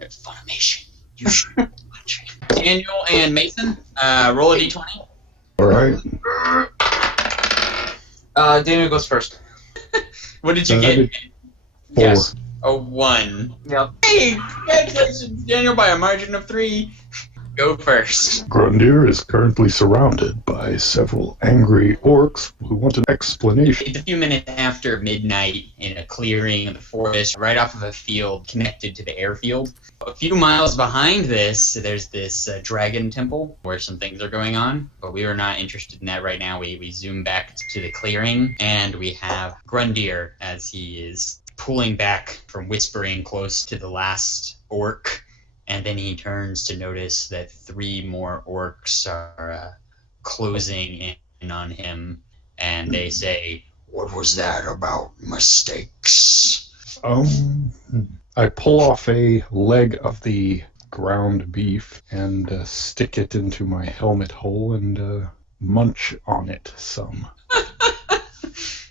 It's Funimation. You should watch it. Daniel and Mason, roll a d20. All right. Daniel goes first. What did you get? 4. Yes. A 1. Yep. Hey, congratulations, Daniel, by a margin of 3. Go first. Grundir is currently surrounded by several angry orcs who want an explanation. It's a few minutes after midnight in a clearing in the forest, right off of a field connected to the airfield. A few miles behind this, there's this dragon temple where some things are going on, but we are not interested in that right now. We zoom back to the clearing, and we have Grundir as he is pulling back from whispering close to the last orc. And then he turns to notice that 3 more orcs are closing in on him, and they say, "What was that about mistakes?" I pull off a leg of the ground beef and stick it into my helmet hole and munch on it some.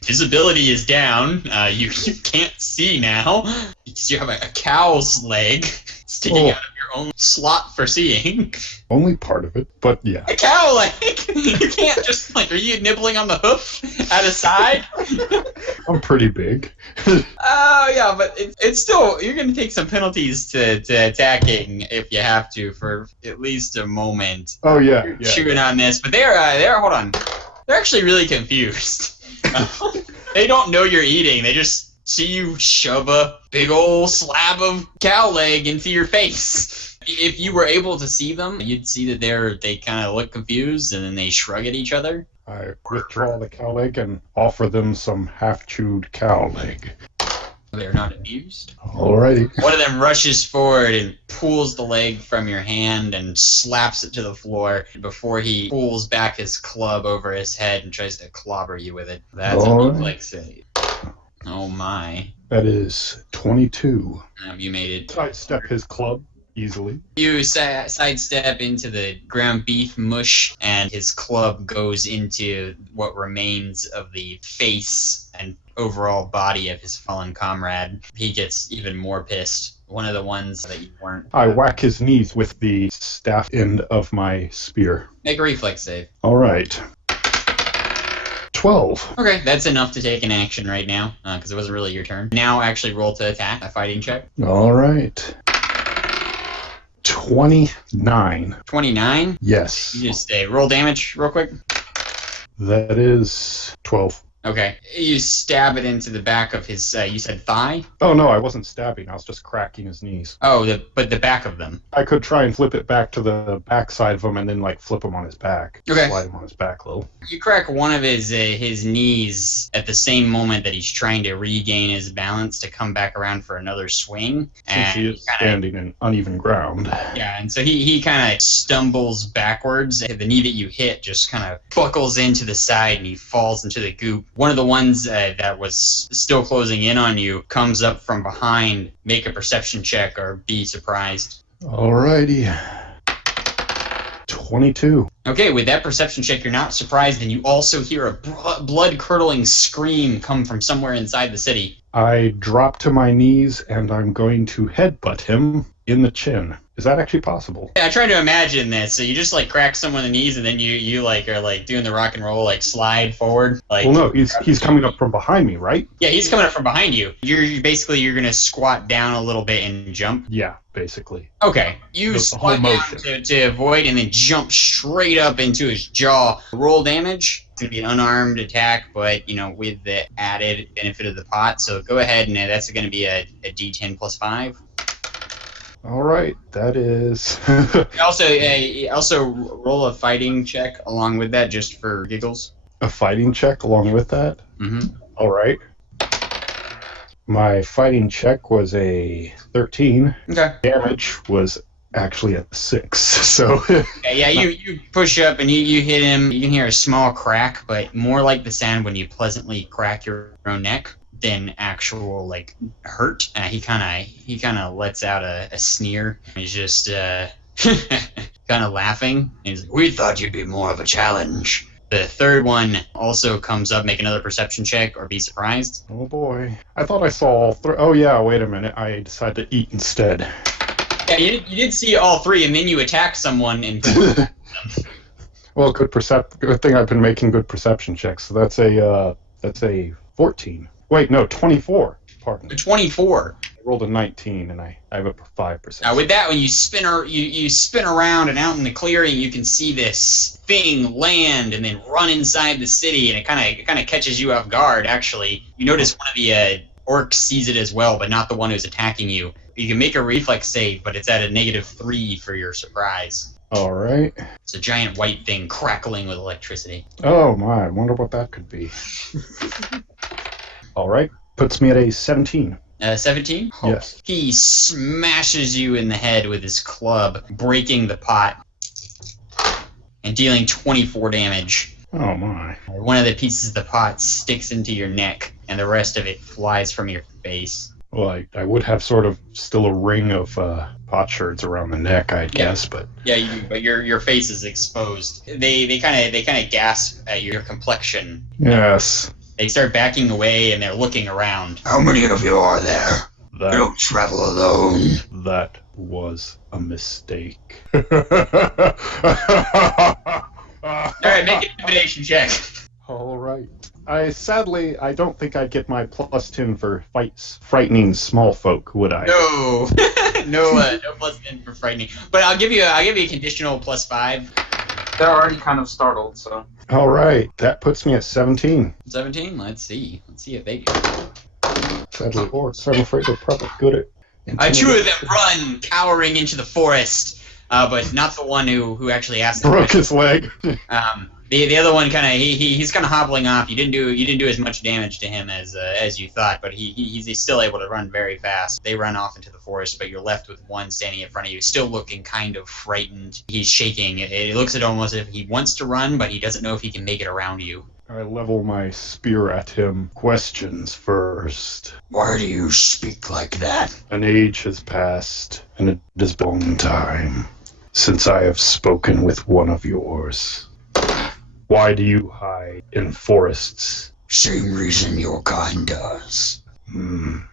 Visibility is down. You can't see now because you have a cow's leg sticking out of your own slot for seeing. Only part of it, but yeah. A cow leg! You can't just, are you nibbling on the hoof at a side? I'm pretty big. Oh, yeah, but it's still, you're going to take some penalties to attacking if you have to for at least a moment. Oh, yeah. Chewing on this, but they're, hold on, they're actually really confused. They don't know you're eating. They just see you shove a big old slab of cow leg into your face. If you were able to see them, you'd see that they kind of look confused, and then they shrug at each other. I withdraw the cow leg and offer them some half-chewed cow leg. They're not amused. Alrighty. One of them rushes forward and pulls the leg from your hand and slaps it to the floor before he pulls back his club over his head and tries to clobber you with it. That's a reflex save. Oh my. That is 22. You made it. Sidestep his club easily. You sidestep into the ground beef mush, and his club goes into what remains of the face and overall body of his fallen comrade. He gets even more pissed. One of the ones that you weren't. I whack his knees with the staff end of my spear. Make a reflex save. Alright. 12. Okay, that's enough to take an action right now, because it wasn't really your turn. Now actually roll to attack, a fighting check. Alright. 29. 29? Yes. You just roll damage real quick. That is 12. Okay. You stab it into the back of his, you said thigh? Oh, no, I wasn't stabbing. I was just cracking his knees. Oh, but the back of them. I could try and flip it back to the back side of him and then, flip him on his back. Okay. Slide him on his back a little. You crack one of his knees at the same moment that he's trying to regain his balance to come back around for another swing. Since he is standing in uneven ground. Yeah, and so he kind of stumbles backwards. The knee that you hit just kind of buckles into the side and he falls into the goop. One of the ones that was still closing in on you comes up from behind. Make a perception check or be surprised. Alrighty. 22. Okay, with that perception check, you're not surprised, and you also hear a blood-curdling scream come from somewhere inside the city. I drop to my knees and I'm going to headbutt him in the chin. Is that actually possible? Yeah, I tried to imagine this. So you just crack someone in the knees, and then you are doing the rock and roll, slide forward. Well, no, he's coming up from behind me, right? Yeah, he's coming up from behind you. You're gonna squat down a little bit and jump. Yeah, basically. Okay, you squat down to avoid, and then jump straight up into his jaw. Roll damage. It's gonna be an unarmed attack, but with the added benefit of the pot. So go ahead, and that's gonna be a D10 plus 5. All right, that is. Also roll a fighting check along with that, just for giggles. A fighting check along with that? Mm-hmm. All right. My fighting check was a 13. Okay. Damage was actually a 6. So. Yeah, you push up and you hit him. You can hear a small crack, but more like the sound when you pleasantly crack your own neck than actual hurt. He kind of lets out a sneer. He's just kind of laughing. He's like, "We thought you'd be more of a challenge." The third one also comes up. Make another perception check or be surprised. Oh boy, I thought I saw all 3. Oh yeah, wait a minute. I decided to eat instead. Yeah, you did see all three, and then you attacked someone and. Well, good thing I've been making good perception checks. So that's a 14. Wait, no, 24. Pardon. 24. I rolled a 19, and I have a 5%. Now with that, when you spin you spin around and out in the clearing, you can see this thing land and then run inside the city, and it kind of catches you off guard. Actually, you notice one of the orcs sees it as well, but not the one who's attacking you. You can make a reflex save, but it's at a -3 for your surprise. All right. It's a giant white thing crackling with electricity. Oh my, I wonder what that could be. All right, puts me at a 17. 17? Yes. He smashes you in the head with his club, breaking the pot and dealing 24 damage. Oh my. One of the pieces of the pot sticks into your neck, and the rest of it flies from your face. Well, I would have sort of still a ring of potsherds around the neck, I'd guess, but yeah, you do, but your face is exposed. They kind of gasp at your complexion. yes. They start backing away and they're looking around. How many of you are there? I don't travel alone. That was a mistake. All right, make an intimidation check. All right. I don't think I'd get my +10 for frightening small folk, would I? No, no +10 for frightening. But I'll give you a conditional +5. They're already kind of startled, so. All right, that puts me at 17. 17. Let's see if they do. Sadly, orcs, I'm afraid they're probably good at. Two of them run cowering into the forest, but not the one who actually asked. Broke his leg. The other one he's kind of hobbling off. You didn't do as much damage to him as you thought, but he's still able to run very fast. They run off into the forest, but you're left with one standing in front of you, still looking kind of frightened. He's shaking. It looks at almost as if he wants to run, but he doesn't know if he can make it around you. I level my spear at him. Questions first. Why do you speak like that? An age has passed, and it has been a long time since I have spoken with one of yours. Why do you hide in forests? Same reason your kind does. The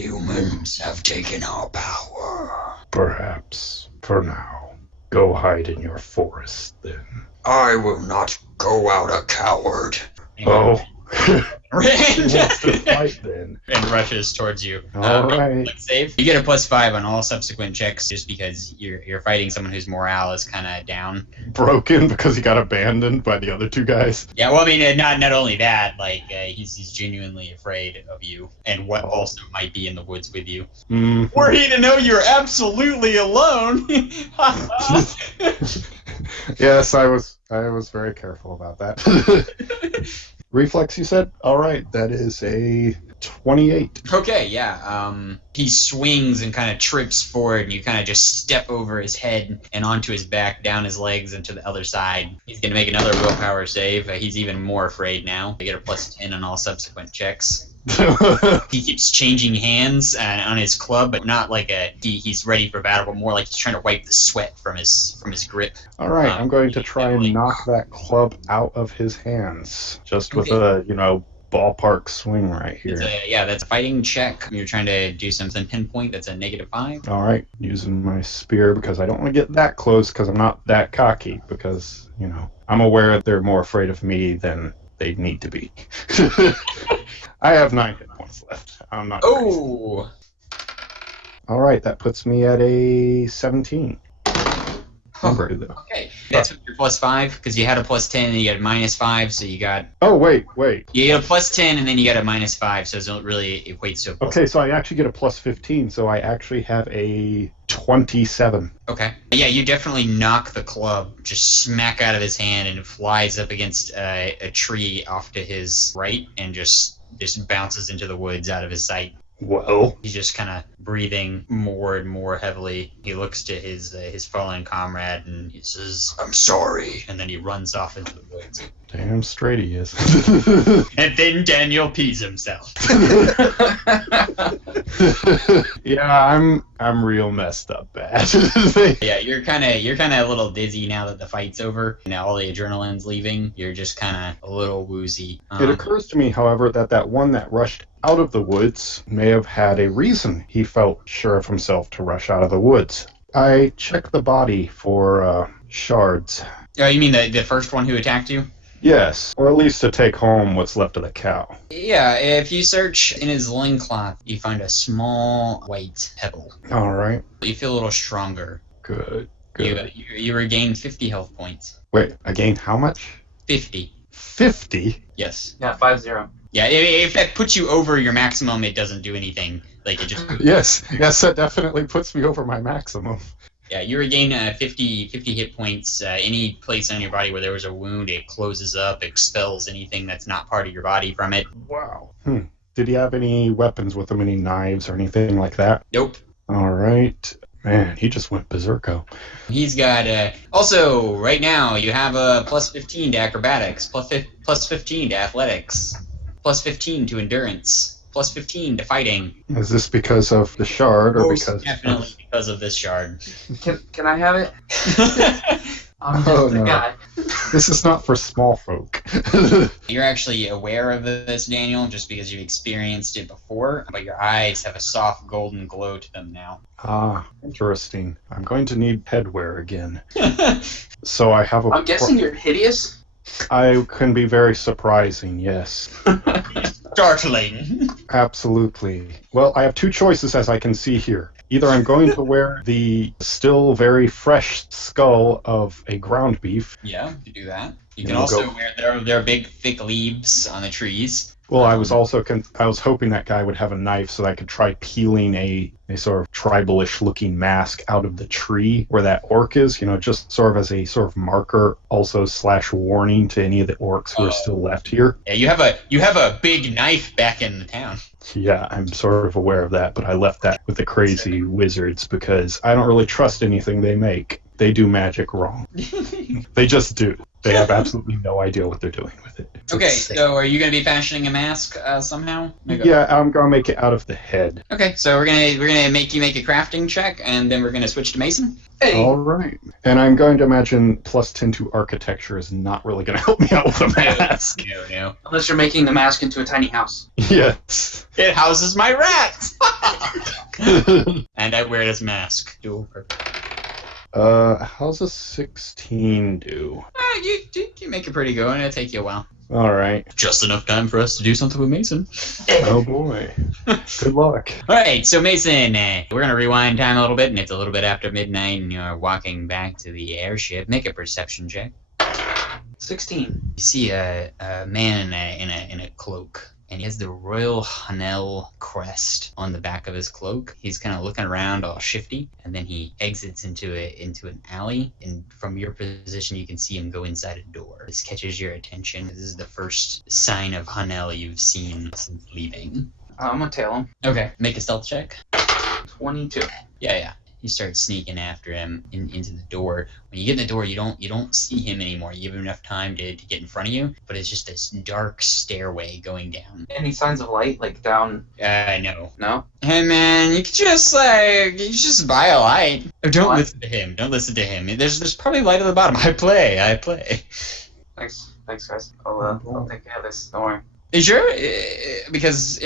humans have taken our power. Perhaps, for now. Go hide in your forest, then. I will not go out a coward. Oh. He and wants to fight, then. rushes towards you. All right. Let's save. You get a +5 on all subsequent checks, just because you're fighting someone whose morale is kind of down. Broken because he got abandoned by the other two guys. Yeah, well, I mean, not only that, like he's genuinely afraid of you, and what also might be in the woods with you. Were he to know you're absolutely alone. Yes, I was very careful about that. Reflex, you said? All right, that is a 28. Okay, yeah. He swings and kind of trips forward, and you kind of just step over his head and onto his back, down his legs, and to the other side. He's going to make another willpower save. He's even more afraid now. You get a +10 on all subsequent checks. He keeps changing hands on his club, but not like he's ready for battle, but more like he's trying to wipe the sweat from his grip. All right, I'm going to try and knock that club out of his hands, just with a ballpark swing right here. That's a fighting check. You're trying to do something pinpoint. That's a -5. All right, using my spear because I don't want to get that close because I'm not that cocky because I'm aware that they're more afraid of me than they need to be. I have 9 hit points left. I'm not. Oh. All right, that puts me at a 17. Number though. Okay, that's your +5 because you had a +10 and you got a -5, so you got. Oh wait. You get a +10 and then you got a -5, so it really equates to a Okay, so I actually get a +15, so I actually have a 27. Okay. Yeah, you definitely knock the club just smack out of his hand, and it flies up against a tree off to his right and just bounces into the woods out of his sight. Well, He's just kind of breathing more and more heavily. He looks to his fallen comrade and he says, I'm sorry. and then he runs off into the woods. damn straight he is. And then Daniel pees himself. Yeah, I'm real messed up bad. Yeah, you're kind of a little dizzy now that the fight's over. Now all the adrenaline's leaving. You're just kind of a little woozy. It occurs to me, however, that one that rushed out of the woods may have had a reason he felt sure of himself to rush out of the woods. I check the body for shards. Oh, you mean the first one who attacked you? Yes, or at least to take home what's left of the cow. Yeah, if you search in his loincloth, you find a small white pebble. All right. You feel a little stronger. Good. You regain 50 health points. Wait, I gained how much? 50. 50? Yes. Yeah, 5-0. Yeah, if that puts you over your maximum, it doesn't do anything. Like, it just... Yes, that definitely puts me over my maximum. Yeah, you regain 50 hit points. Any place on your body where there was a wound, it closes up, expels anything that's not part of your body from it. Wow. Did he have any weapons with him, any knives or anything like that? Nope. All right. Man, he just went berserko. He's got... also, right now, you have a plus 15 to acrobatics, plus 15 to athletics, plus 15 to endurance, plus 15 to fighting. Is this because of the shard or Most because... definitely because of this shard. Can I have it? I'm just a guy. This is not for small folk. You're actually aware of this, Daniel, just because you've experienced it before, but your eyes have a soft golden glow to them now. Ah, interesting. I'm going to need headwear again. So I have a... I'm guessing you're hideous? I can be very surprising, yes. Startling. Absolutely. Well, I have two choices as I can see here. Either I'm going to wear the still very fresh skull of a ground beef. Yeah, you can do that. You can And we'll also wear their big, thick leaves on the trees. Well, I was also I was hoping that guy would have a knife so that I could try peeling a sort of tribal-ish looking mask out of the tree where that orc is, just sort of as a sort of marker, also / warning to any of the orcs who are still left here. Yeah, you have a big knife back in the town. Yeah, I'm sort of aware of that, but I left that with the crazy wizards because I don't really trust anything they make. They do magic wrong. They just do. They have absolutely no idea what they're doing with it. It's Okay, insane. so are you going to be fashioning a mask somehow? Yeah, I'm gonna make it out of the head. Okay, so we're gonna make you make a crafting check, and then we're gonna switch to Mason. Hey. All right. And I'm going to imagine plus 10 to architecture is not really going to help me out with a mask. No. Unless you're making the mask into a tiny house. Yes. It houses my rats. And I wear this mask. Dual purpose. How's a 16 do? You make it pretty good, and it'll take you a while. All right. Just enough time for us to do something with Mason. Oh boy. Good luck. All right, so Mason, we're gonna rewind time a little bit, and it's a little bit after midnight, and you're walking back to the airship. Make a perception check. 16. You see a man in a cloak, and he has the Royal Hanel crest on the back of his cloak. He's kind of looking around, all shifty, and then he exits into an alley. And from your position, you can see him go inside a door. This catches your attention. This is the first sign of Hanel you've seen since leaving. I'm gonna tail him. Okay, make a stealth check. 22. Yeah. You start sneaking after him into the door. When you get in the door, you don't see him anymore. You give him enough time to get in front of you, but it's just this dark stairway going down. Any signs of light, like down? No. No? Hey man, you could just buy a light. Don't What? listen to him. Don't listen to him. There's probably light at the bottom. I play. Thanks, guys. I'll take care of this. Don't worry. You sure? Because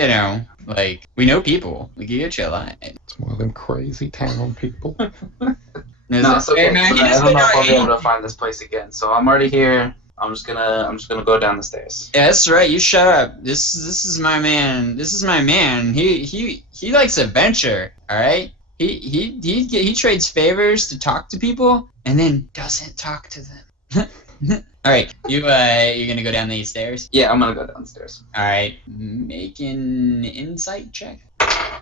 we know people. We can get you a light. It's one of them crazy town people. No, it's okay. Hey man, I don't know if I'll be able to find this place again. So I'm already here. I'm just gonna go down the stairs. Yeah, that's right. You shut up. This is my man. This is my man. He likes adventure. All right. He trades favors to talk to people and then doesn't talk to them. All right. You're gonna go down these stairs. Yeah, I'm gonna go downstairs. All right. Make an insight check.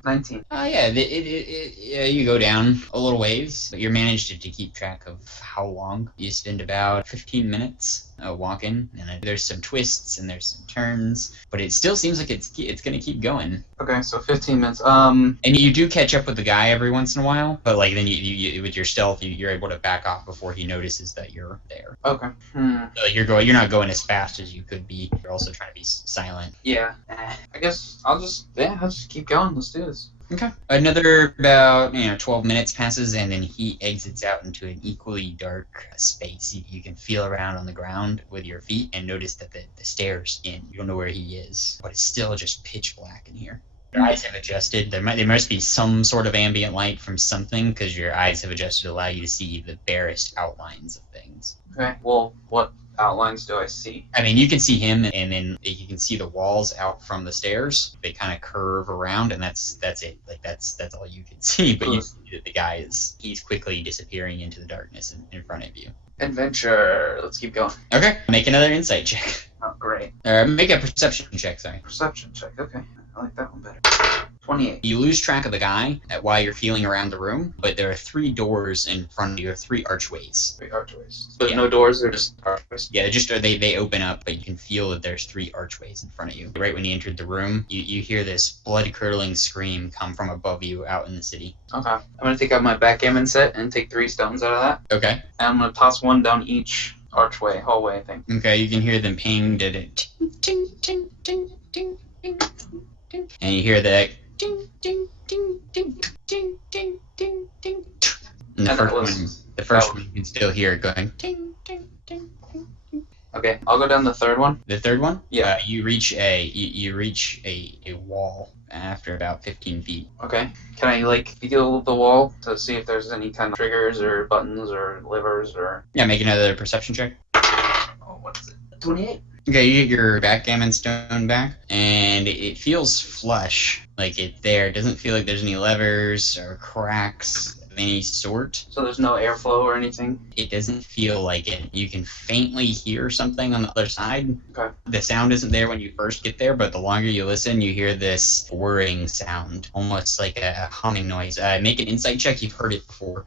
19. Oh yeah, you go down a little ways, but you're managed to keep track of how long. You spend about 15 minutes walking, and there's some twists and there's some turns, but it still seems like it's gonna keep going. Okay, so 15 minutes. And you do catch up with the guy every once in a while, but then you with your stealth, you're able to back off before he notices that you're there. Okay. So you're not going as fast as you could be. You're also trying to be silent. Yeah. I guess I'll just keep going. Let's do this. Okay. Another about 12 minutes passes, and then he exits out into an equally dark space. You can feel around on the ground with your feet and notice that the stairs in. You don't know where he is, but it's still just pitch black in here. Your eyes have adjusted. There must be some sort of ambient light from something because your eyes have adjusted to allow you to see the barest outlines of things. Okay. Well, what outlines do I see? I mean, you can see him, and then you can see the walls out from the stairs. They kind of curve around, and that's it. Like that's all you can see. But you see that the guy he's quickly disappearing into the darkness in front of you. Adventure. Let's keep going. Okay, make another insight check. Oh, great. Make a perception check. Sorry. Perception check. Okay. I like that one better. 28. You lose track of the guy while you're feeling around the room, but there are 3 doors in front of you, 3 archways. 3 archways. So Yeah. no doors, they're just archways? Yeah, they open up, but you can feel that there's 3 archways in front of you. Right when you entered the room, you hear this blood-curdling scream come from above you out in the city. Okay. I'm going to take out my backgammon set and take 3 stones out of that. Okay. And I'm going to toss 1 down each hallway thing. Okay, you can hear them pinged at it. Ting, ting, ting, ting, ting, ting, ting. And you hear that ding, ding, ding, ding, ding, ding, ding, ding. And the first one you can still hear it going ding, ding, ding, ding, ding. Okay, I'll go down the third one. The third one? Yeah. You reach a wall after about 15 feet. Okay. Can I, feel the wall to see if there's any kind of triggers or buttons or levers or... Yeah, make another perception check. Oh, what is it? 28. Okay, you get your backgammon stone back, and it feels flush, like it's there. It doesn't feel like there's any levers or cracks of any sort. So there's no airflow or anything? It doesn't feel like it. You can faintly hear something on the other side. Okay. The sound isn't there when you first get there, but the longer you listen, you hear this whirring sound, almost like a humming noise. Make an insight check. You've heard it before.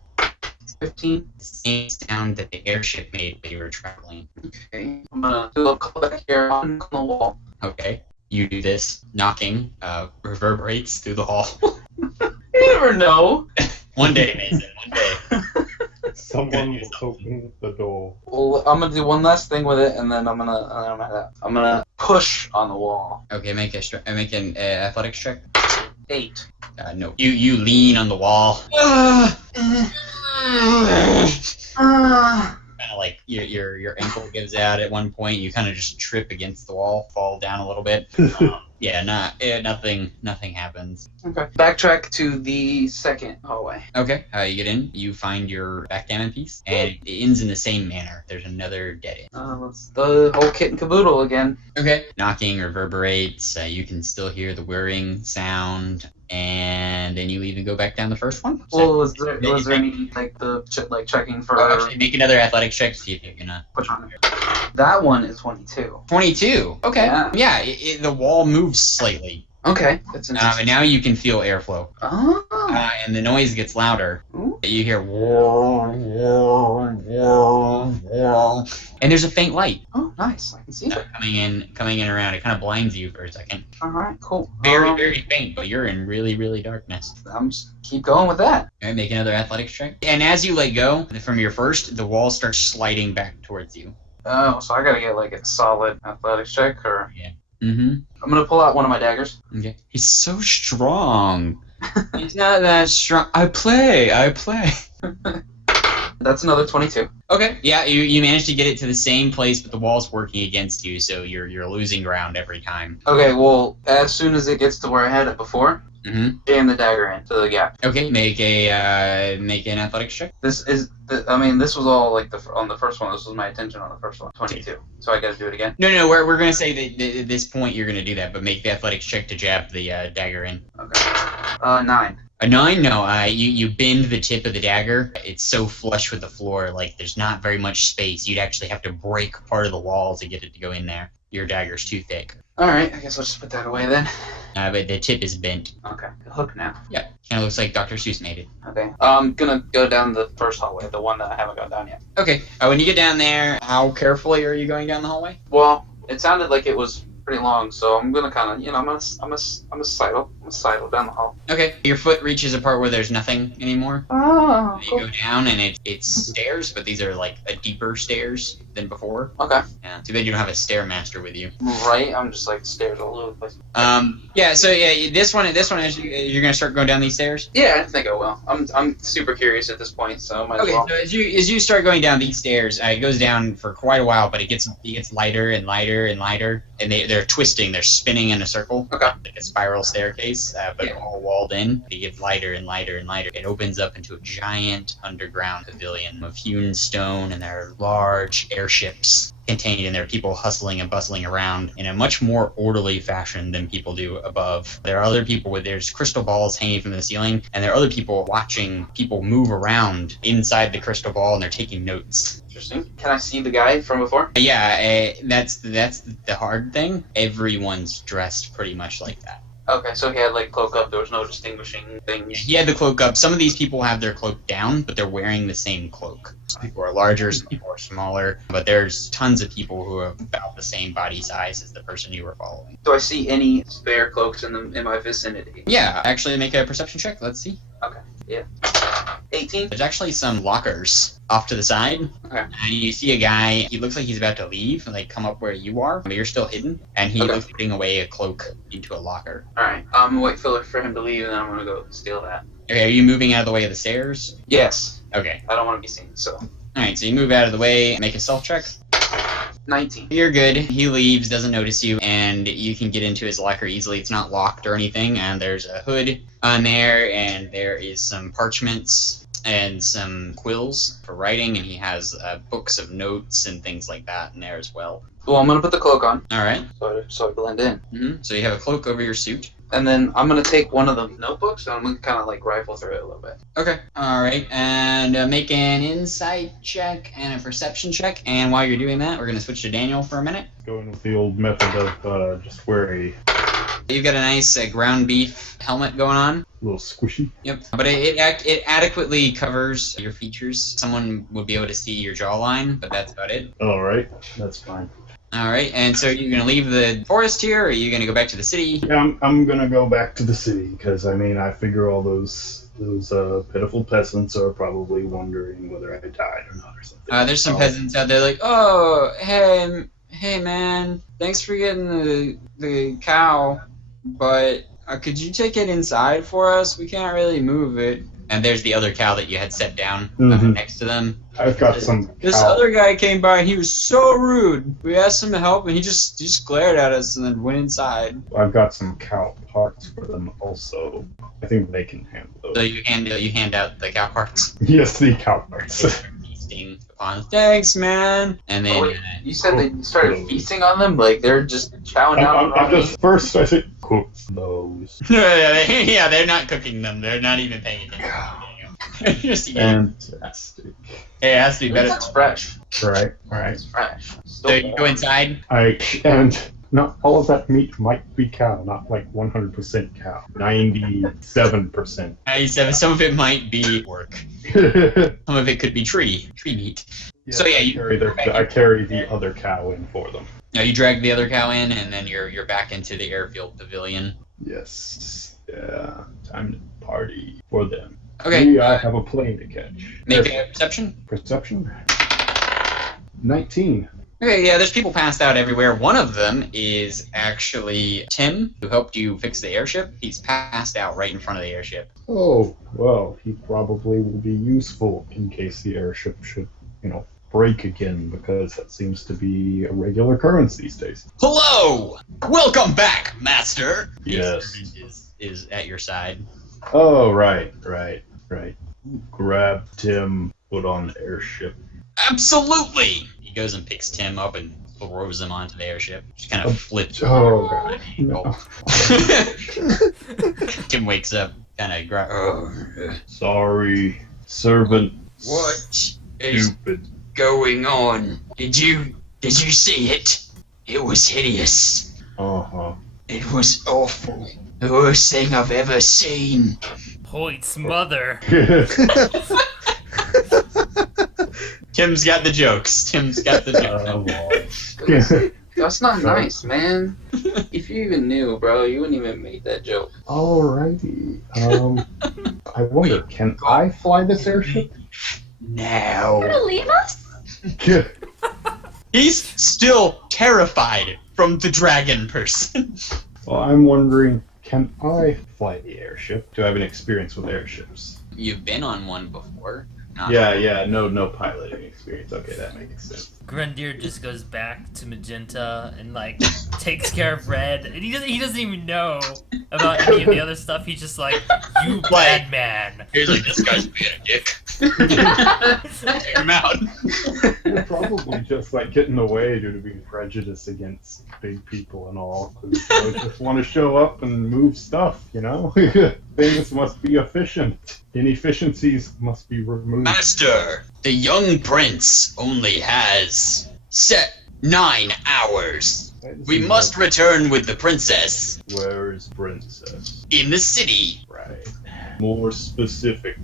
15. The same sound that the airship made when you were traveling. Okay. I'm gonna do a callback here on the wall. Okay. You do this. Knocking reverberates through the hall. You never know. One day, Mason. One day. Someone will open the door. Well, I'm gonna do one last thing with it, and then I'm gonna push on the wall. Okay, make an athletics check. 8. No. You lean on the wall. Kind of like your ankle gives out at one point. You kind of just trip against the wall, fall down a little bit. Nothing happens. Okay. Backtrack to the second hallway. Okay, you get in. You find your backgammon piece, and it ends in the same manner. There's another dead end. It's the whole kit and caboodle again. Okay. Knocking reverberates. You can still hear the whirring sound, and then you even go back down the first one. Well, was there any checking for? Actually, make another athletics check. See if you're gonna Which one? That one is 22. 22. Okay. Yeah. The wall moves slightly. Okay, that's interesting. And now you can feel airflow. Oh. And the noise gets louder. Ooh. You hear whir, whir, whir, whir. And there's a faint light Oh, nice. I can see it. coming in around. It kind of blinds you for a second. All right, cool. Very, very faint, but you're in really, really darkness. I'm just keep going with that. All right, make another athletics check. And as you let go from your first, the wall starts sliding back towards you. Oh, so I gotta get a solid athletics check, or Mm-hmm. I'm gonna pull out one of my daggers. Okay. He's so strong. He's not that strong. I play. That's another 22. Okay. Yeah, you managed to get it to the same place, but the wall's working against you, so you're losing ground every time. Okay, well, as soon as it gets to where I had it before, Mm-hmm. jam the dagger into the gap. Okay, make an athletics check. This was all on the first one. This was my attention on the first one. 22. So I gotta do it again. No, we're gonna say that at this point you're gonna do that, but make the athletics check to jab the dagger in. Okay. 9. A 9? No, you bend the tip of the dagger. It's so flush with the floor, like there's not very much space. You'd actually have to break part of the wall to get it to go in there. Your dagger's too thick. Alright, I guess I'll just put that away then. But the tip is bent. Okay. Hook now. Yeah, kind of looks like Dr. Seuss made it. Okay. I'm gonna go down the first hallway, the one that I haven't gone down yet. Okay, when you get down there, how carefully are you going down the hallway? Well, it sounded like it was pretty long, so I'm gonna kind of, I'm gonna sidle down the hall. Okay, your foot reaches a part where there's nothing anymore. Oh, You go down and it's stairs, but these are like a deeper stairs than before. Okay. Yeah, too bad you don't have a stairmaster with you. Right, I'm just stairs all over the place. This one is you're gonna start going down these stairs. Yeah, I think I will. I'm super curious at this point, so might as Okay, well. so as you start going down these stairs, it goes down for quite a while, but it gets lighter and lighter and lighter, and they're they're twisting, they're spinning in a circle. Okay. Like a spiral staircase, but all walled in. They get lighter and lighter and lighter. It opens up into a giant underground pavilion of hewn stone, and there are large airships contained in there, people hustling and bustling around in a much more orderly fashion than people do above. There are other people there's crystal balls hanging from the ceiling, and there are other people watching people move around inside the crystal ball, and they're taking notes. Interesting. Can I see the guy from before? Yeah, that's the hard thing. Everyone's dressed pretty much like that. Okay, so he had like cloak up. There was no distinguishing things. He had the cloak up. Some of these people have their cloak down, but they're wearing the same cloak. Some people are larger, some people are smaller, but there's tons of people who are about the same body size as the person you were following. Do I see any spare cloaks in my vicinity? Yeah, actually make a perception check. Let's see. Okay. Yeah. 18. There's actually some lockers off to the side. Okay. And you see a guy, he looks like he's about to leave and like come up where you are, but you're still hidden. And he looks putting away a cloak into a locker. Alright. I'm gonna wait for him to leave, and then I'm gonna go steal that. Okay, are you moving out of the way of the stairs? Yes. Okay. I don't want to be seen, so. Alright, so you move out of the way, make a stealth check. 19. You're good. He leaves, doesn't notice you, and you can get into his locker easily. It's not locked or anything, and there's a hood on there, and there is some parchments and some quills for writing, and he has books of notes and things like that in there as well. Well, I'm gonna put the cloak on, Alright. so I blend in. So you have a cloak over your suit. And then I'm gonna take one of the notebooks, and I'm gonna kind of like rifle through it a little bit. Okay. Alright, and make an insight check and a perception check, and while you're doing that, we're going to switch to Daniel for a minute. Going with the old method of just wear a You've got a nice ground beef helmet going on. little squishy. Yep, but it adequately covers your features. Someone would be able to see your jawline, but that's about it. All right, that's fine. All right, and so you're gonna leave the forest here, or are you gonna go back to the city? Yeah, I'm gonna go back to the city because I mean I figure all those pitiful peasants are probably wondering whether I died or not or something. There's some peasants out there like, oh, hey man, thanks for getting the cow, but could you take it inside for us? We can't really move it. And there's the other cow that you had set down next to them. I've got some. This other guy came by and he was so rude. We asked him to help and he just glared at us and then went inside. I've got some cow parts for them also. I think they can handle those. So you hand out the cow parts. Yes, the cow parts. Feasting upon. Thanks, man. And then wait, you said they started feasting on them? Like they're just chowing down? I'm just first. I said cook those. Yeah, they're not cooking them. They're not even paying attention. Just eating. Fantastic. Hey, it has to be better. It's fresh. Right. It's fresh. So you go inside. And not all of that meat might be cow, not like 100% cow. 97%. 97. Some of it might be pork. Some of it could be tree meat. Yeah, So yeah, I carry the other cow in for them. Now you drag the other cow in, and then you're back into the airfield pavilion. Yes. Yeah. Time to party for them. Okay. I have a plane to catch. Make a perception. Perception. 19. Okay, yeah, there's people passed out everywhere. One of them is actually Tim, who helped you fix the airship. He's passed out right in front of the airship. Oh, well, he probably will be useful in case the airship should, break again, because that seems to be a regular occurrence these days. Hello! Welcome back, Master! Yes. His is at your side. Oh, right. Grab Tim, put on airship. Absolutely! He goes and picks Tim up and throws him onto the airship. Just kind of flips. Oh, God. No. Tim wakes up, kind of Sorry, servant. What is Stupid. going on? Did you see it? It was hideous. Uh-huh. It was awful. The worst thing I've ever seen. Hoyt's mother. Tim's got the jokes. That's not nice, man. If you even knew, bro, you wouldn't even make that joke. Alrighty. I wonder, can I fly this airship? Now. You're gonna leave us? He's still terrified from the dragon person. Well, I'm wondering, can I fly the airship? Do I have an experience with airships? You've been on one before. No piloting experience. Okay, that makes sense. Grendir just goes back to Magenta and like takes care of Red, and he doesn't even know about any of the other stuff. He's just like, you bad man. He's like, this guy's being a dick. Take him out. You're probably just like getting away due to being prejudiced against big people and all. 'Cause they just want to show up and move stuff, you know? Things must be efficient. Inefficiencies must be removed. Master, the young prince only has set 9 hours. We must return with the princess Where is Princess? in the city, Right. More specific.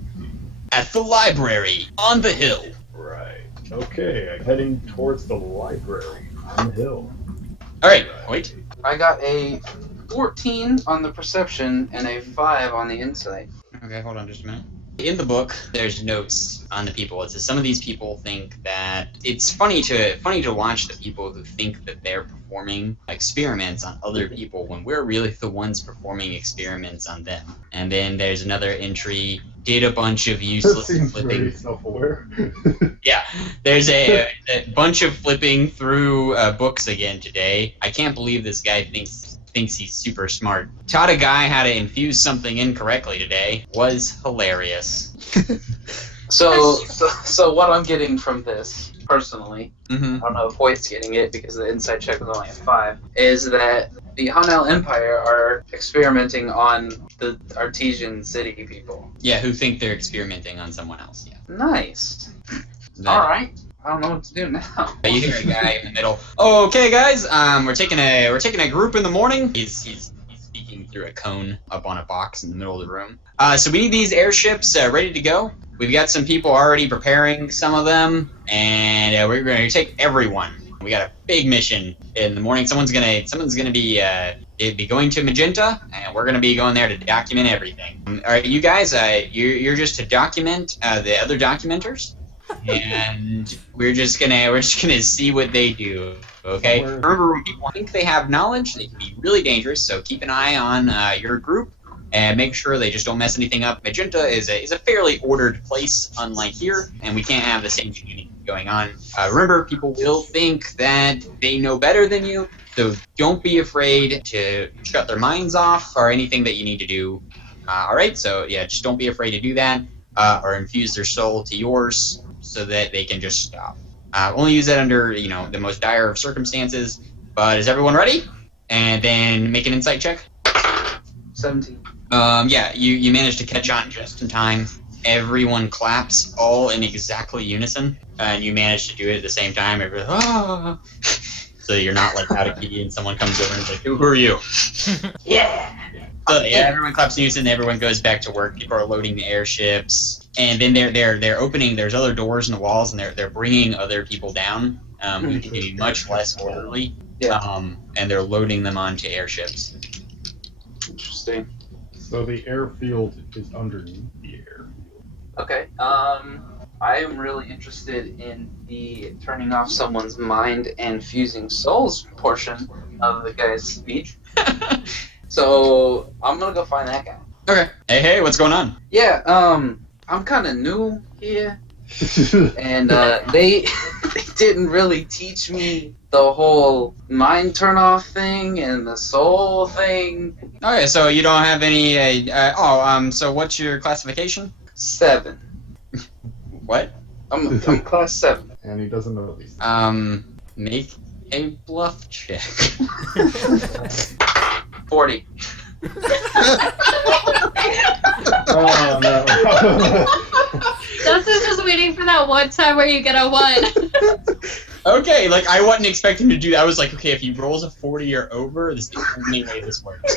at the library, on the hill. Right. Okay, I'm heading towards the library on the hill. Alright, wait. I got a 14 on the perception and a 5 on the insight. Okay, hold on just a minute. In the book, there's notes on the people. It says some of these people think that it's funny to watch the people who think that they're performing experiments on other people when we're really the ones performing experiments on them. And then there's another entry. Did a bunch of That useless seems flipping. very self-aware. Yeah, there's a bunch of flipping through books again today. I can't believe this guy thinks he's super smart. Taught a guy how to infuse something incorrectly today. Was hilarious. So what I'm getting from this, personally, Mm-hmm. I don't know if Hoyt's getting it because the insight check was only a 5, is that the Hanel Empire are experimenting on the Artesian city people. Yeah, who think they're experimenting on someone else. Yeah. Nice. That- Alright. I don't know what to do now. You hear a guy in the middle. Oh, okay, guys. We're taking a group in the morning. He's speaking through a cone up on a box in the middle of the room. So we need these airships ready to go. We've got some people already preparing some of them, and we're going to take everyone. We got a big mission in the morning. Someone's gonna be going to Magenta, and we're gonna be going there to document everything. All right, you guys, you're just to document the other documenters, and we're just gonna see what they do. Okay. Remember, when people think they have knowledge, they can be really dangerous. So keep an eye on your group. And make sure they just don't mess anything up. Magenta is a fairly ordered place, unlike here, and we can't have the same thing going on. Remember, people will think that they know better than you, so don't be afraid to shut their minds off or anything that you need to do. All right, so yeah, just don't be afraid to do that, or infuse their soul to yours so that they can just stop. Only use that under the most dire of circumstances. But is everyone ready? And then make an insight check. 17. Yeah, you managed to catch on just in time. Everyone claps, all in exactly unison, and you managed to do it at the same time. Everyone, ah! So you're not like out of key, and someone comes over and is like, "Who are you?" Yeah. So yeah, everyone claps in unison. Everyone goes back to work. People are loading the airships, and then they're opening. There's other doors in the walls, and they're bringing other people down. Who can be much less orderly. Yeah. And they're loading them onto airships. Interesting. So the airfield is underneath the airfield. Okay. I am really interested in the turning off someone's mind and fusing souls portion of the guy's speech. So I'm gonna go find that guy. Okay. Hey, what's going on? Yeah. I'm kind of new here, and they didn't really teach me the whole mind turn off thing and the soul thing. Okay, so you don't have any. So what's your classification? 7. What? I'm class 7. And he doesn't know these. Make a bluff check. 40. Oh no. Dustin's just waiting for that one time where you get a 1. Okay, like I wasn't expecting to do that. I was like, okay, if he rolls a 40 or over, this is the only way this works.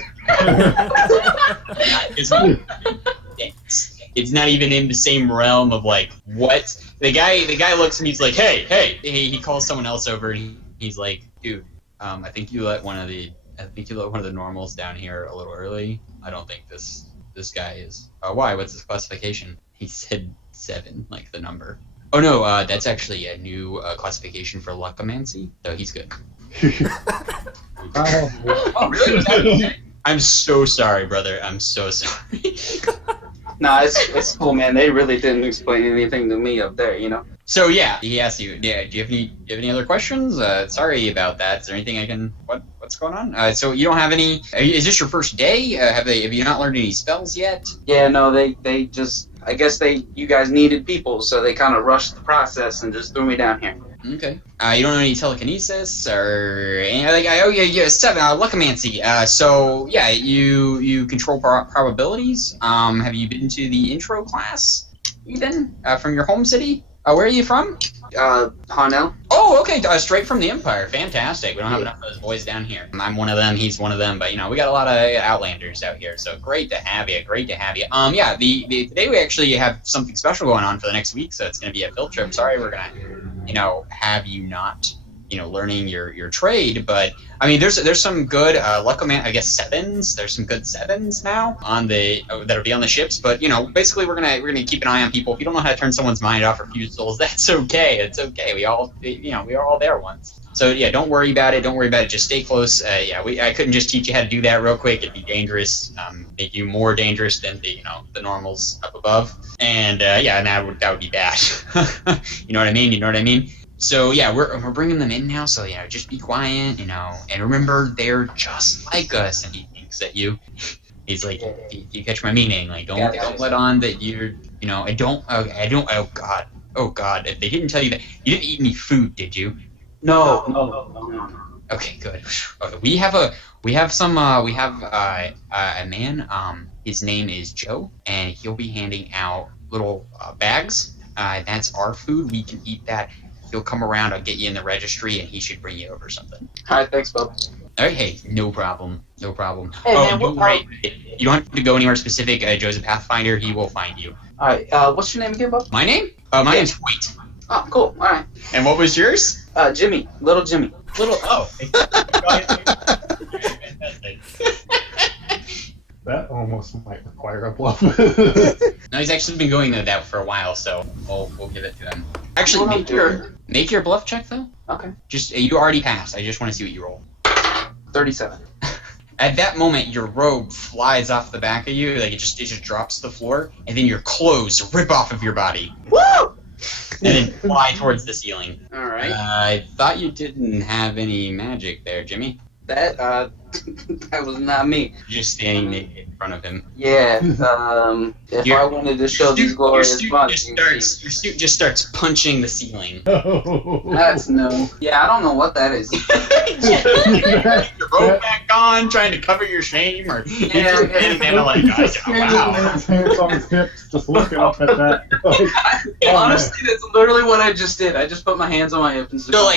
It's not even in the same realm of like what the guy looks and he's like, hey, he calls someone else over and he's like, dude, I think you let one of the normals down here a little early. I don't think this guy is. Why? What's his classification? He said 7, like the number. Oh no, that's actually a new classification for luckomancy, so he's good. Oh really? I'm so sorry, brother. I'm so sorry. Nah, it's cool, man. They really didn't explain anything to me up there, you know. So yeah, he asked you. Yeah, do you have any other questions? Sorry about that. Is there anything I can? What's going on? So you don't have any? Is this your first day? Have you not learned any spells yet? Yeah, no, they just. I guess you guys needed people, so they kind of rushed the process and just threw me down here. Okay. You don't know any telekinesis or any, like? Oh yeah, 7 Luckomancy. So yeah, you control probabilities. Have you been to the intro class, Ethan? From your home city? Where are you from? Harnell. Oh, okay. Straight from the Empire. Fantastic. We don't have enough of those boys down here. I'm one of them. He's one of them. But we got a lot of Outlanders out here. So great to have you. Great to have you. Yeah. Today we actually have something special going on for the next week. So it's gonna be a field trip. Sorry, we're gonna, have you not, learning your trade. But I mean, there's some good Luckoman. I guess 7s. There's some good 7s now on that'll be on the ships. But basically we're gonna keep an eye on people. If you don't know how to turn someone's mind off or fuse souls, that's okay. It's okay. We all we were all there once. So yeah, don't worry about it. Don't worry about it. Just stay close. I couldn't just teach you how to do that real quick. It'd be dangerous. Make you more dangerous than the normals up above. And that would be bad. You know what I mean? So yeah, we're bringing them in now. So yeah, just be quiet, and remember they're just like us. And he thinks that he's like, you catch my meaning? Like, don't let on that you're, I don't. Oh God, if they didn't tell you that you didn't eat any food, did you? No. Okay, good. Okay, we have a man. His name is Joe, and he'll be handing out little bags. That's our food. We can eat that. He'll come around. I'll get you in the registry, and he should bring you over something. All right, thanks, Bob. All right, hey, no problem. Hey, man, don't worry. You don't have to go anywhere specific. Joe's a Pathfinder. He will find you. All right, what's your name again, Bob? My name? My name's Hoyt. Oh, cool. All right. And what was yours? Jimmy. Little Jimmy. Fantastic. That almost might require a bluff. No, he's actually been going that for a while, so we'll give it to him. Actually, make your bluff check though. Okay. Just you already passed. I just want to see what you roll. 37. At that moment, your robe flies off the back of you, like it just drops to the floor, and then your clothes rip off of your body. Woo! And then fly towards the ceiling. All right. I thought you didn't have any magic there, Jimmy. That that was not me. You're just standing naked in front of him. Yeah. If I wanted to show these glorious buns, your suit just starts punching the ceiling. that's no. Yeah, I don't know what that is. Your robe back on, trying to cover your shame, or Hands on his hips, just looking up at that. Honestly, that's literally what I just did. I just put my hands on my hips and so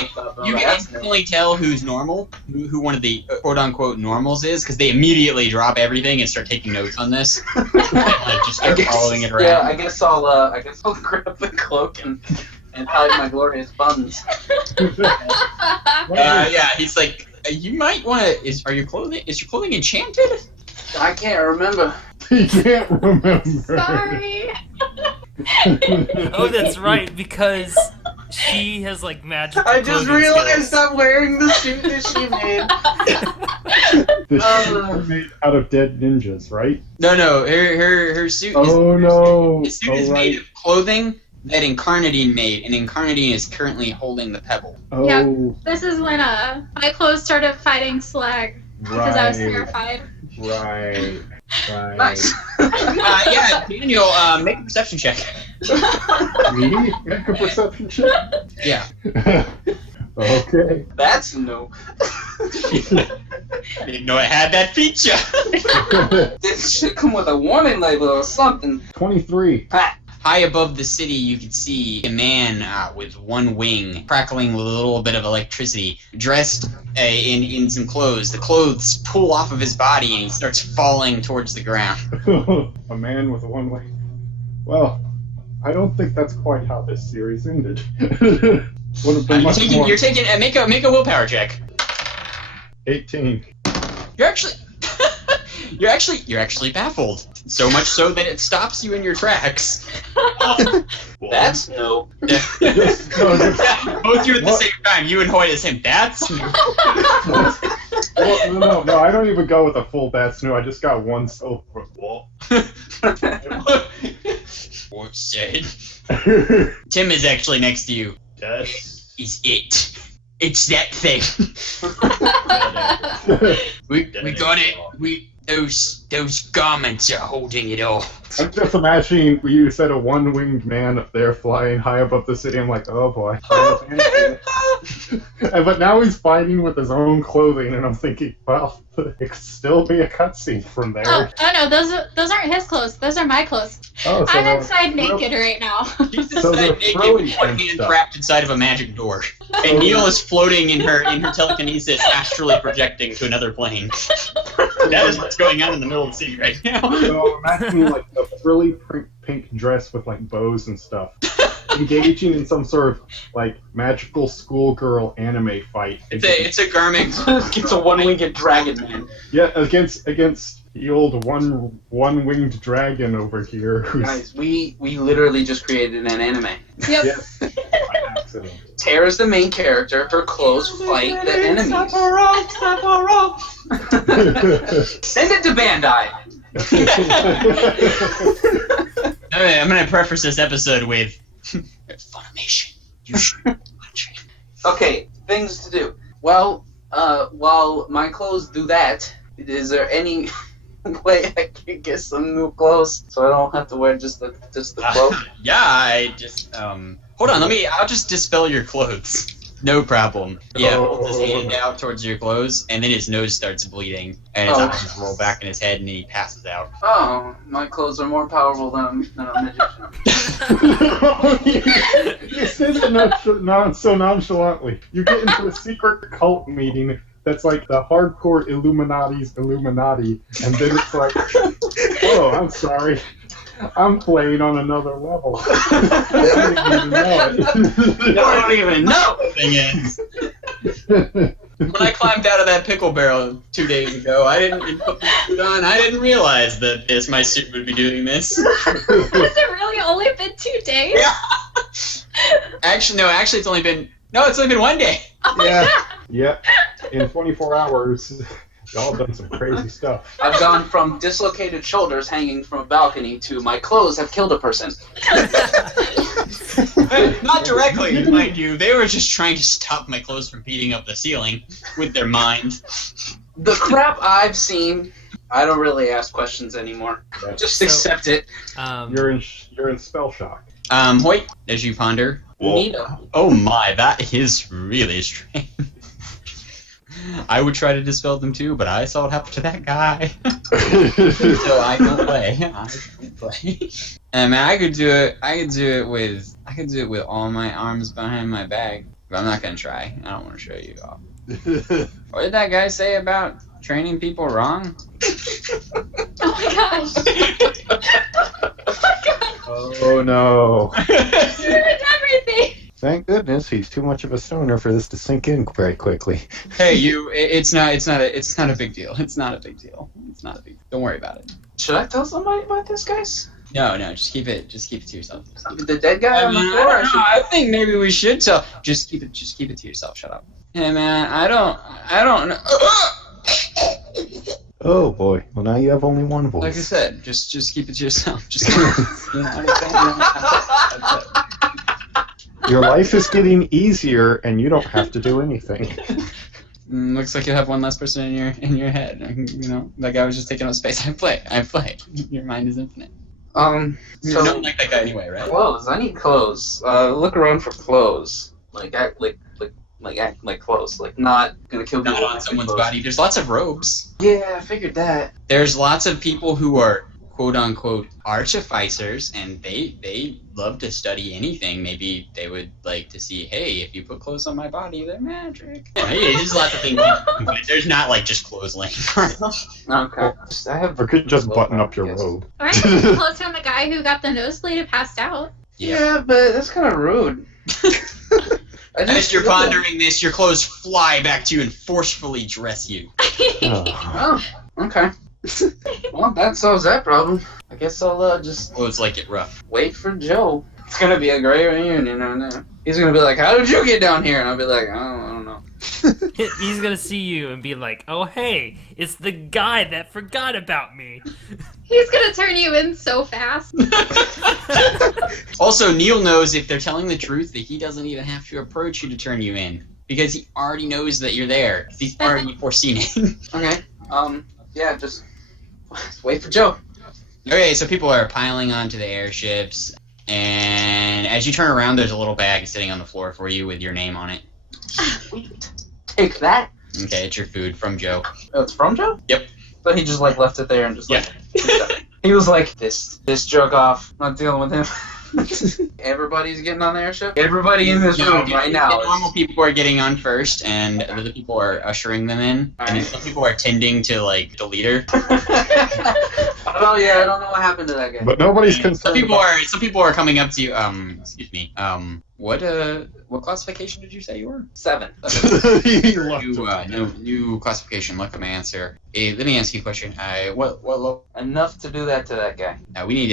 you can instantly tell who's normal, who one of the quote-unquote normals is, because they immediately drop everything and start taking notes on this. And, just start following it around. Yeah, I guess I'll grab the cloak and hide my glorious buns. Yeah, he's like, you might want to. Is your clothing enchanted? I can't remember. He can't remember. Sorry. Oh, that's right, because she has like magic. I just clothing realized skills. I'm wearing the suit that she made. The shoes are made out of dead ninjas, right? No, her suit. No. His suit is made of clothing that Incarnadine made, and Incarnadine is currently holding the pebble. Oh, Yeah. This is when my clothes started fighting Slag because I was terrified. Right. Nice. Yeah, Daniel, make a perception check. Me? Make a perception check? Yeah. Okay. That's no. I didn't know it had that feature. This should come with a warning label or something. 23. High above the city, you can see a man with one wing, crackling with a little bit of electricity, dressed in some clothes. The clothes pull off of his body, and he starts falling towards the ground. A man with one wing. Well, I don't think that's quite how this series ended. Would have been much more. You're taking. Make a willpower check. 18. You're actually baffled. So much so that it stops you in your tracks. That's no. Both you at the same time. You and Hoyt at the same. That's. Well, no, I don't even go with a full bat snoo. I just got one silver wall. What's said? Tim is actually next to you. Yes. Is it? It's that thing. we got it. Those garments are holding it all. I'm just imagining you said a one-winged man up there flying high above the city. I'm like, oh boy. But now he's fighting with his own clothing, and I'm thinking, well, it could still be a cutscene from there. Oh no, those aren't his clothes. Those are my clothes. Oh, so I'm inside naked right now. She's So they're inside naked frilly with one and hand stuff. trapped inside of a magic door. And Neil is floating in her telekinesis, astrally projecting to another plane. That is what's going on in the middle of the city right now. So imagine like a frilly pink dress with like bows and stuff, engaging in some sort of like magical schoolgirl anime fight. It's a garment. It's a one-winged dragon man. Yeah, against the old one-winged dragon over here. Who's Guys, we literally just created an anime. Yep. yes, by accident. Tara is the main character. Her clothes fight the enemies. Send it to Bandai. Alright, I'm gonna preface this episode with Funimation. You should watch it. Okay, things to do. Well, while my clothes do that, is there any way I can get some new clothes so I don't have to wear just the clothes? Yeah, I just hold on. I'll just dispel your clothes. No problem. Yeah, hold his hand out towards your clothes, and then his nose starts bleeding, and his eyes roll back in his head, and he passes out. Oh, my clothes are more powerful than a magician. You said it so nonchalantly. You get into a secret cult meeting that's like the hardcore Illuminati's Illuminati, and then it's like, oh, I'm sorry. I'm playing on another level. I don't even know I don't even know what the thing is. When I climbed out of that pickle barrel 2 days ago, I didn't put my suit on. I didn't realize that my suit would be doing this. Has it really only been 2 days? Yeah. Actually, it's only been 1 day. Oh my Yeah. god. Yep. In 24 hours, y'all done some crazy stuff. I've gone from dislocated shoulders hanging from a balcony to my clothes have killed a person. Not directly, mind you. They were just trying to stop my clothes from beating up the ceiling with their mind. The crap I've seen, I don't really ask questions anymore. Just accept it. You're in spell shock. Hoyt, as you ponder. Nita. Oh my, that is really strange. I would try to dispel them too, but I saw it happen to that guy. So I don't play. And man, I could do it with all my arms behind my back. But I'm not gonna try. I don't want to show you off. What did that guy say about training people wrong? Oh my gosh. Oh no. You ruined everything. Thank goodness he's too much of a stoner for this to sink in very quickly. Hey, it's not a big deal. It's not a big deal. Don't worry about it. Should I tell somebody about this, guys? No, just keep it to yourself. The dead guy on the floor? I think maybe we should tell. Just keep it to yourself. Shut up. Hey man, I don't know. Oh boy. Well, now you have only one voice. Like I said, just keep it to yourself. Just keep it, you know what I'm saying? Your life is getting easier, and you don't have to do anything. Looks like you have one less person in your head. You know, that guy was just taking up space. I play. Your mind is infinite. So You don't like that guy anyway, right? clothes. I need clothes. Look around for clothes. Act like clothes. Like not gonna kill people. Not on someone's body. There's lots of robes. Yeah, I figured that. There's lots of people who are quote unquote artificers, and they love to study anything. Maybe they would like to see, hey, if you put clothes on my body, they're magic. Hey, there's lots of things, but there's not like just clothes laying around. Okay. I have. Or could just button up your robe. Alright, close on the guy who got the nosebleed and passed out. Yeah, but that's kind of rude. As you're pondering this, your clothes fly back to you and forcefully dress you. Oh. Oh, okay. Well, that solves that problem. I guess I'll just Clothes like it rough. wait for Joe. It's gonna be a great reunion, I know. He's gonna be like, "How did you get down here?" And I'll be like, "I don't know." He's gonna see you and be like, "Oh hey, it's the guy that forgot about me." He's gonna turn you in so fast. Also, Neil knows if they're telling the truth that he doesn't even have to approach you to turn you in because he already knows that you're there. 'Cause he's already foreseen it. Okay. Yeah, just wait for Joe. Okay, so people are piling onto the airships, and as you turn around, there's a little bag sitting on the floor for you with your name on it. Sweet. Take that. Okay, it's your food from Joe. Oh, it's from Joe? Yep. So he just left it there and just he was like, this jerk off. I'm not dealing with him. Everybody's getting on the airship? Everybody in this room right now. The normal people are getting on first, and the other people are ushering them in. And then some people are tending to, like, the leader. I don't know what happened to that guy. But nobody's concerned. Some people are coming up to you. Excuse me. What classification did you say you were? 7. You left him. New classification. Look at my answer. Let me ask you a question. What level? Enough to do that to that guy. We need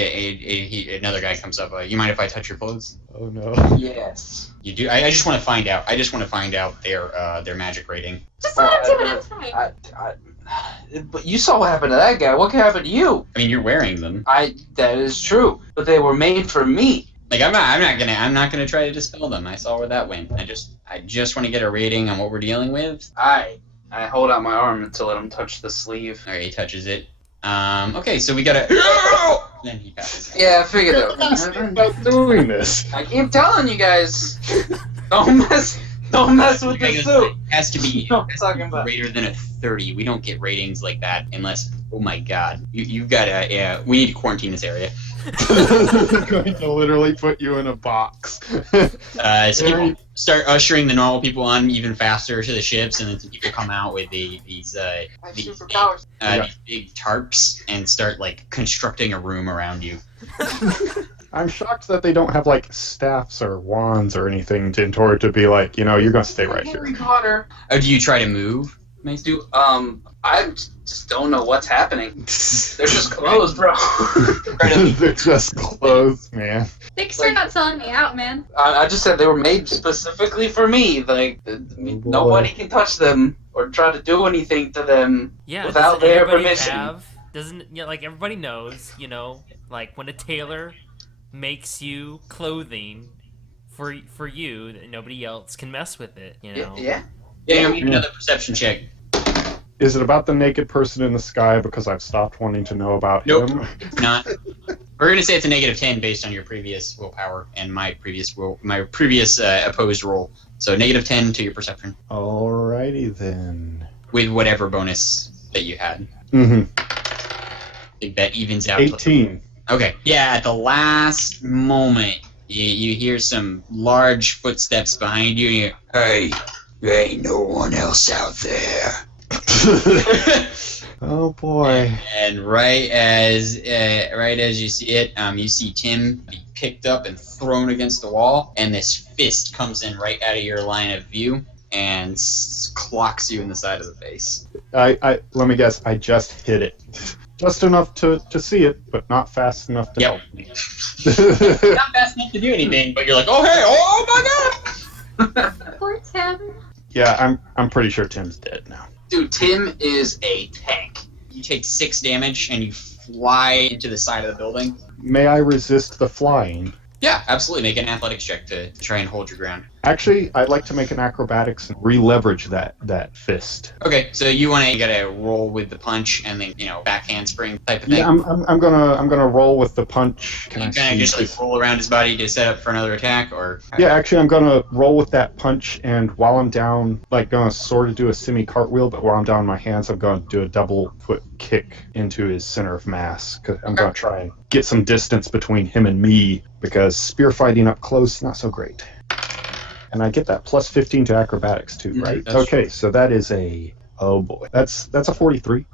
another guy comes up. You mind if I touch your clothes? Oh no. Yes. You do. I just want to find out. I just want to find out their magic rating. Just let him do it. It's fine. But you saw what happened to that guy. What can happen to you? I mean, you're wearing them. That is true. But they were made for me. Like I'm not gonna try to dispel them. I saw where that went. I just want to get a rating on what we're dealing with. I hold out my arm to let him touch the sleeve. Alright, he touches it. Okay, so we gotta. Then he passes. Yeah, I figured Stop that. doing this. I keep telling you guys, don't mess with the suit. It has to be No, I'm talking about. greater than a 30. We don't get ratings like that unless. Oh my god, you've got to. Yeah, we need to quarantine this area. Going to literally put you in a box. So people start ushering the normal people on even faster to the ships, and then some people come out with these Superpowers. big tarps and start like constructing a room around you. I'm shocked that they don't have like staffs or wands or anything in order to be like, you're gonna stay right here. Harry Potter. Oh, do you try to move? Dude, I just don't know what's happening. They're just closed, bro. They're just closed, man. Thanks for not selling me out, man. I just said they were made specifically for me. Like, nobody can touch them or try to do anything to them without doesn't their everybody permission. Like everybody knows, like when a tailor makes you clothing for you, that nobody else can mess with it. Yeah. Yeah, we need another perception check. Is it about the naked person in the sky because I've stopped wanting to know about Nope. him? It's not. We're gonna say it's a -10 based on your previous willpower and my previous opposed roll. So -10 to your perception Alrighty then. with whatever bonus that you had. Mm-hmm. I think that evens out. 18. Okay. Yeah, at the last moment, you hear some large footsteps behind you. And you Hey, there ain't no one else out there. Oh boy. And right as you see it, you see Tim be picked up and thrown against the wall, and this fist comes in right out of your line of view and clocks you in the side of the face. I let me guess, I just hit it. Just enough to see it, but not fast enough to help me. Not fast enough to do anything, but you're like, oh hey, oh my god! Poor Tim. Yeah, I'm pretty sure Tim's dead now. Dude, Tim is a tank. You take 6 damage and you fly into the side of the building. May I resist the flying? Yeah, absolutely. Make an athletics check to try and hold your ground. Actually, I'd like to make an acrobatics and re-leverage that fist. Okay, so you gotta roll with the punch and then back handspring type of thing. Yeah, I'm gonna roll with the punch. Can you I kind of see? just roll around his body to set up for another attack, or Yeah, actually, I'm gonna roll with that punch, and while I'm down, gonna sort of do a semi-cartwheel, but while I'm down on my hands, I'm gonna do a double foot kick into his center of mass. Cause I'm gonna try and get some distance between him and me, because spear fighting up close, not so great. And I get that plus 15 to acrobatics too, right? Okay, so that is oh boy, that's a 43.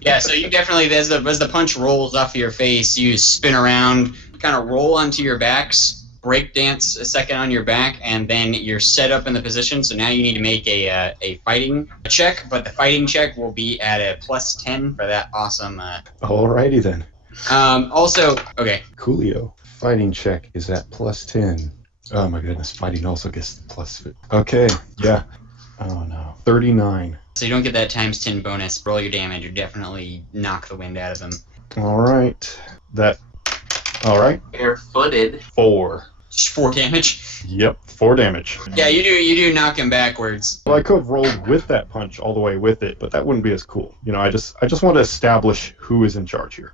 Yeah, so you definitely, as the punch rolls off of your face, you spin around, kind of roll onto your backs, break dance a second on your back, and then you're set up in the position. So now you need to make a fighting check, but the fighting check will be at a plus 10 for that awesome. Alrighty then. Also, okay. Coolio. Fighting check is at plus 10. Oh my goodness, fighting also gets plus. Okay, yeah. Oh no, 39. So you don't get that times 10 bonus. Roll your damage. You definitely knock the wind out of him. All right, that. All right, Barefooted. 4. Just 4 damage. Yep, 4 damage. Yeah, you do knock him backwards. Well, I could have rolled with that punch all the way with it, but that wouldn't be as cool. You know, I just want to establish who is in charge here.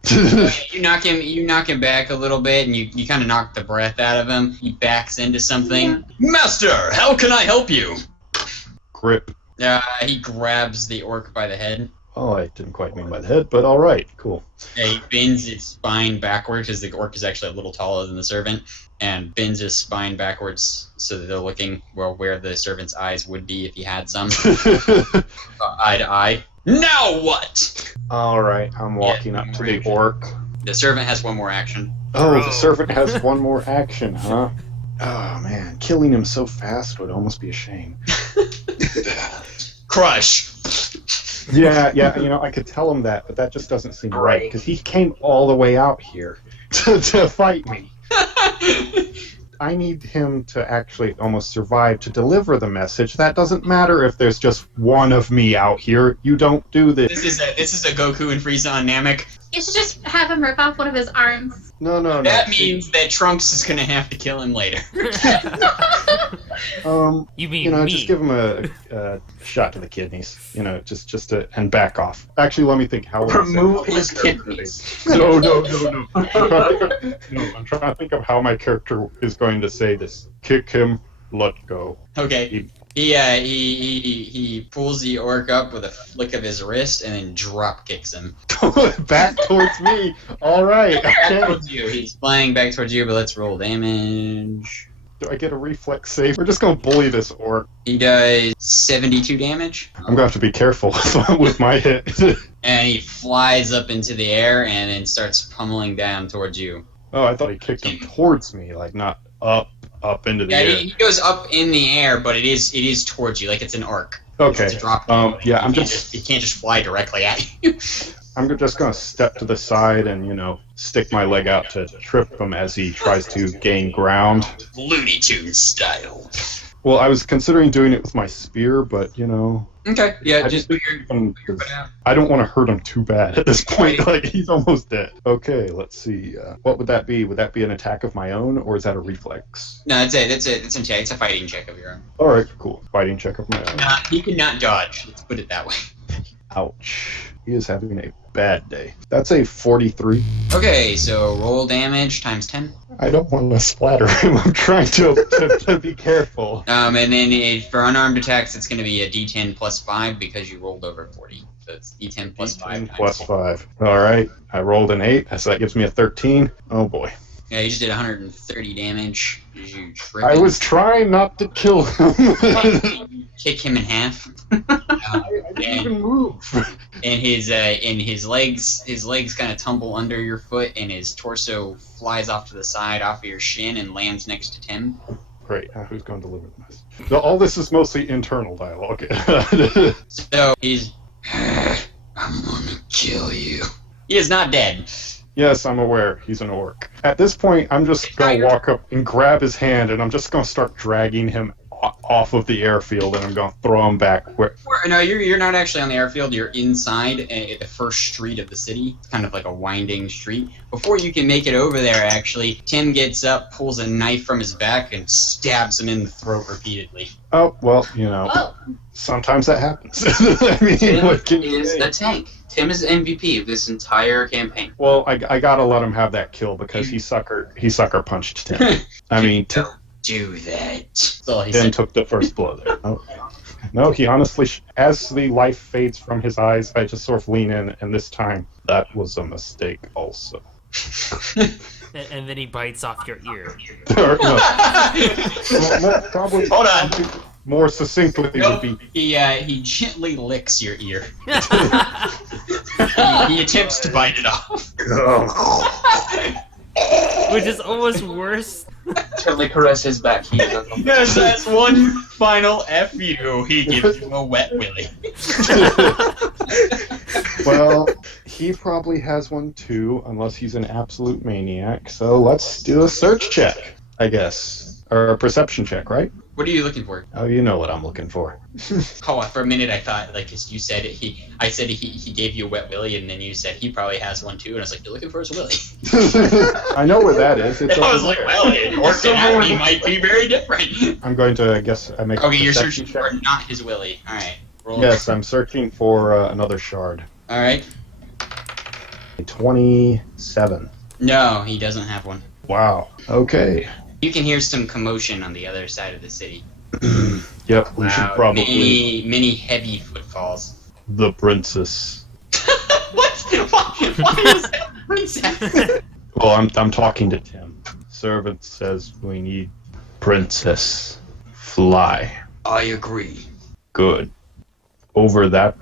You knock him back a little bit, and you kind of knock the breath out of him. He backs into something. Master, how can I help you? Grip. He grabs the orc by the head. Oh, I didn't quite mean by the head, but all right, cool. He bends his spine backwards, because the orc is actually a little taller than the servant, and bends his spine backwards so that they're looking where the servant's eyes would be if he had some. Eye to eye. Now what? All right, I'm walking up to the orc. The servant has one more action. Oh, the servant has one more action, huh? Oh man, killing him so fast would almost be a shame. Crush. Yeah, you know, I could tell him that, but that just doesn't seem right, because he came all the way out here to fight me. I need him to actually almost survive to deliver the message. That doesn't matter if there's just one of me out here. You don't do this. This is a Goku and Frieza on Namek. You should just have him rip off one of his arms. No. That means that Trunks is gonna have to kill him later. You mean you know, me? just give him a shot to the kidneys. You know, just to and back off. Actually, let me think. How would I say Remove it? his kidneys. No. I'm trying to think of how my character is going to say this. Kick him, let go. Okay. He pulls the orc up with a flick of his wrist and then drop kicks him. Back towards me. All right. Back Okay. towards you. He's flying back towards you, but let's roll damage. Do I get a reflex save? We're just going to bully this orc. He does 72 damage. I'm going to have to be careful with my hit. And he flies up into the air and then starts pummeling down towards you. Oh, I thought he kicked him towards me, like not up into the Yeah, air. he goes up in the air, but it is towards you, like it's an arc. Okay. It's a drop. Yeah, He can't just fly directly at you. I'm just going to step to the side and, you know, stick my leg out to trip him as he tries to gain ground. Looney Tunes style. Well, I was considering doing it with my spear, but, you know... Okay, yeah, I just put your because foot out. I don't want to hurt him too bad at this point. Like, he's almost dead. Okay, let's see. What would that be? Would that be an attack of my own, or is that a reflex? No, that's it. It's a check. It's a fighting check of your own. All right, cool. Fighting check of my own. He could not dodge. Let's put it that way. Ouch. He is having a bad day. That's a 43. Okay, so roll damage times 10. I don't want to splatter him. I'm trying to be careful. And then for unarmed attacks, it's going to be a D10 plus 5 because you rolled over 40. So it's D10 plus 5 times Plus 10. 5. All right. I rolled an 8, so that gives me a 13. Oh boy. Yeah, you just did 130 damage. You trip I him. was trying not to kill him. You kick him in half. I didn't even move. And his legs kind of tumble under your foot, and his torso flies off to the side, off of your shin, and lands next to Tim. Great. Now who's going to deliver the message? All this is mostly internal dialogue. So he's I'm gonna kill you. he is not dead. Yes, I'm aware. He's an orc. At this point, I'm just going to walk up and grab his hand, and I'm just going to start dragging him off of the airfield, and I'm going to throw him back. No, you're not actually on the airfield. You're inside at the first street of the city. It's kind of like a winding street. Before you can make it over there, actually, Tim gets up, pulls a knife from his back, and stabs him in the throat repeatedly. Oh, well, you know, Oh, sometimes that happens. I mean, Tim what can you is say? a tank. Tim is the MVP of this entire campaign. Well, I gotta let him have that kill because he sucker punched Tim. I mean, Tim Do that. That's all he then said. took the first blow there. No, he honestly, as the life fades from his eyes, I just sort of lean in, and this time, that was a mistake also. And then he bites off your ear. Or, no, probably, Hold on. more succinctly would be, He gently licks your ear. He attempts to bite it off. Which is almost worse. Gently caress his back. He doesn't. Yes, that's one final F you. He gives you a wet willy. well, he probably has one too, unless he's an absolute maniac, so let's do a search check, I guess. or a perception check, right? What are you looking for? Oh, you know what I'm looking for. Oh, for a minute I thought, like, 'cause you said I said he gave you a wet willy, and then you said he probably has one too, and I was like, you're looking for his willy. I know where that is. It's I was over like, there. well, Orc anatomy might be very different. I'm going to, I guess, I make. Okay, a you're perception searching for not his willy. All right. Roll. Yes, I'm searching for another shard. All right. 27. No, he doesn't have one. Wow. Okay. You can hear some commotion on the other side of the city. Yep, we should Loud, probably. many heavy footfalls. The princess. What? Why is that princess? Well, I'm talking to Tim. Servant says we need princess. Fly. I agree. Good. Over that,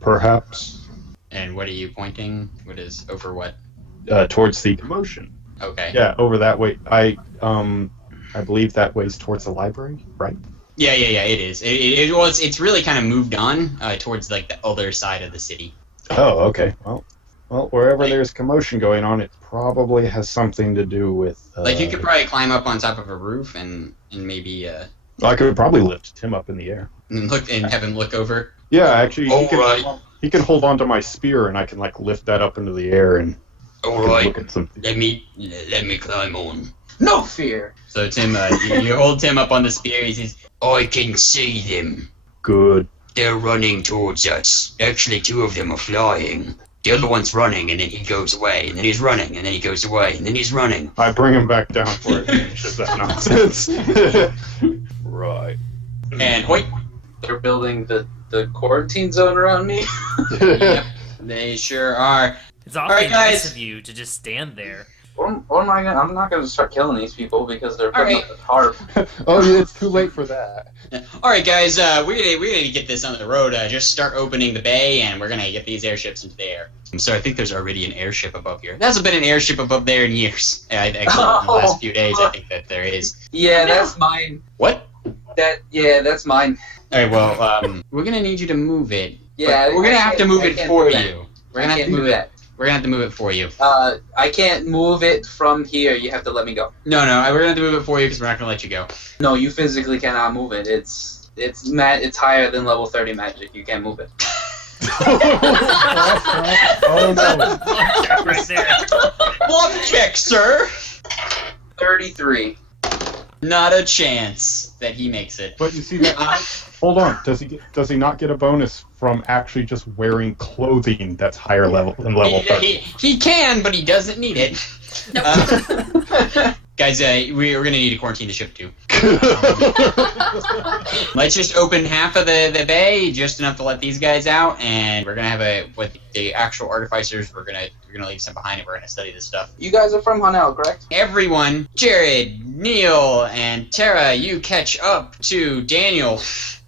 perhaps? And what are you pointing? What is over what? Towards the commotion. Okay. Yeah, over that way. I believe that way's towards the library, right? Yeah. It is. It's really kind of moved on towards like the other side of the city. Oh, okay. Well, wherever there's commotion going on, it probably has something to do with. Like you could probably climb up on top of a roof and maybe I could probably lift Tim up in the air. and look and have him look over. Yeah, actually, All right. he can hold onto my spear, and I can like lift that up into the air and All look right. at something. Let me climb on. No fear. So Tim, you hold Tim up on the spear. He says, I can see them. Good. They're running towards us. Actually, two of them are flying. The other one's running, and then he goes away, and then he's running, and then he goes away, and then he's running. I bring him back down for it. Finishes that nonsense. Right. and hoit. They're building the quarantine zone around me. Yep, they sure are. It's awfully Alright, guys. nice of you to just stand there. What am I gonna? I'm not gonna start killing these people because they're putting Alright. up the tarp. Oh, yeah, it's too late for that. All right, guys, we're gonna get this on the road. Just start opening the bay, and we're gonna get these airships into the air. So I think there's already an airship above here. There hasn't been an airship above there in years. Actually, in the last few days, I think that there is. Yeah, that's mine. What? That's mine. All right, well, we're gonna need you to move it. Yeah, But we're gonna I have to can't- move I it can't for do that. you. We're I gonna have can't to do move it. that. We're gonna have to move it for you. I can't move it from here. You have to let me go. No, we're gonna have to move it for you because we're not gonna let you go. No, you physically cannot move it. It's It's higher than level 30 magic. You can't move it. Oh no. Right there. Bluff check, sir. 33. Not a chance that he makes it. But you see that? Hold on. Does he not get a bonus from actually just wearing clothing that's higher level than level 30? He can, but he doesn't need it. Guys, we're gonna need to quarantine the ship too. Let's just open half of the bay, just enough to let these guys out, and we're gonna have with the actual artificers. We're gonna leave some behind, and we're gonna study this stuff. You guys are from Hanel, correct? Everyone, Jared, Neil, and Tara, you catch up to Daniel.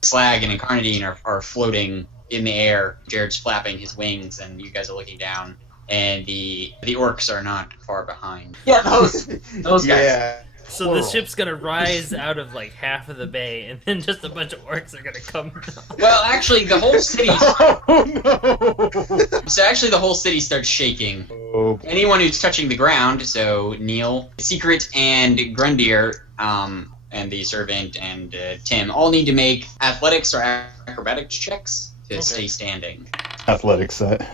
Slag and Incarnadine are floating in the air. Jared's flapping his wings, and you guys are looking down. And the orcs are not far behind. Yeah, those guys. Yeah. So the ship's gonna rise out of like half of the bay, and then just a bunch of orcs are gonna come. Well, actually, the whole city. Oh no. So actually, the whole city starts shaking. Oh, Anyone who's touching the ground, so Neil, Secret, and Grundier, and the servant and Tim, all need to make athletics or acrobatics checks to stay standing. athletic set.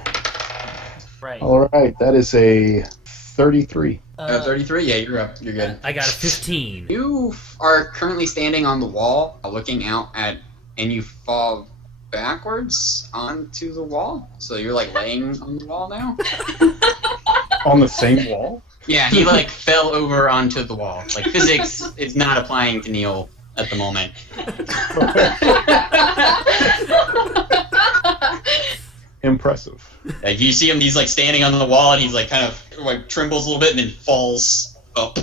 Right. All right, that is a 33. 33. Yeah, you're up. You're good. I got a 15. You are currently standing on the wall, looking out at, and you fall backwards onto the wall. So you're like laying on the wall now. On the same wall? Yeah, he like fell over onto the wall. Like physics is not applying to Neil at the moment. Impressive. Like you see him, he's like standing on the wall, and he's like kind of like trembles a little bit, and then falls up.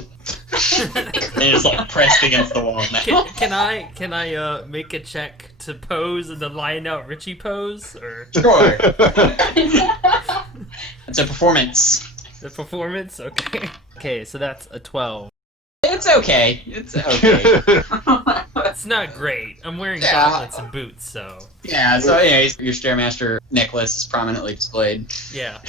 And he's like pressed against the wall now. Can I make a check to pose in the Lionel Richie pose, or Sure. It's a performance. the performance? Okay. Okay, so that's a 12. It's okay. It's okay. It's not great. I'm wearing Yeah. gauntlets and boots, so Yeah, so anyways, your Stairmaster necklace is prominently displayed. yeah.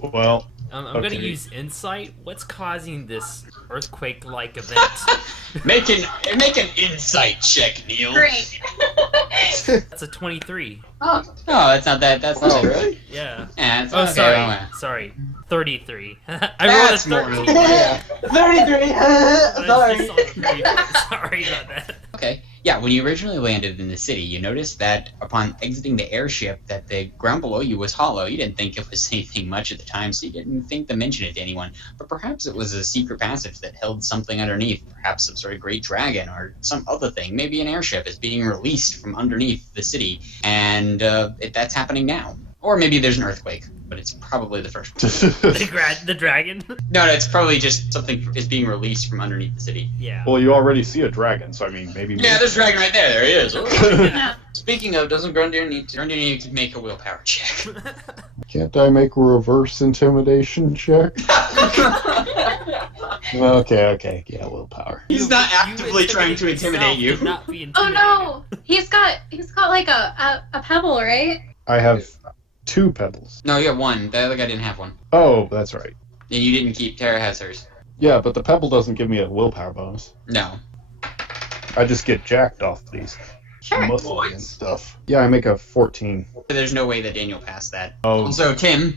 Well, I'm gonna Okay. use insight. What's causing this earthquake-like event? Make an insight check, Neil. Great. That's a 23. Oh, Oh, that's not that. That's not really? Yeah. Yeah, it's Oh, okay. sorry. well, Sorry. 33. I rolled a That's more 13. yeah. 33. Sorry. Sorry about that. Okay. Yeah, when you originally landed in the city, you noticed that upon exiting the airship that the ground below you was hollow. You didn't think it was anything much at the time, so you didn't think to mention it to anyone. But perhaps it was a secret passage that held something underneath, perhaps some sort of great dragon or some other thing. Maybe an airship is being released from underneath the city, and that's happening now. Or maybe there's an earthquake, but it's probably the first one. The dragon? No, it's probably just something is being released from underneath the city. Yeah. Well, you already see a dragon, so I mean, maybe. Yeah, there's a dragon right there. There he is. no. Speaking of, doesn't Grundir need to? Grundir needs to make a willpower check. Can't I make a reverse intimidation check? Okay. Yeah, willpower. He's not You actively trying to intimidate yourself, you. not be Oh intimidated. no. He's got like a pebble, right? I have 2 pebbles. No, you have one. The other guy didn't have one. Oh, that's right. And you didn't keep. Tara has hers. Yeah, but the pebble doesn't give me a willpower bonus. No. I just get jacked off these Sure. muscle and stuff. Yeah, I make a 14. There's no way that Daniel passed that. Oh, Also, Tim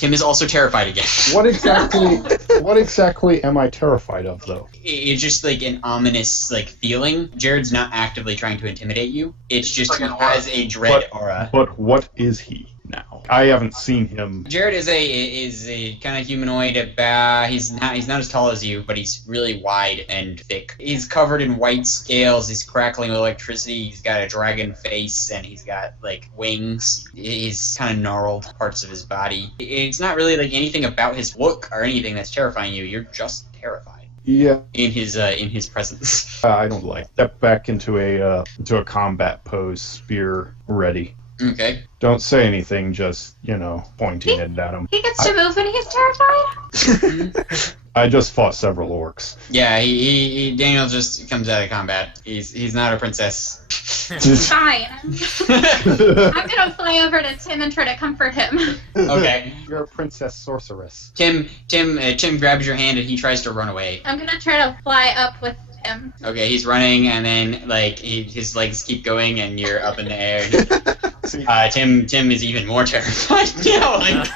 is also terrified again. what exactly am I terrified of, though? It's just like an ominous like feeling. Jared's not actively trying to intimidate you. It's just Like he an aura. has a dread aura. But what is he now? I haven't seen him. Jared is a kind of humanoid. He's not as tall as you, but he's really wide and thick. He's covered in white scales. He's crackling with electricity. He's got a dragon face and he's got like wings. He's kind of gnarled parts of his body. It's not really like anything about his look or anything that's terrifying you. You're just terrified Yeah, in his presence. I don't like. Step back into a combat pose, spear ready. Okay. Don't say anything, just, pointing it at him. He gets to move when he's terrified. I just fought several orcs. Yeah, he Daniel just comes out of combat. He's not a princess. Fine. I'm gonna fly over to Tim and try to comfort him. Okay. You're a princess sorceress. Tim grabs your hand and he tries to run away. I'm gonna try to fly up with him. Okay, he's running and then like his legs keep going and you're up in the air. Tim is even more terrified now. Like,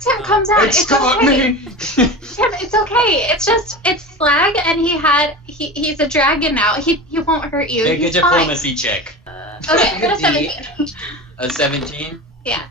Tim comes out. It's got okay. me. Tim, it's okay. It's Slag, and he's a dragon now. He won't hurt you. Make a He's fine. diplomacy check. Okay, I'm gonna 17. A 17. Yeah.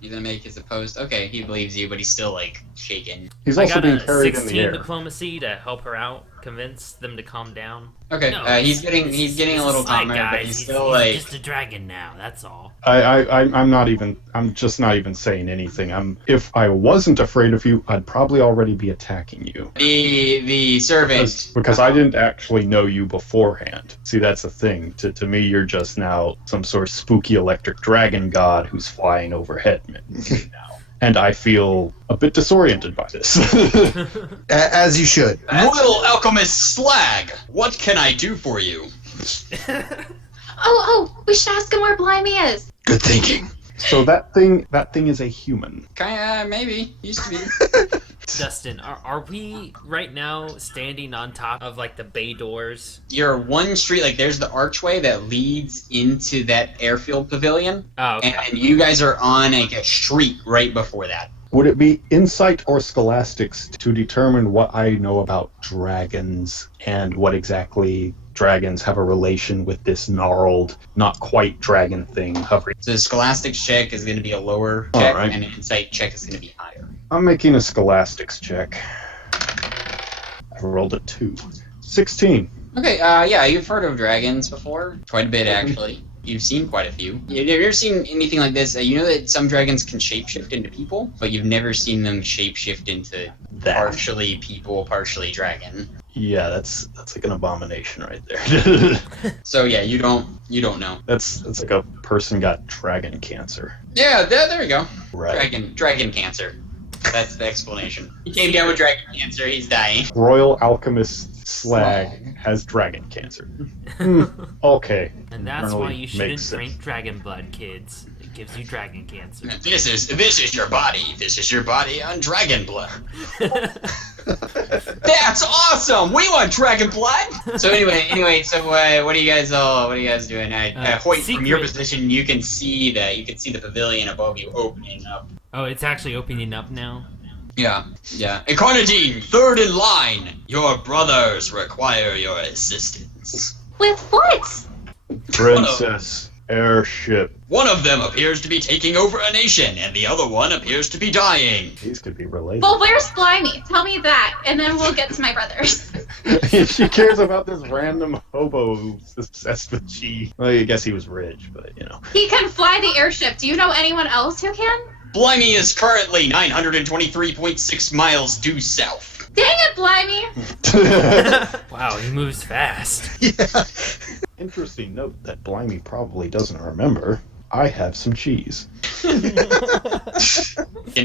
He's gonna make his opposed. Okay, he believes you, but he's still like shaking. He's I also got being a carried in 16 the air. diplomacy to help her out, convince them to calm down. Okay, No, he's getting a little calmer, but he's still like. just a dragon now. That's all. I'm just not even saying anything. If I wasn't afraid of you, I'd probably already be attacking you. The servant. Because I didn't actually know you beforehand. See, that's the thing. To me, you're just now some sort of spooky electric dragon god who's flying overhead now. And I feel a bit disoriented by this. As you should. Royal Alchemist Slag, what can I do for you? Oh, we should ask him where Blimey is. Good thinking. So that thing is a human. Kinda, maybe. Used to be. Dustin, are we right now standing on top of like the bay doors? You're one street, like there's the archway that leads into that airfield pavilion, Oh, okay. and you guys are on like a street right before that. Would it be insight or scholastics to determine what I know about dragons and what exactly dragons have a relation with this gnarled, not quite dragon thing hovering? So the scholastics check is going to be a lower All check, right. and an insight check is going to be higher. I'm making a scholastics check. I rolled a 2. 16. Okay, yeah, you've heard of dragons before. Quite a bit, actually. You've seen quite a few. You've never seen anything like this. You know that some dragons can shapeshift into people, but you've never seen them shapeshift into partially people, partially dragon. Yeah, that's like an abomination right there. So yeah, you don't know. That's like a person got dragon cancer. Yeah, there we go. Right. Dragon cancer. That's the explanation. He came down with dragon cancer. He's dying. Royal Alchemist Slag has dragon cancer. Okay. And that's why Internally you shouldn't makes drink sense. dragon blood, kids. It gives you dragon cancer. This is your body. This is your body on dragon blood. That's awesome. We want dragon blood. So anyway, so what are you guys doing? Hoyt, from your secret- position, you can see the pavilion above you opening up. Oh, it's actually opening up now. Yeah. Ecarnadine, third in line. Your brothers require your assistance. With what? Princess airship. One of them appears to be taking over a nation, and the other one appears to be dying. These could be related. Well, where's Blimey? Tell me that, and then we'll get to my brothers. She cares about this random hobo who's obsessed with cheese. Well, I guess he was rich, but you know. He can fly the airship. Do you know anyone else who can? Blimey is currently 923.6 miles due south. Dang it, Blimey! Wow, he moves fast. Yeah. Interesting note that Blimey probably doesn't remember. I have some cheese. Can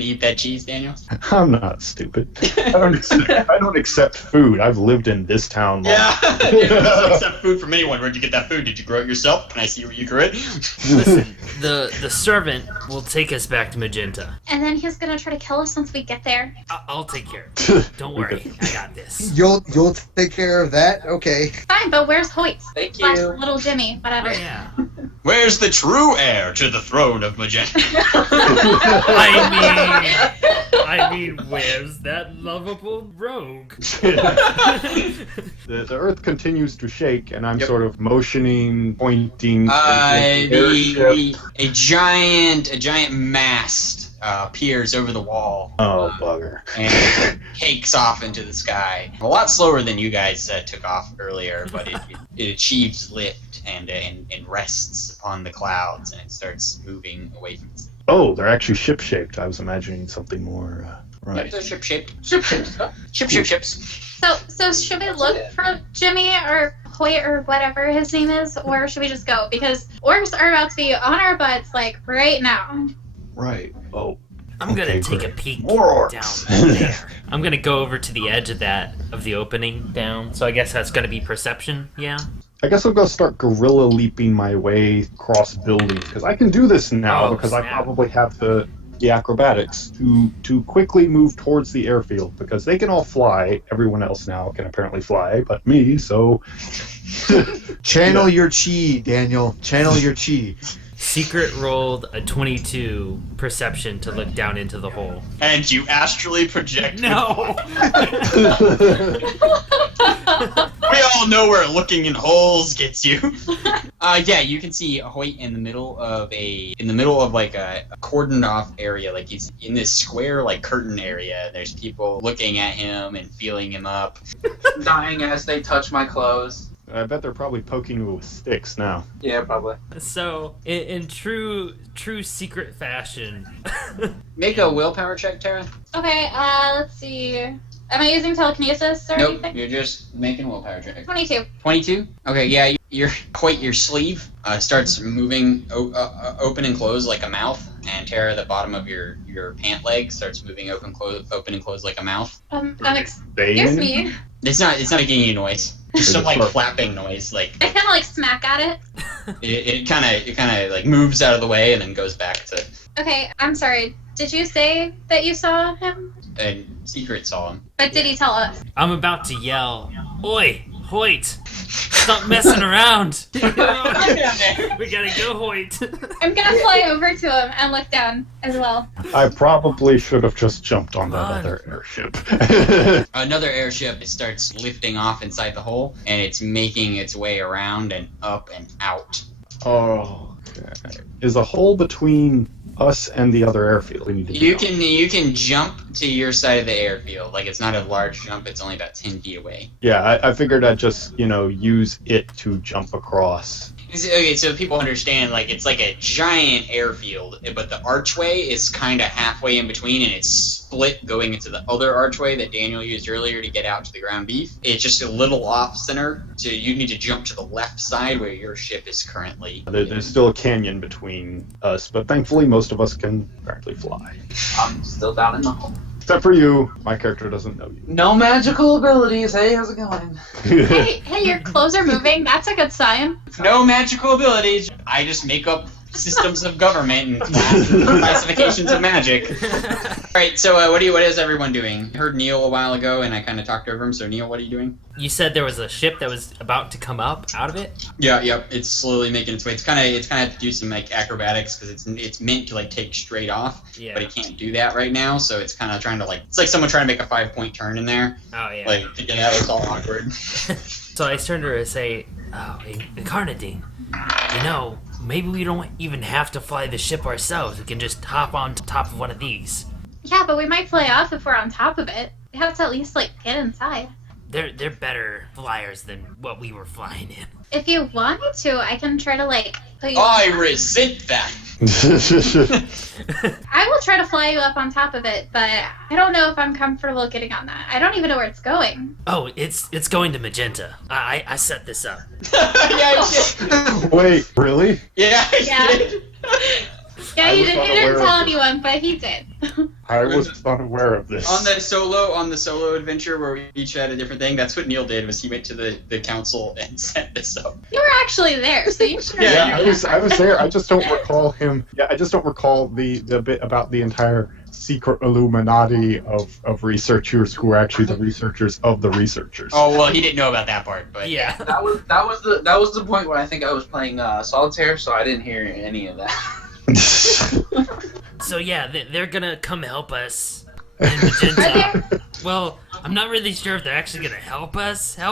you eat that cheese, Daniel? I'm not stupid. I don't accept food. I've lived in this town long. Yeah. You don't accept food from anyone. Where'd you get that food? Did you grow it yourself? Can I see where you grew it? Listen, the servant will take us back to Magenta. And then he's gonna try to kill us once we get there. I'll take care of it. Don't worry, I got this. You'll take care of that? Okay. Fine, but where's Hoyt? Thank Slash you. little Jimmy, whatever. Oh, yeah. Where's the true heir to the throne of Magenta? I mean, where's that lovable rogue? The earth continues to shake, and I'm sort of motioning, pointing. A giant mast appears over the wall. Oh, bugger. And takes off into the sky. A lot slower than you guys took off earlier, but it achieves lift and rests upon the clouds, and it starts moving away from the city. Oh, they're actually ship-shaped. I was imagining something more, Yep, right. they're ship-shaped. So should we look for Jimmy or Hoyt or whatever his name is, or should we just go? Because orcs are about to be on our butts, like, right now. Right. Oh. I'm gonna Okay, take great. a peek More down orcs. there. I'm gonna go over to the edge of the opening down. So I guess that's gonna be perception, yeah? I guess I'm going to start gorilla leaping my way across buildings, because I can do this now, Oh, because I snap. probably have the acrobatics to quickly move towards the airfield, because they can all fly. Everyone else now can apparently fly, but me, so... Channel your chi, Daniel. Channel your chi. Secret rolled a 22 perception to look down into the hole. And you astrally project. No! We all know where looking in holes gets you. Yeah, you can see Hoyt in the middle of like a cordoned off area, like he's in this square like curtain area. There's people looking at him and feeling him up. Dying as they touch my clothes. I bet they're probably poking me with sticks now. Yeah, probably. So, in true secret fashion, Make a willpower check, Tara. Okay, let's see. Am I using telekinesis or Nope, anything? you're just making a willpower check. 22. 22? Okay, yeah, your sleeve starts moving open and close like a mouth, and Tara, the bottom of your pant leg starts moving open and close like a mouth. Excuse me. It's not making any noise. Just some like Perfect. flapping noise, like I kind of like smack at it. it kind of like moves out of the way and then goes back to. Okay, I'm sorry. Did you say that you saw him? And Secret saw him. But did he tell us? I'm about to yell, "Oi, Hoyt! Stop messing around! We gotta go, Hoyt!" I'm gonna fly over to him and look down as well. I probably should have just jumped on that Come on. other airship. Another airship, it starts lifting off inside the hole, and it's making its way around and up and out. Oh, okay. Is a hole between us and the other airfield? We need to You get on. can jump to your side of the airfield. Like, it's not a large jump, it's only about 10 feet away. Yeah, I figured I'd just, use it to jump across. Okay, so people understand, like, it's like a giant airfield, but the archway is kind of halfway in between, and it's split going into the other archway that Daniel used earlier to get out to the ground beef. It's just a little off center, so you need to jump to the left side where your ship is currently. There's still a canyon between us, but thankfully most of us can apparently fly. I'm still down in the hole. Except for you, my character doesn't know you. No magical abilities. Hey, how's it going? Hey, your clothes are moving. That's a good sign. No magical abilities. I just make up systems of government and classifications of magic. Alright, so what is everyone doing? I heard Neil a while ago and I kind of talked over him, so Neil, what are you doing? You said there was a ship that was about to come up out of it? Yeah, it's slowly making its way. It's kind of have to do some like acrobatics because it's meant to like take straight off, Yeah. but it can't do that right now. So it's kind of trying to like it's like someone trying to make a 5-point turn in there. Oh, yeah. Like to get out, it's all awkward. So I turned to her and say, "Oh, Incarnadine, you know, maybe we don't even have to fly the ship ourselves. We can just hop on top of one of these. Yeah, but we might fly off if we're on top of it. We have to at least, like, get inside. They're better flyers than what we were flying in." If you want me to, I can try to, like, put you I resent that. I will try to fly you up on top of it, but I don't know if I'm comfortable getting on that. I don't even know where it's going. Oh, it's going to Magenta. I set this up. Yeah, I did. Wait, really? Yeah, I Yeah. did. Yeah, I he was didn't unaware tell of this. anyone, but he did. I was unaware of this. On the solo adventure where we each had a different thing, that's what Neil did. Was he went to the council and set this up. You were actually there, so you should have. Yeah, Yeah, I was there. I just don't recall him. Yeah, I just don't recall the bit about the entire secret Illuminati of researchers who are actually the researchers of the researchers. Oh well, he didn't know about that part, but Yeah. That was the point where I think I was playing solitaire, so I didn't hear any of that. So yeah, they're gonna come help us in Magenta. Are there, Well, I'm not really sure if they're actually gonna help us, but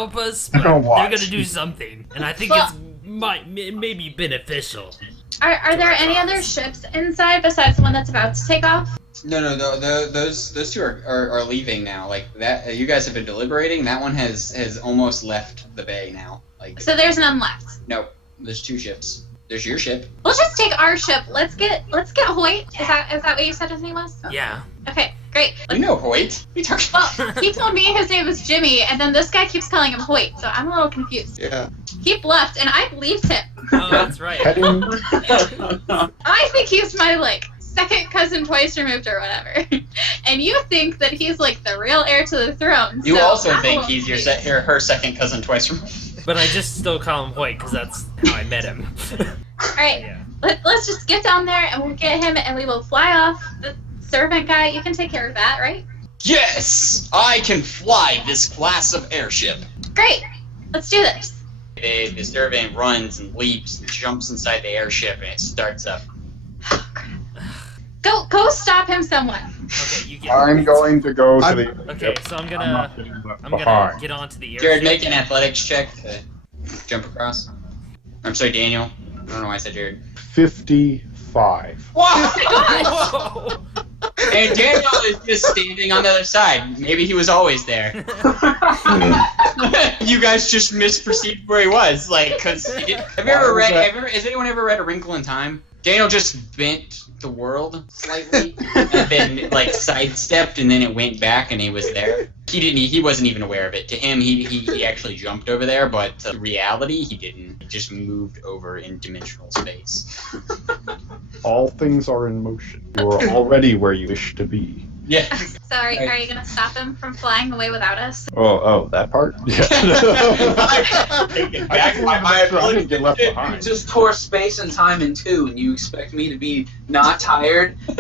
Gonna watch. they're gonna do something, and I think Well- it may be beneficial. are there any other ships inside besides the one that's about to take off? No, those two are leaving now. Like that, you guys have been deliberating. That one has almost left the bay now. Like So there's none left. no, there's 2 ships. There's your ship. We'll just take our ship. Let's get Hoyt. Is that what you said his name was? Yeah. Okay, great. We know Hoyt. We talked Well, he told me his name was Jimmy, and then this guy keeps calling him Hoyt, so I'm a little confused. Yeah. He bluffed, and I believed him. Oh, that's right. Heading. I think he's my, like, second cousin twice removed or whatever. And you think that he's, like, the real heir to the throne. You so also I think will he's believe. her second cousin twice removed. But I just still call him Hoyt because that's how I met him. Alright, Yeah. let's just get down there, and we'll get him, and we will fly off. The servant guy, you can take care of that, right? Yes, I can fly this class of airship. Great! Let's do this. The servant runs and leaps and jumps inside the airship and it starts up. Go stop him, someone. Okay, you get. I'm going to go to I'm- the. Okay, so I'm I'm gonna not getting left I'm gonna behind. get onto the airship. Jared, make an athletics check to jump across. I'm sorry, Daniel. I don't know why I said Jared. 55. Whoa! And Daniel is just standing on the other side. Maybe he was always there. You guys just misperceived where he was. Like, cause have you ever read? Has anyone ever read A Wrinkle in Time? Daniel just bent the world slightly, and then like sidestepped, and then it went back, and he was there. He wasn't even aware of it. To him, he actually jumped over there, but in reality, he didn't. He just moved over in dimensional space. All things are in motion. You are already where you wish to be. Yeah. Sorry, are you gonna stop him from flying away without us? Oh, that part? Yeah. I didn't get left You behind. just tore space and time in 2, and you expect me to be not tired? You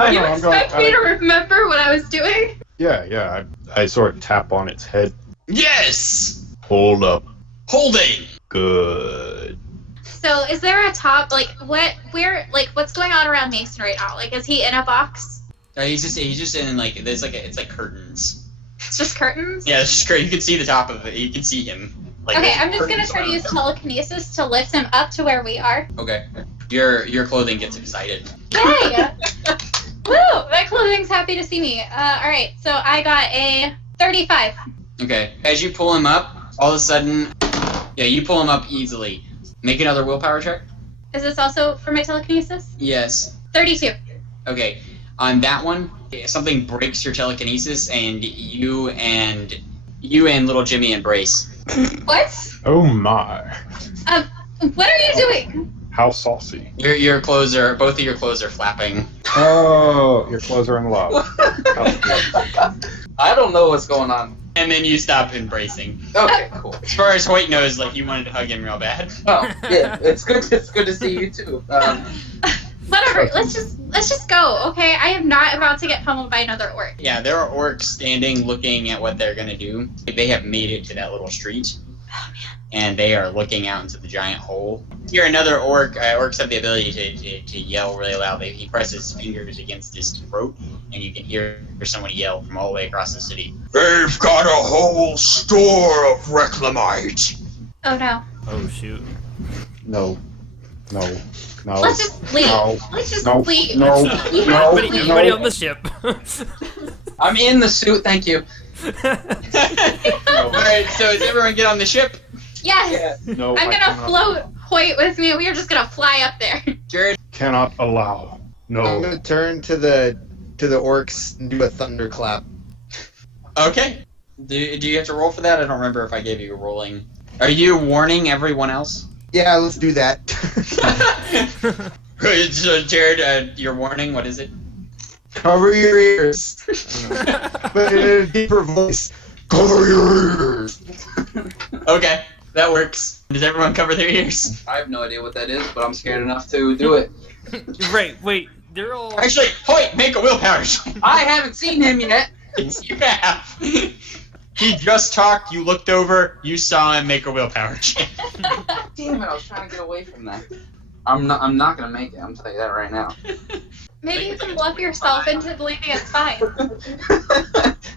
I'm going- expect me to remember what I was doing? Yeah. I sort of tap on its head. Yes. Hold up. Holding. Good. So, is there a top, like, what's going on around Mason right now? Like, is he in a box? He's just in like there's like it's like curtains. It's just curtains? Yeah, it's just great. You can see the top of it. You can see him. Like, Okay, there's I'm just gonna curtains try to around. use telekinesis to lift him up to where we are. Okay. Your clothing gets excited. Yay! Woo! My clothing's happy to see me. Alright, so I got a 35. Okay. As you pull him up, all of a sudden, yeah, you pull him up easily. Make another willpower check. Is this also for my telekinesis? Yes. 32. Okay. On that one, something breaks your telekinesis, and you and little Jimmy embrace. What? Oh my. What are you doing? How saucy. Your clothes are both of your clothes are flapping. Oh, your clothes are in love. I don't know what's going on. and then you stop embracing. Okay, cool. As far as Hoyt knows, like you wanted to hug him real bad. Oh, yeah, it's good to see you too. Whatever. Let's just go. Okay. I am not about to get pummeled by another orc. Yeah, there are orcs standing looking at what they're gonna do. They have made it to that little street. Oh man. And they are looking out into the giant hole. Here, another orc. Orcs have the ability to yell really loud. He presses fingers against his throat, and you can hear someone yell from all the way across the city. They've got a whole store of reclamite. Oh no. Oh shoot. No. No. No. Let's just leave. No. Let's just No. leave. No. We have No. to Everybody, leave. everybody on the ship. I'm in the suit, thank you. Alright, so does everyone get on the ship? Yes. No. I'm I gonna cannot- float Hoyt with me. We are just gonna fly up there. Jared? Cannot allow. I'm No. gonna turn to the orcs and do a thunderclap. Okay. Do you have to roll for that? I don't remember if I gave you a rolling. Are you warning everyone else? Yeah, let's do that. So, Jared, your warning, what is it? Cover your ears. But in a deeper voice. Cover your ears. Okay, that works. Does everyone cover their ears? I have no idea what that is, but I'm scared enough to do it. Right, wait, they're all... Actually, Hoyt, make a willpower check. I haven't seen him yet. You have. He just talked, you looked over, you saw him make a willpower check. Damn it, I was trying to get away from that. I'm not gonna make it, I'm telling you that right now. Maybe you can bluff yourself into believing it's fine.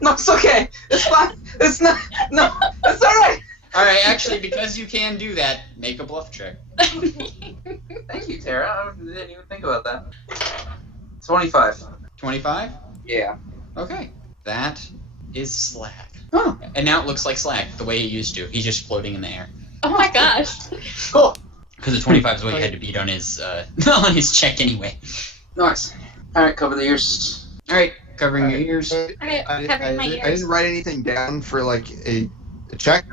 No, it's okay. It's fine. It's not. No, it's alright. Alright, actually, because you can do that, make a bluff check. Thank you, Tara. I didn't even think about that. 25. 25? Yeah. Okay. That is Slag. Oh, And now it looks like Slag, the way it used to. He's just floating in the air. Oh my gosh. cool. Because the 25 is what he had to beat on his on his check anyway. Nice. Alright, cover the ears. Alright, covering your ears. Alright, covering my I ears. didn't write anything down for like a check.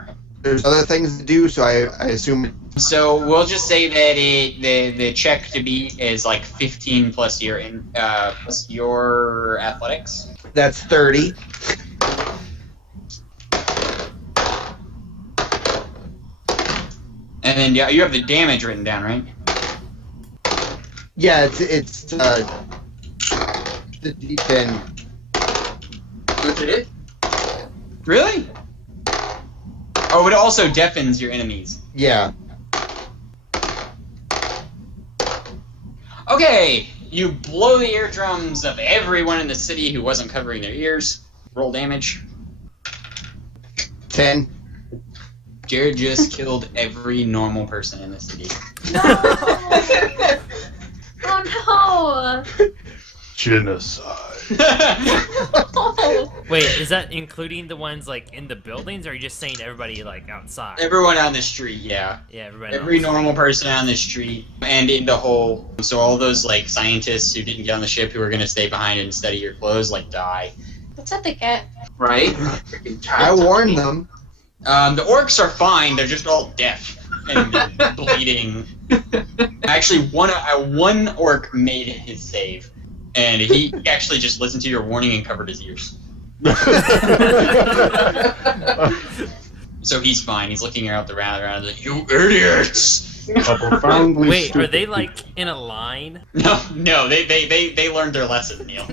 There's other things to do, so I assume. So we'll just say that the check to beat is like 15 plus plus your athletics. That's 30. And then yeah, you have the damage written down, right? Yeah, it's the D10. That's it? Really? Oh, it also deafens your enemies. Yeah. Okay, you blow the eardrums of everyone in the city who wasn't covering their ears. Roll damage. 10. Jared just killed every normal person in the city. Oh Genocide. no. Wait, is that including the ones, like, in the buildings, or are you just saying everybody, like, outside? Everyone on the street, yeah. Yeah, everybody. Every normal person on the street and in the hole. So all those like scientists who didn't get on the ship who were gonna stay behind and study your clothes like die. That's what they get. Right? I warned them. The orcs are fine. They're just all deaf and bleeding. Actually, one orc made his save, and he actually just listened to your warning and covered his ears. So he's fine. He's looking around like, you idiots! A profoundly Wait, are stupid they, people. like, in a line? No, they learned their lesson, Neil.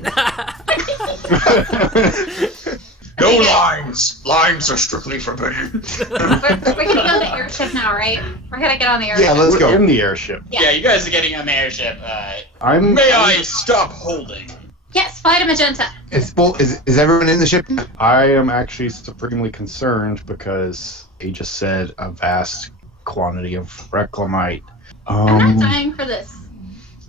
No lines! Lines are strictly forbidden. We're gonna go to the airship now, right? We're gonna get on the airship. Yeah, let's We're go. in the airship. Yeah, you guys are getting on the airship. May I stop holding? Yes, fly to Magenta. Is everyone in the ship? I am actually supremely concerned because he just said a vast quantity of reclamite. I'm not dying for this.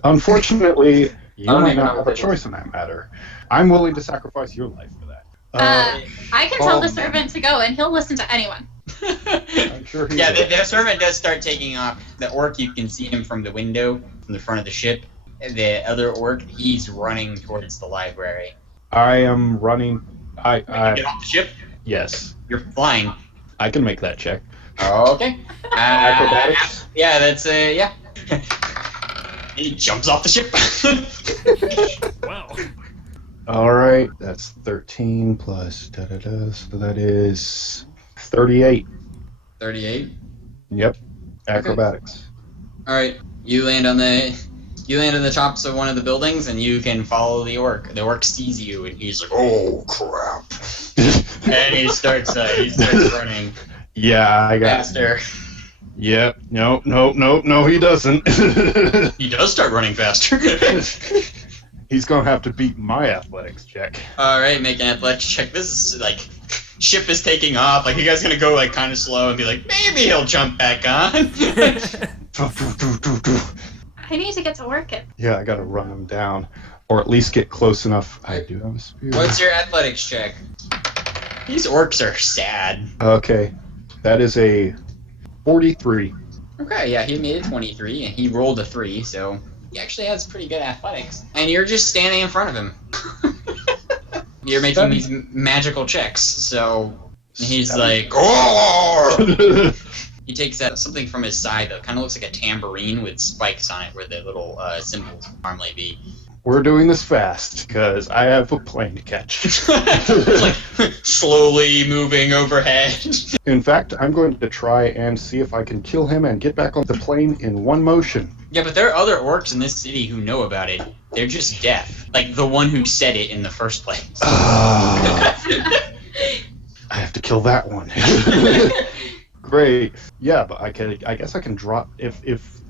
Unfortunately, you I don't might even know not have what a that choice in that matter. I'm willing to sacrifice your life for that. I can tell oh. the servant to go, and he'll listen to anyone. I'm sure he Yeah, will. the servant does start taking off. The orc, you can see him from the window, from the front of the ship. The other orc, he's running towards the library. I am running. Get off the ship. Yes, You're flying. I can make that check. Okay. Acrobatics. Yeah, that's yeah. He jumps off the ship. Wow. Alright, that's 13 plus da-da-da, so that is 38. 38. Yep. Acrobatics. All right, you land on the tops of one of the buildings, and you can follow the orc. The orc sees you, and he's like, "Oh crap!" and he starts running Yeah, I got faster. Yep. No, he doesn't. He does start running faster. He's gonna have to beat my athletics check. All right, make an athletics check. This is like ship is taking off. Like you guys gonna go like kind of slow and be like, maybe he'll jump back on. I need to get to work. Yeah, I gotta run him down, or at least get close enough. I do have a spear. What's your athletics check? These orcs are sad. Okay, that is a 43. Okay, yeah, he made a 23, and he rolled a 3, so he actually has pretty good athletics. And you're just standing in front of him. You're making these magical checks, so he's like, "Oh!" He takes out something from his side that kind of looks like a tambourine with spikes on it, where the little symbols normally be. We're doing this fast because I have a plane to catch. It's like slowly moving overhead. In fact, I'm going to try and see if I can kill him and get back on the plane in one motion. Yeah, but there are other orcs in this city who know about it. They're just deaf. Like the one who said it in the first place. I have to kill that one. Great. Yeah, but I guess I can drop if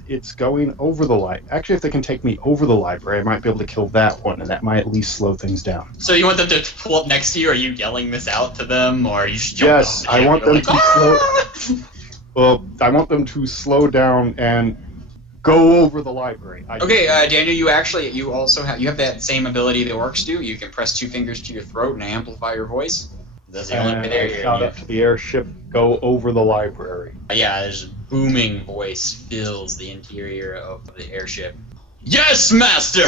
it's going over the light. Actually, if they can take me over the library, I might be able to kill that one, and that might at least slow things down. So you want them to pull up next to you? Are you yelling this out to them, or are you just jumping Yes, on the I hip? want You're them like, to slow. Well, I want them to slow down and go over the library. Okay, Daniel, you also have that same ability the orcs do. You can press 2 fingers to your throat and amplify your voice. That's the only way And there. I shout up to the airship, go over the library. Yeah, there's a booming voice fills the interior of the airship. Yes, master!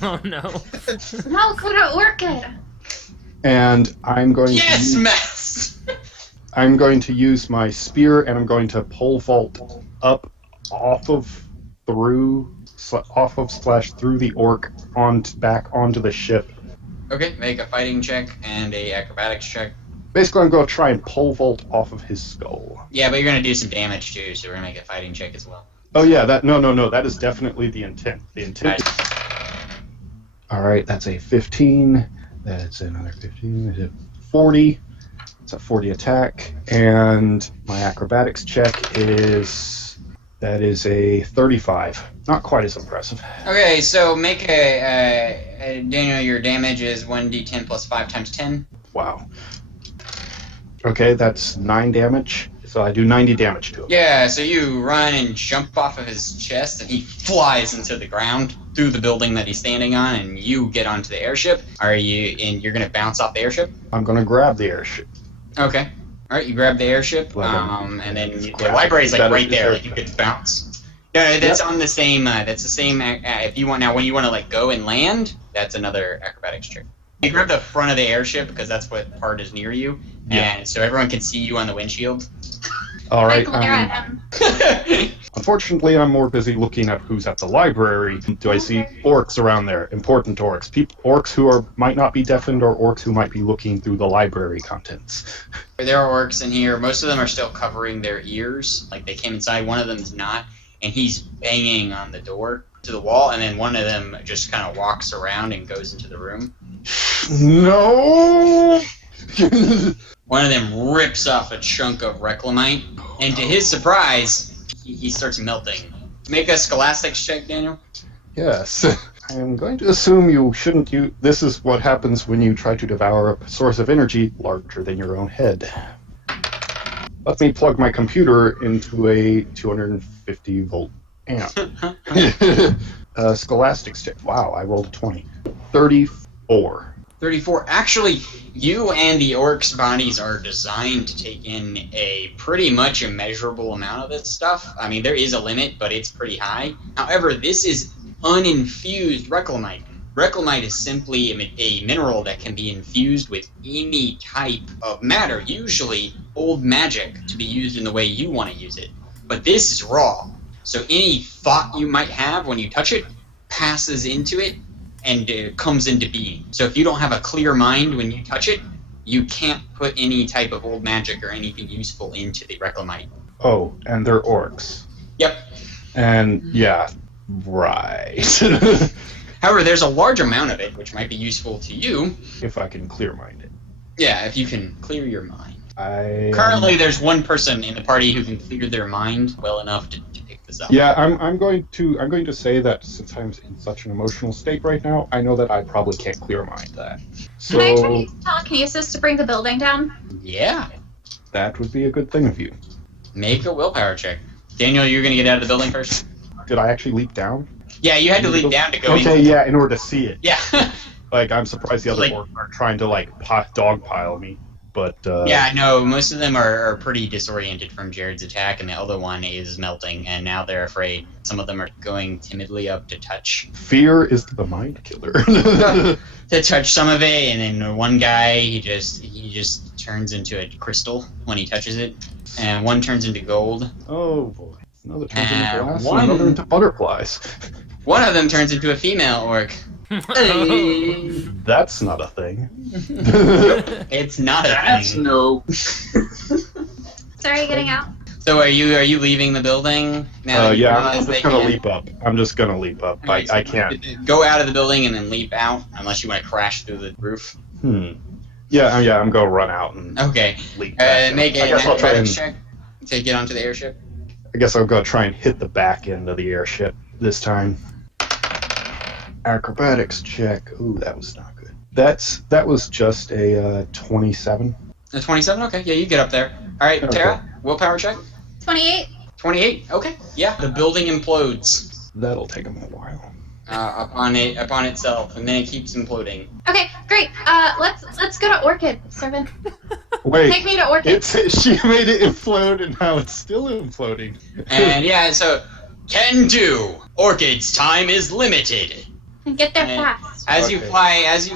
Oh no. No, go to Orchid. And I'm going Yes, to master! I'm going to use my spear, and I'm going to pole vault up through the orc back onto the ship. Okay, make a fighting check and a acrobatics check. Basically, I'm going to try and pole vault off of his skull. Yeah, but you're gonna do some damage too, so we're gonna make a fighting check as well. Oh yeah, no, that is definitely the intent. The intent. All right, that's a 15. That's another 15. That's a 40. It's a 40 attack, and my acrobatics check is a 35. Not quite as impressive. Okay, so make Daniel, your damage is 1d10 plus 5 times 10. Wow. Okay, that's 9 damage. So I do 90 damage to him. Yeah, so you run and jump off of his chest, and he flies into the ground through the building that he's standing on, and you get onto the airship. You're gonna bounce off the airship? I'm going to grab the airship. Okay. Alright, you grab the airship, and then the library's like right there, like you could bounce. Yeah, that's on the same, that's the same, if you want, now when you want to like go and land, that's another acrobatics trick. You grab the front of the airship, because that's what part is near you, and so everyone can see you on the windshield. All right. I glare at him. Unfortunately, I'm more busy looking at who's at the library. Do I see orcs around there? Important orcs. Orcs who might not be deafened, or orcs who might be looking through the library contents. There are orcs in here. Most of them are still covering their ears. Like they came inside. One of them's not, and he's banging on the door to the wall, and then one of them just kind of walks around and goes into the room. No! One of them rips off a chunk of reclamite, and to his surprise, he starts melting. Make a scholastics check, Daniel. Yes. I am going to assume you shouldn't use... This is what happens when you try to devour a source of energy larger than your own head. Let me plug my computer into a 250-volt amp. Scholastics check. Wow, I rolled a 20. 34. 34. Actually, you and the orcs' bodies are designed to take in a pretty much immeasurable amount of this stuff. I mean, there is a limit, but it's pretty high. However, this is uninfused reclamite. Reclamite is simply a mineral that can be infused with any type of matter, usually old magic, to be used in the way you want to use it. But this is raw, so any thought you might have when you touch it passes into it, and it comes into being. So if you don't have a clear mind when you touch it, you can't put any type of old magic or anything useful into the Reclamite. Oh, and they're orcs. Yep. And yeah, right. However, there's a large amount of it, which might be useful to you. If I can clear mind it. Yeah, if you can clear your mind. I Currently, there's one person in the party who can clear their mind well enough to pick this up. Yeah, I'm going to say that since I'm in such an emotional state right now, I know that I probably can't clear mind that. So Can I try to use telekinesis to bring the building down? Yeah. that would be a good thing of you. Make a willpower check. Daniel, you're gonna get out of the building first? Did I actually leap down? Yeah, you had to leap down to go Okay, in. yeah, in order to see it. Yeah. Like, I'm surprised the other Like- orcs aren't trying to, like, dogpile me. But, Yeah, no, most of them are pretty disoriented from Jared's attack, and the other one is melting, and now they're afraid. Some of them are going timidly up to touch fear is the mind killer. some of it, and then one guy, he just turns into a crystal when he touches it, and one turns into gold. Oh, boy. Another turns into glass, one- and another into butterflies. One of them turns into a female orc. Hey, That's not a thing. It's not a that's thing. no. So are you getting out? So are you leaving the building now? that you Yeah, realize I'm they just gonna can? leap up. I'm just gonna leap up. Alright, so I can't. Go out of the building and then leap out, unless you want to crash through the roof. Yeah, I'm gonna run out and Okay. leap back. Make I a guess I'll try athletics and. check to get onto the airship. I guess I'll go try and hit the back end of the airship this time. Acrobatics check. Ooh, that was not good. That was just a 27. A 27? Okay, yeah, you get up there. Alright, Okay. Tara, willpower check. 28? 28, okay. Yeah, the building implodes That'll take him a while. upon itself, and then it keeps imploding. Okay, great. Let's go to Orchid, servant. Wait, Take me to Orchid. she made it implode, and now it's still imploding. And yeah, so, can do. Orchid's time is limited. Get there and- fast. As Okay. you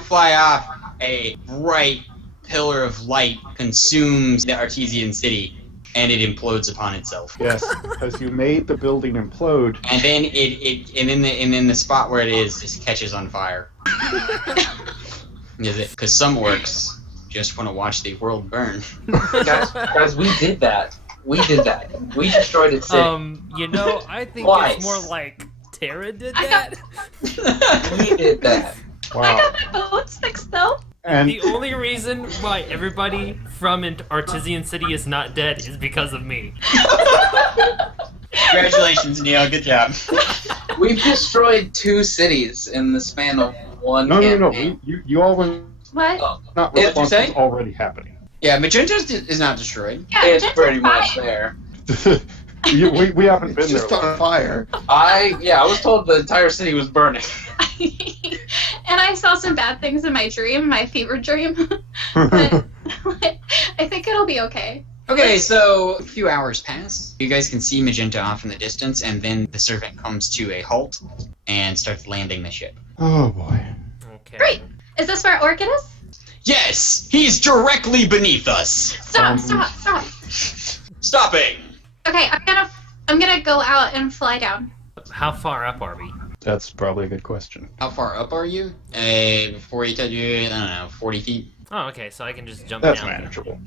fly off, a bright pillar of light consumes the Artesian city, and it implodes upon itself. Yes, because you made the building implode. And then in the spot where it is, just catches on fire. Because some orcs just want to watch the world burn. guys, we did that. We did that. We destroyed its city. I think Twice. it's more like Tara did I that. We did that. I Wow. got my boats fixed though. And The only reason why everybody from Artesian City is not dead is because of me. Congratulations, Neil. Good job. We've destroyed 2 cities in the span of one no. campaign. You all were What? Oh, not What did you say? responsible. Already happening. Yeah, Magenta is not destroyed. Yeah, it's just pretty much fine. there. we haven't been It's just there. on fire. I was told the entire city was burning. And I saw some bad things in my dream, my fever dream. But I think it'll be okay. Okay, so a few hours pass. You guys can see Magenta off in the distance, and then the servant comes to a halt and starts landing the ship. Oh boy. Okay. Great. Is this where Orchid is? Yes, he's directly beneath us. Stop! Stopping. Okay, I'm gonna go out and fly down. How far up are we? That's probably a good question. How far up are you? Before you touch you, I don't know, 40 feet. Oh, okay, so I can just jump That's down. manageable.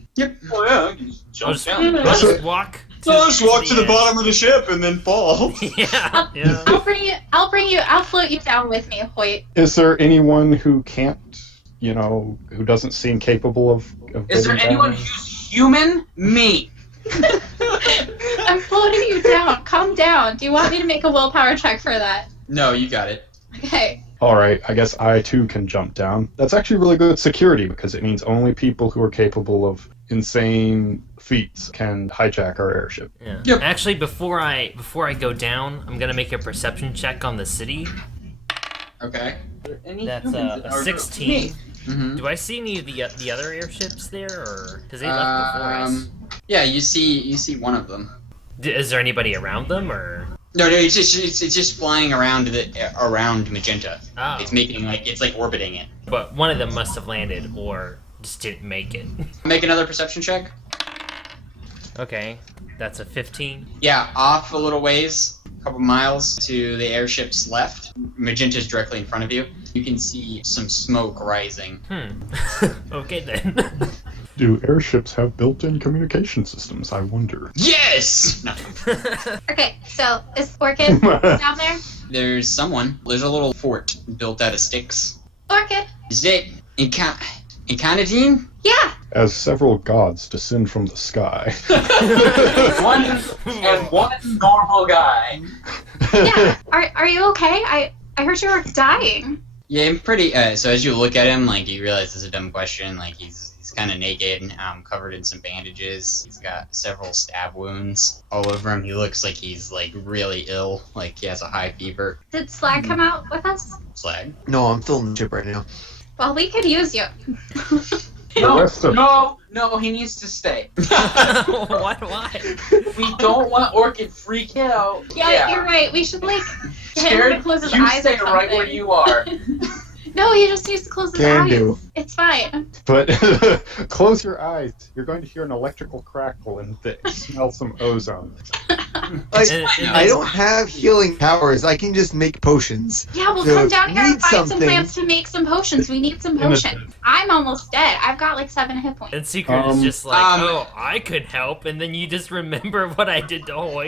Oh yeah, you just I'll jump just, down. I'll just walk. edge. of the ship and then fall. Yeah, yeah. I'll float you down with me, Hoyt. Is there anyone who can't, who doesn't seem capable of Is there getting anyone down? who's human? Me. I'm floating you down. Calm down. Do you want me to make a willpower check for that? No, you got it. Okay. All right, I guess I too can jump down. That's actually really good security because it means only people who are capable of insane feats can hijack our airship. Yeah. Yep. Actually, before I go down, I'm gonna make a perception check on the city. Okay. That's a 16. Mm-hmm. Do I see any of the other airships there, or because they left before us? Yeah, you see one of them. Is there anybody around them, or? No, it's just flying around around Magenta. Oh. It's like orbiting it. But one of them must have landed, or just didn't make it. Make another perception check. Okay, that's a 15. Yeah, off a little ways, a couple miles to the airship's left. Magenta's directly in front of you. you can see some smoke rising. Okay then. Do airships have built-in communication systems? I wonder. Yes! No. Okay, so is Orchid down there? There's someone. There's a little fort built out of sticks. Orchid? Is it Incanadine? Yeah. As several gods descend from the sky. one normal guy. Yeah. Are you okay? I heard you were dying. Yeah, I'm pretty. So as you look at him, like you realize it's a dumb question. Like he's kind of naked, covered in some bandages. He's got several stab wounds all over him. He looks like he's like really ill. Like he has a high fever. Did Slag come out with us? Slag. No, I'm still in the ship right now. Well, we could use you. No, he needs to stay. Why? We don't want Orchid freaking out. Yeah, you're right. We should like get him to close his you eyes stay or something. right where you are. No, he just needs to close his Can eyes. do. It's fine. But close your eyes. You're going to hear an electrical crackle and smell some ozone. Like, And I don't have healing powers. I can just make potions. Yeah, we'll So come if down you here and need find some something- plants to make some potions. We need some potions. I'm almost dead. I've got like 7 hit points. And Secret is just like, oh, I could help, and then you just remember what I did to Hoyt.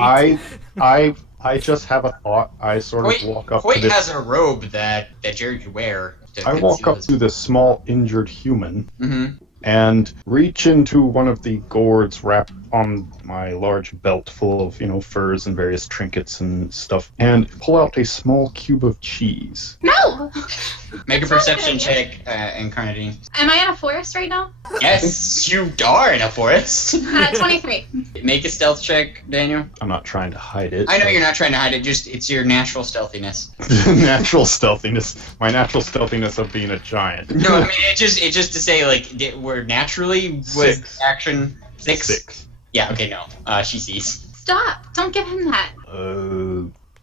I just have a thought. I sort of walk up to Hoyt this. has a robe that Jared could wear. I walk up to this small injured human Mm-hmm. and reach into one of the gourds wrapped on my large belt full of, furs and various trinkets and stuff, and pull out a small cube of cheese. No! Make a That's not perception good. check, Incarnadine. Am I in a forest right now? Yes, you are in a forest. 23. Make a stealth check, Daniel. I'm not trying to hide it. I know you're not trying to hide it. Just it's your natural stealthiness. Natural stealthiness. My natural stealthiness of being a giant. No, I mean it just to say like we're naturally was 6. action 6. 6. Yeah. Okay. No. She sees. Stop. Don't give him that.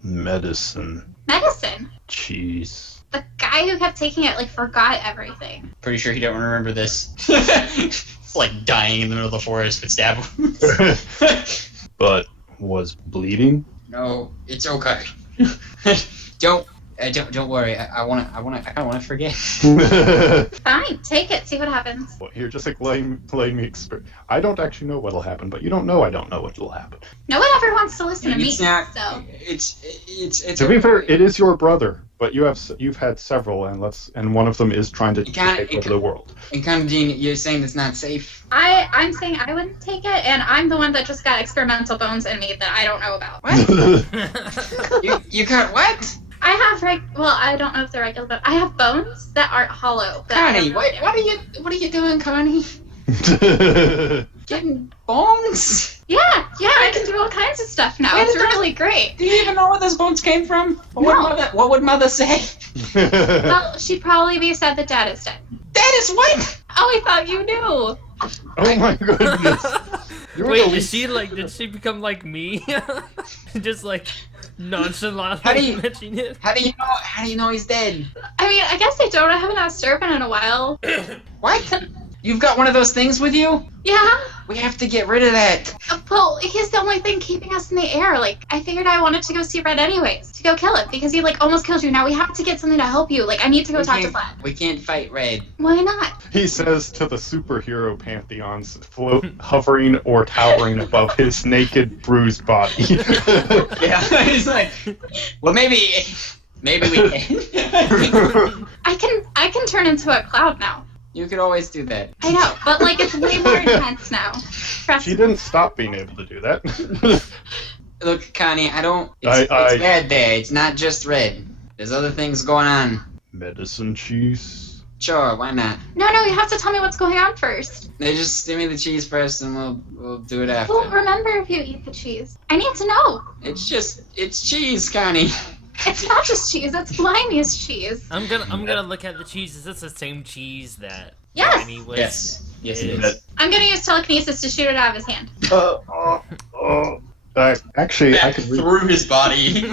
Medicine. Medicine. Cheese. The guy who kept taking it like forgot everything. Pretty sure he don't remember this. It's like dying in the middle of the forest with stab wounds. But was bleeding? No, it's okay. Don't worry. I kind of want to forget. Fine, take it. See what happens. Well, here, just explain me. I don't actually know what'll happen, but you don't know I don't know what'll happen. No one ever wants to listen to me. It's not. So It's. To be fair, it is your brother, but you've had several, and one of them is trying to take over the world. And Conradine, you're saying it's not safe. I'm saying I wouldn't take it, and I'm the one that just got experimental bones in me that I don't know about. What? you got what? I have I don't know if they're regular, but I have bones that aren't hollow. that Connie, are- what are you doing, Connie? Getting bones? Yeah, I can do all kinds of stuff now. It's really great. Do you even know where those bones came from? What would mother say? Well, she'd probably be sad that Dad is dead. That is what? Oh, I thought you knew. Oh my goodness! You're Wait, the did she become like me? Just like nonchalantly How do you- mentioning it? How do you know he's dead? I mean, I guess I don't. I haven't asked Serpent in a while. What? You've got one of those things with you? Yeah. We have to get rid of that. Well, he's the only thing keeping us in the air. Like, I figured I wanted to go see Red anyways, to go kill him, because he, almost killed you. Now we have to get something to help you. I need to go talk to Flat. We can't fight Red. Why not? He says to the superhero pantheons hovering or towering above his naked, bruised body. Yeah, he's like, well, maybe we can. I can turn into a cloud now. You could always do that. I know, but it's way more intense now. Trust She me. didn't stop being able to do that. Look, Connie, it's I- bad there. It's not just Red. There's other things going on. Medicine cheese. Sure, why not? No, you have to tell me what's going on first. They just give me the cheese first, and we'll do it after. Well, remember if you eat the cheese. I need to know. It's cheese, Connie. It's not just cheese, it's Blimey's cheese. I'm gonna look at the cheese. Is this the same cheese that Yes. Blimey was? Yes, it is. is. I'm gonna use telekinesis to shoot it out of his hand. Actually, I could. Through his body.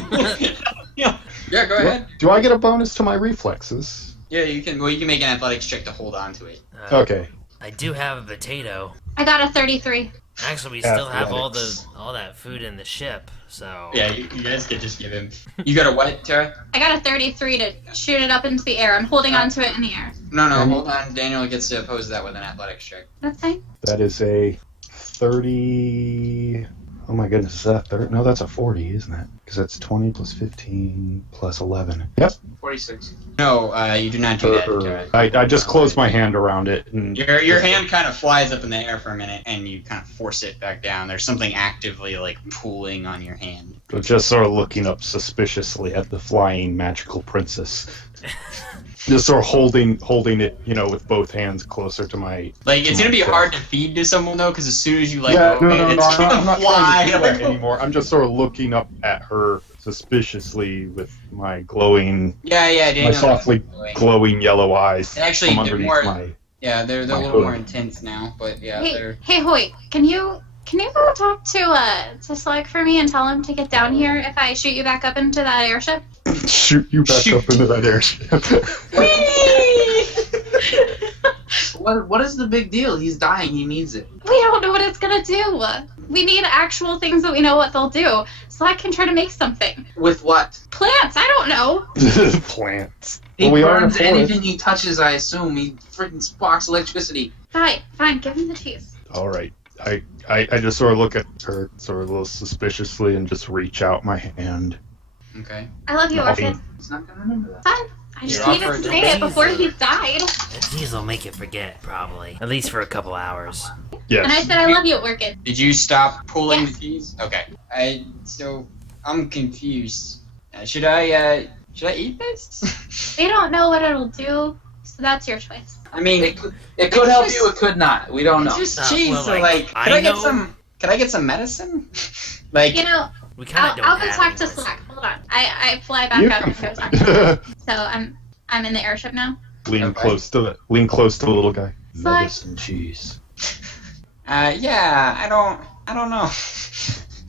Yeah, go ahead. Do I get a bonus to my reflexes? Yeah, you can. Well, you can make an athletics check to hold on to it. Okay. I do have a potato. I got a 33. Actually, we still have all that food in the ship, so... Yeah, you guys could just give him... You got a what, Tara? I got a 33 to shoot it up into the air. I'm holding onto it in the air. No, hold on. Daniel gets to oppose that with an athletics check. That's fine. That is a 30... Oh my goodness, is that 30? No, that's a 40, isn't it? Because that's 20 plus 15 plus 11. Yep. 46. No, you do not do that, Tara. I just closed my hand around it. And Your hand kind of flies up in the air for a minute, and you kind of force it back down. There's something actively, like, pulling on your hand. just sort of looking up suspiciously at the flying magical princess. Just sort of holding it, with both hands closer to my... Like, it's gonna be hard to feed to someone, though, because as soon as you, like, no, open it, it's gonna I'm not fly. trying to do that anymore. I'm just sort of looking up at her suspiciously with my glowing... Yeah, Daniel. My softly glowing yellow eyes. Actually, from they're underneath more... my... Yeah, they're a little hood. more intense now, but yeah, they're... Hey, Hoyt, can you go talk to Slag for me and tell him to get down here if I shoot you back up into that airship? Shoot you back up into that airship. What is the big deal? He's dying. He needs it. We don't know what it's gonna do. We need actual things that we know what they'll do. Slag can try to make something. With what? Plants, I don't know. Plants. He We are in a burns forest. anything he touches, I assume. He freaking sparks electricity. Fine, give him the cheese. All right. I just sort of look at her sort of a little suspiciously and just reach out my hand. Okay. I love you, Orchid. He's not gonna remember that. Fine. I just Yeah, needed offer to it say to it before cheese. he died. The cheese will make it forget, probably. At least for a couple hours. Yes. And I said I love you, Orchid. Did you stop pulling Yes. the keys? Okay. I'm confused. Should I eat this? They don't know what it'll do, so that's your choice. I mean, It could help you. It could not. We don't know. it's just cheese. well, So like, could I I get know- some? Could I get some medicine? Like, We kind of don't I'll go have talk to any of this. Slack. Hold on. I fly back You up can and go talk to him. fly. So I'm in the airship now. lean Okay. close to the little guy. Slack. Medicine cheese. yeah, I don't know.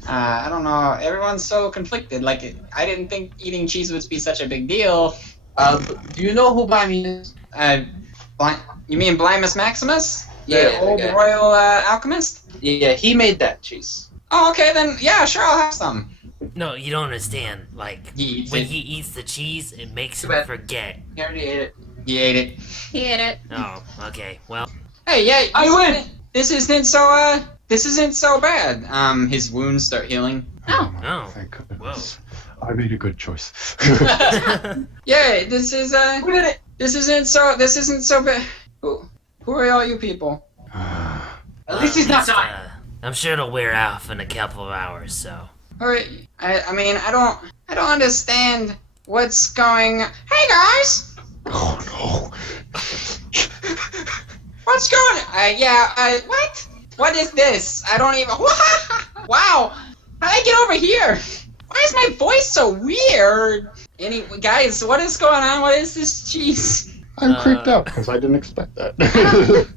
I don't know. Everyone's so conflicted. Like, I didn't think eating cheese would be such a big deal. Do you know who Bimey is? You mean Blimus Maximus? Yeah, The old the guy. royal alchemist? Yeah, he made that cheese. Oh, okay, then, yeah, sure, I'll have some. No, you don't understand. Like, He eats when it. he eats the cheese, it makes Too him bad. forget. He already ate it. He ate it. He ate it. Oh, okay. Well, Hey, yeah, I win! This isn't so bad. His wounds start healing. Oh. oh. Thank goodness. I made a good choice. Yeah, this isn't so bad. Who are all you people? At least he's not It's, dying. I'm sure it'll wear off in a couple of hours, so. Alright, I mean, I don't understand what's going. Hey guys, Oh what's going? What? What is this? I don't even. Wow, how did I get over here? Why is my voice so weird? Guys, what is going on? What is this cheese? no! I'm creeped out because I didn't expect that.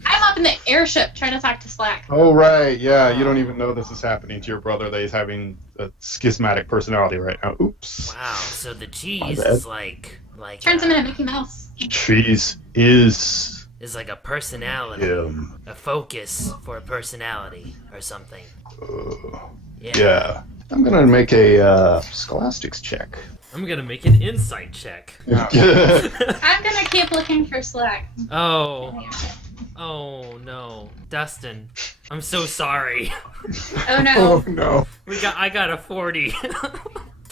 I'm up in the airship trying to talk to Slack. Oh right, yeah. You don't even know this is happening to your brother. That he's having a schismatic personality right now. Oops. Wow, so the My cheese bad. is like Turns him into Mickey Mouse. Cheese is a personality, him. a focus for a personality or something. Yeah. I'm gonna make a scholastics check. I'm gonna make an insight check. I'm gonna keep looking for Slack. Oh no, Dustin, I'm so sorry. Oh no. Oh no. I got a 40.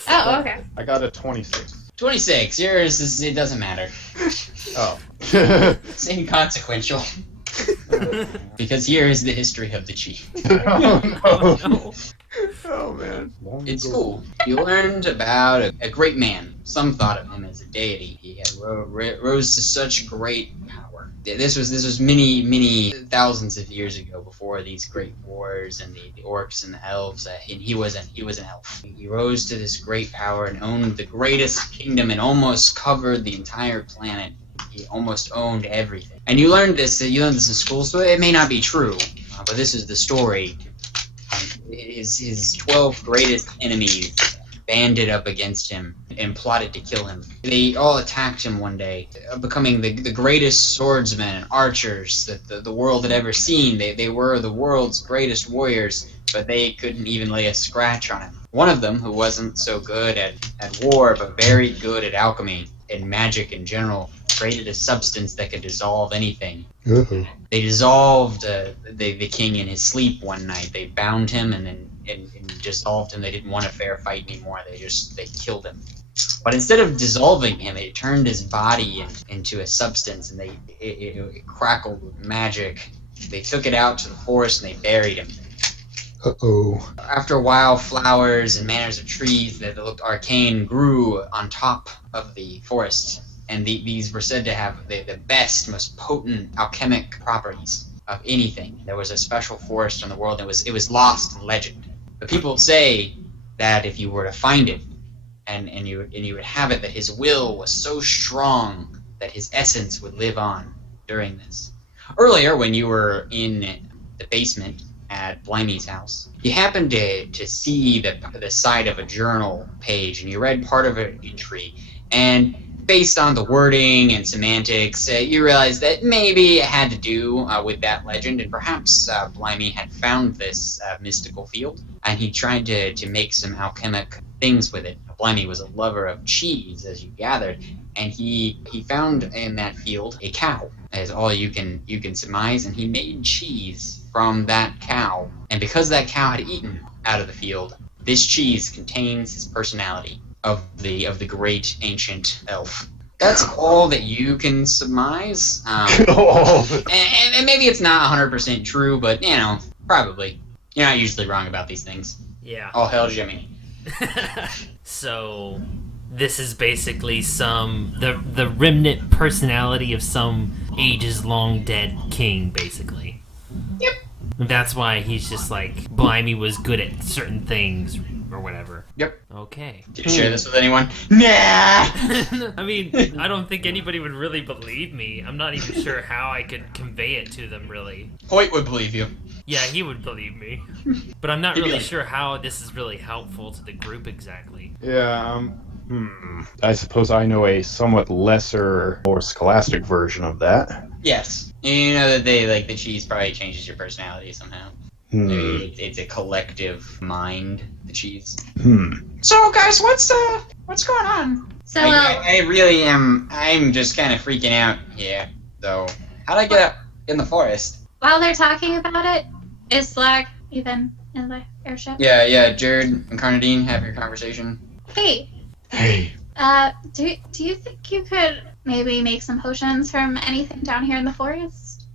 Oh, okay. I got a 26. 26. Yours is. It doesn't matter. Oh. It's inconsequential. Because here is the history of the cheese. Oh Oh no. no. Oh man. It's cool. You learned about a great man. Some thought of him as a deity. He had rose to such great power. This was many thousands of years ago, before these great wars and the orcs and the elves. And he was an elf. He rose to this great power and owned the greatest kingdom and almost covered the entire planet. He almost owned everything. And you learned this. You learned this in school, so it may not be true, but this is the story. His 12 greatest enemies banded up against him and plotted to kill him. They all attacked him one day, becoming the greatest swordsmen and archers that the world had ever seen. They were the world's greatest warriors, but they couldn't even lay a scratch on him. One of them, who wasn't so good at war, but very good at alchemy and magic in general, created a substance that could dissolve anything. Uh-oh. They dissolved the king in his sleep one night. They bound him and dissolved him. They didn't want a fair fight anymore. They killed him. But instead of dissolving him, they turned his body into a substance, and it crackled with magic. They took it out to the forest and they buried him. Uh-oh. After a while, flowers and manners of trees that looked arcane grew on top of the forest, and these were said to have the best, most potent alchemic properties of anything. There was a special forest in the world, and it was lost in legend. But people say that if you were to find it, and you would have it, that his will was so strong that his essence would live on during this. Earlier, when you were in the basement at Blimey's house, you happened to see the side of a journal page, and you read part of an entry, and based on the wording and semantics, you realized that maybe it had to do with that legend, and perhaps Blimey had found this mystical field, and he tried to make some alchemic things with it. Blimey was a lover of cheese, as you gathered, and he found in that field a cow, as all you can surmise, and he made cheese from that cow. And because that cow had eaten out of the field, this cheese contains his personality of the great ancient elf. That's all that you can surmise. And maybe it's not 100% true, but probably. You're not usually wrong about these things. Yeah. All hail Jimmy. So this is basically the remnant personality of some ages long dead king, basically. Yep. And that's why he's just like, Blimey was good at certain things or whatever. Yep. Okay. Did you share this with anyone? Nah! I mean, I don't think anybody would really believe me. I'm not even sure how I could convey it to them, really. Hoyt would believe you. Yeah, he would believe me. But I'm not really sure how this is really helpful to the group exactly. Yeah, I suppose I know a somewhat lesser, more scholastic version of that. Yes. You know that the cheese probably changes your personality somehow. It's a collective mind, the cheese. So, guys, what's going on? So, I really am. I'm just kind of freaking out here. So, how'd I get up in the forest? while they're talking about it, is Slack even in the airship? Yeah. Jared and Carnadine have your conversation. Hey, Hey. do you think you could maybe make some potions from anything down here in the forest?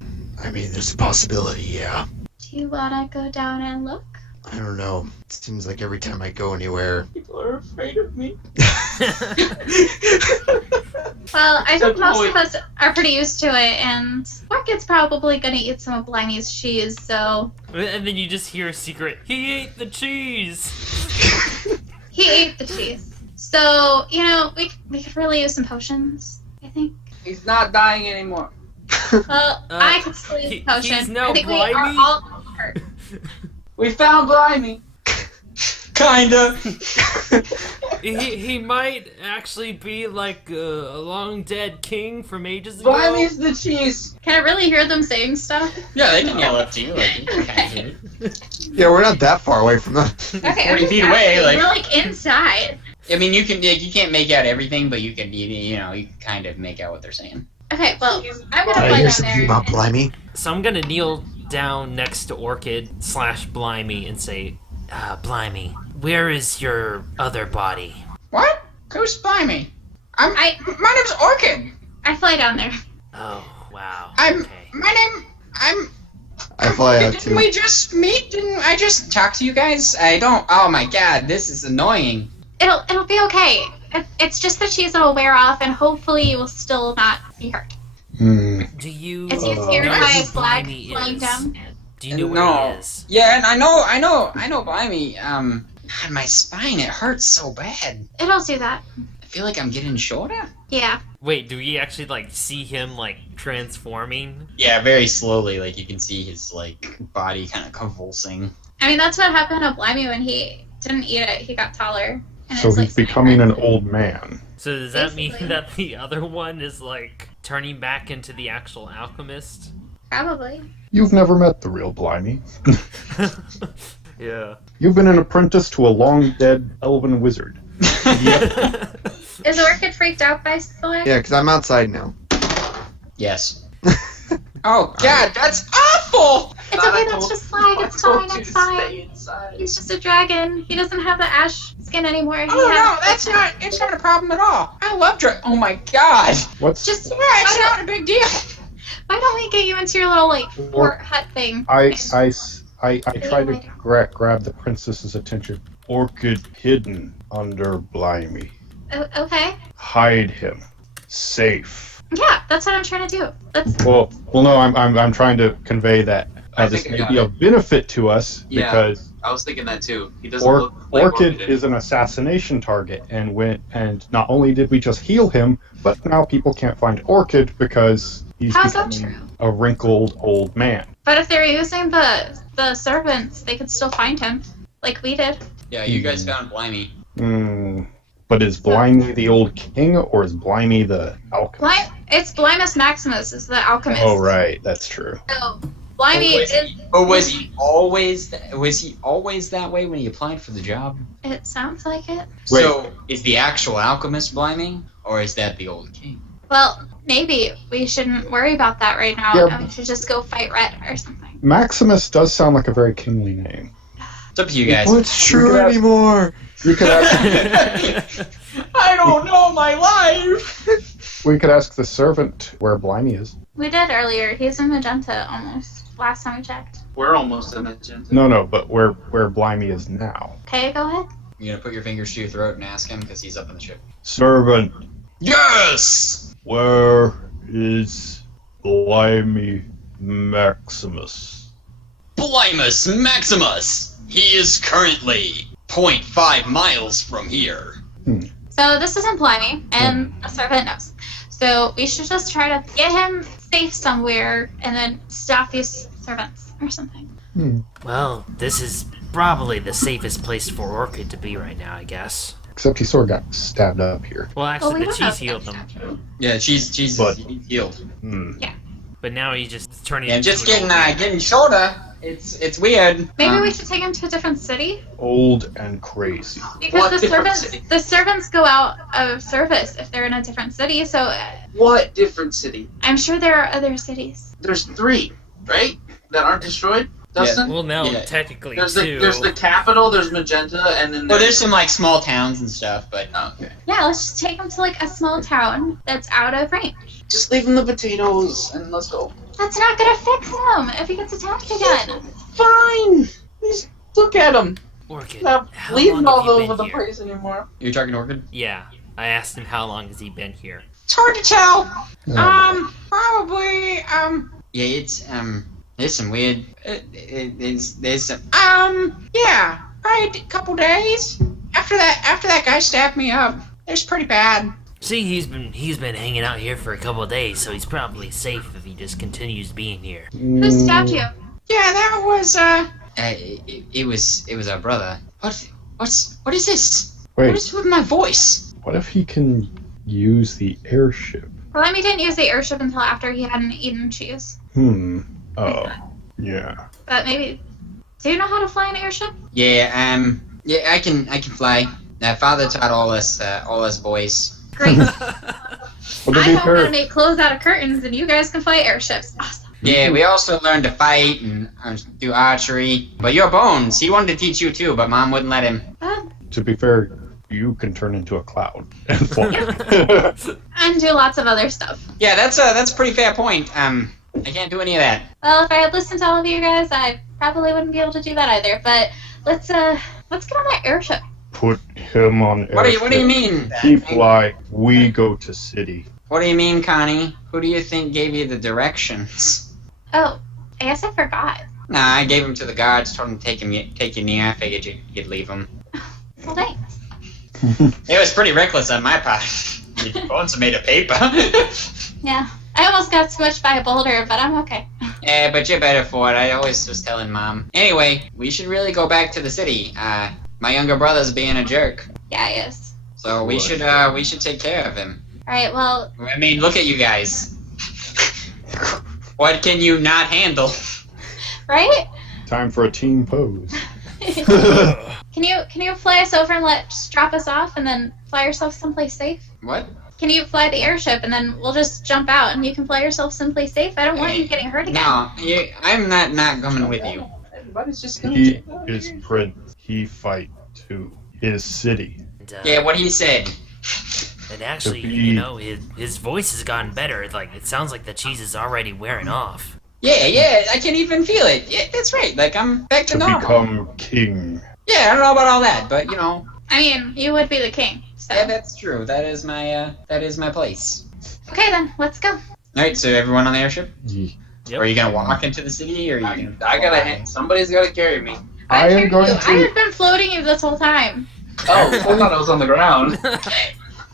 I mean, there's a possibility, yeah. Do you wanna go down and look? I don't know. It seems like every time I go anywhere. People are afraid of me. Well, I think most of us are pretty used to it, and Orchid's probably gonna eat some of Blimey's cheese, so... And then you just hear a secret, he ate the cheese! He ate the cheese. So, we could really use some potions, I think. He's not dying anymore. Well, I could still use a potion. he's now I think we are Blimey? all hurt. We found Blimey. Kinda. He might actually be like a long dead king from ages ago. Blimey's the cheese. Can I really hear them saying stuff? Yeah, they can yell up to you. Like, you can kind of hear it. Yeah, we're not that far away from them. Okay, 40 feet away, we're like- inside. I mean, you can't make out everything, but you can kind of make out what they're saying. Okay, well, I'm gonna I fly hear down something there. about Blimey. So I'm gonna kneel down next to Orchid / Blimey and say, Blimey, where is your other body? What? Who's Blimey? My name's Orchid. I fly down there. Oh, wow. I'm okay. I fly out Didn't too. we just meet? Didn't I just talk to you guys? I don't. Oh my god, this is annoying. It'll be okay. It's just the cheese that'll wear off, and hopefully you will still not be hurt. Do you Is he scared know by who a flag Blimey flying is? down? Do you know where No. he is? Yeah, and I know Blimey. God, my spine, it hurts so bad. It'll do that. I feel like I'm getting shorter. Yeah. Wait, do we actually see him transforming? Yeah, very slowly. Like you can see his body kind of convulsing. I mean, that's what happened to Blimey when he didn't eat it. He got taller. And So it's, he's like, becoming an semi-red. old man. So does that mean Basically. that the other one is like turning back into the actual alchemist? Probably. You've never met the real Blimey. Yeah. You've been an apprentice to a long-dead elven wizard. Is Orchid freaked out by Soy? Yeah, because I'm outside now. Yes. Oh God, that's awful! It's Thought okay, I that's told- just fine, I it's told fine, you it's to fine. Stay inside. He's just a dragon. He doesn't have the ash skin anymore. He Oh no, has- that's not. It's not a problem at all. I love Oh my God. What's Just Yeah, it's not a big deal. why don't we get you into your little like fort hut thing? I tried to grab the princess's attention. Orchid hidden under Blimey. Okay. Hide him. Safe. Yeah, that's what I'm trying to do. That's Well, no. I'm trying to convey that I this think I may got be it. of benefit to us Yeah. because I was thinking that too. He doesn't look like Orchid is an assassination target, and not only did we just heal him, but now people can't find Orchid because he's how's that becoming true? a wrinkled old man. But if they were using the servants, they could still find him, like we did. Yeah, you guys found Blimey. But is Blimey the old king, or is Blimey the alchemist? It's Blimus Maximus is the alchemist. Oh, right, that's true. So Blimey is. Was he always that way when he applied for the job? It sounds like it. Wait. So is the actual alchemist Blimey, or is that the old king? Well, maybe we shouldn't worry about that right now. Yeah. We should just go fight Red or something. Maximus does sound like a very kingly name. It's up to you guys. What's true could ask- anymore? You could ask, I don't know my life. we could ask the servant where Blimey is. We did earlier. He's in Magenta almost. Last time we checked. We're almost in Magenta. No, but where Blimey is now. Okay, go ahead. You're gonna put your fingers to your throat and ask him because he's up in the ship. Servant, Yes. where is Blimey Maximus? Blimus Maximus. He is currently 0.5 miles from here. So this isn't Blimey, and the servant knows. So we should just try to get him safe somewhere and then stop these servants or something. Well, this is probably the safest place for Orchid to be right now, I guess. Except he sort of got stabbed up here. Well, actually, we the don't cheese have healed that him, statue. Yeah, she's But- healed. but now he's just turning. Yeah, into just an old man. getting shorter. It's weird. Maybe we should take him to a different city Old and crazy. because What the different servants city? the servants go out of service if they're in a different city. So What different city? I'm sure there are other cities. There's 3, right? That aren't destroyed. Dustin. Well, now Yeah. technically There's two. the capital. There's Magenta, and then Well, there's some like small towns and stuff, but Okay. Yeah, let's just take him to like a small town that's out of range. Just leave him the potatoes and let's go. That's not gonna fix him if he gets attacked again. Fine. Just look at him. Orchid. Not How bleeding long all have you over been the here? place anymore. you're talking Orchid. Yeah, I asked him how long has he been here. It's hard to tell. Probably. Yeah, there's some weird. There's some. Yeah. Probably a couple days. After that guy stabbed me up. It's pretty bad. See, he's been hanging out here for a couple of days, so he's probably safe if he just continues being here. Who stabbed you? Yeah, that was it was our brother. What is this? Wait, What is with my voice? what if he can use the airship? Blimey didn't use the airship until after he hadn't eaten cheese. Oh, yeah. But maybe. Do you know how to fly an airship? Yeah, I can fly. Father taught all us boys. Great. Well, to I be know how to fair, make clothes out of curtains, and you guys can fly airships. Awesome. Yeah, we also learned to fight and do archery. But your Bones, he wanted to teach you too, but Mom wouldn't let him. to be fair, you can turn into a cloud and fly. And do lots of other stuff. Yeah, that's a pretty fair point. I can't do any of that. Well, if I had listened to all of you guys, I probably wouldn't be able to do that either. But let's get on that airship. Put him on airship. What do you mean? He fly, we go to city. What do you mean, Connie? Who do you think gave you the directions? Oh, I guess I forgot. Nah, I gave him to the guards. Told him to take you near. I figured you'd leave him. Well, thanks. It was pretty reckless on my part. Your Bones are made of paper. Yeah. I almost got smushed by a boulder, but I'm okay. Yeah, but you're better for it. I always was telling Mom. Anyway, we should really go back to the city. My younger brother's being a jerk. Yeah, he is. So we should take care of him. Alright, well, I mean, look at you guys. What can you not handle? right? Time for a team pose. Can you fly us over and just drop us off and then fly yourself someplace safe? What? Can you fly the airship and then we'll just jump out and you can fly yourself someplace safe? I don't want you getting hurt again. No, I'm not coming with you. Everybody's just gonna He is prince. He fight to his city. And, Yeah, what he said. And actually, To be- you know, his voice has gotten better. Like, it sounds like the cheese is already wearing off. Yeah, I can even feel it. Yeah, that's right. Like, I'm back to To normal. become king. Yeah, I don't know about all that, but, you know. I mean, you would be the king. So. Yeah, that's true. That is my place. Okay then, let's go. Alright, so everyone on the airship? Ye- Yep. Are you gonna walk into the city, or are you gonna... I gotta. Somebody's gotta carry me. I am carried going you. to- I have been floating you this whole time. Oh, I thought I was on the ground.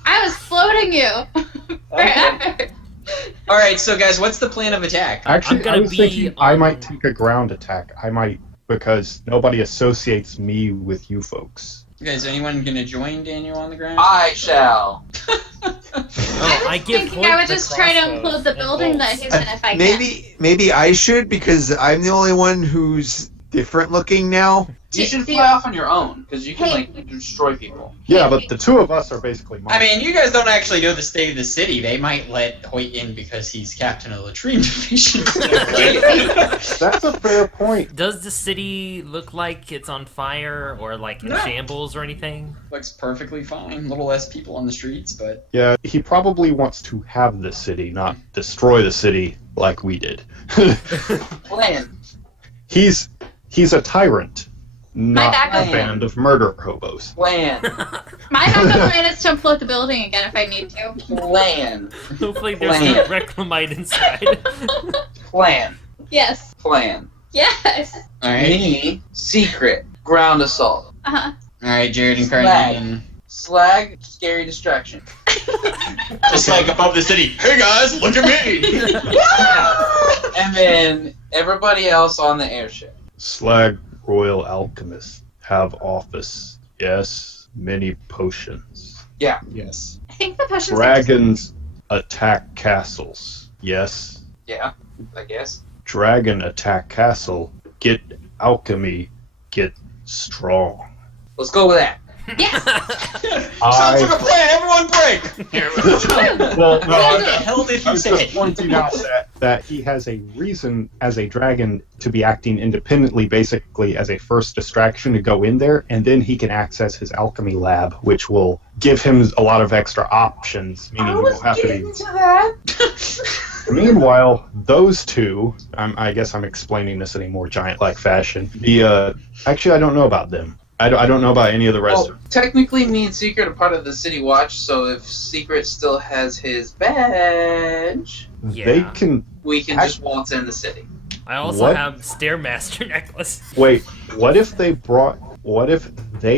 I was floating you. Forever. Alright, so guys, what's the plan of attack? Actually, I'm gonna I was be thinking I on- might take a ground attack. I might, because nobody associates me with you folks. Guys, anyone gonna join Daniel on the ground? I shall. Oh, I I was give thinking Hoyt I would the just try to crossbows implode the and building that bolts. he's in if I can. Maybe I should because I'm the only one who's different looking now. You should Do- fly off on your own because you can Hey. like destroy people. Yeah, but the two of us are basically I mean, you guys don't actually know the state of the city. They might let Hoyt in because he's captain of the latrine division. That's a fair point. Does the city look like it's on fire or like in No. shambles or anything? Looks perfectly fine. A little less people on the streets, but... Yeah, he probably wants to have the city, not destroy the city like we did. Plan. He's a tyrant, not backup a band of murder hobos. Plan. My backup plan is to implode the building again if I need to. Plan. Hopefully there's Plan. no reclamite inside. Plan. Yes. Plan. Yes. Alright. Me. Secret. Ground assault. Uh-huh. Alright, Jared and Slag. Carnelian. Slag. Scary distraction. Just like above the city. Hey guys, look at me! And then everybody else on the airship. Slag Royal Alchemists have office. Yes, many potions. Yes. I think the potions Dragons attack castles. Yes. Yeah, I guess. Dragon attack castle. Get alchemy. Get strong. Let's go with that. Yes. Sounds like a plan, everyone break! Well, What the hell did I he was say? just pointing out that he has a reason as a dragon to be acting independently, basically as a first distraction to go in there, and then he can access his alchemy lab, which will give him a lot of extra options, meaning he will have to be... to that. Meanwhile, those two, I guess I'm explaining this in a more giant-like fashion. Actually, I don't know about them. I don't know about any of the rest of Well, technically, me and Secret are part of the City Watch, so if Secret still has his badge, Yeah. They can... we can just waltz in the city. I also What? have Stairmaster necklace. Wait, what if they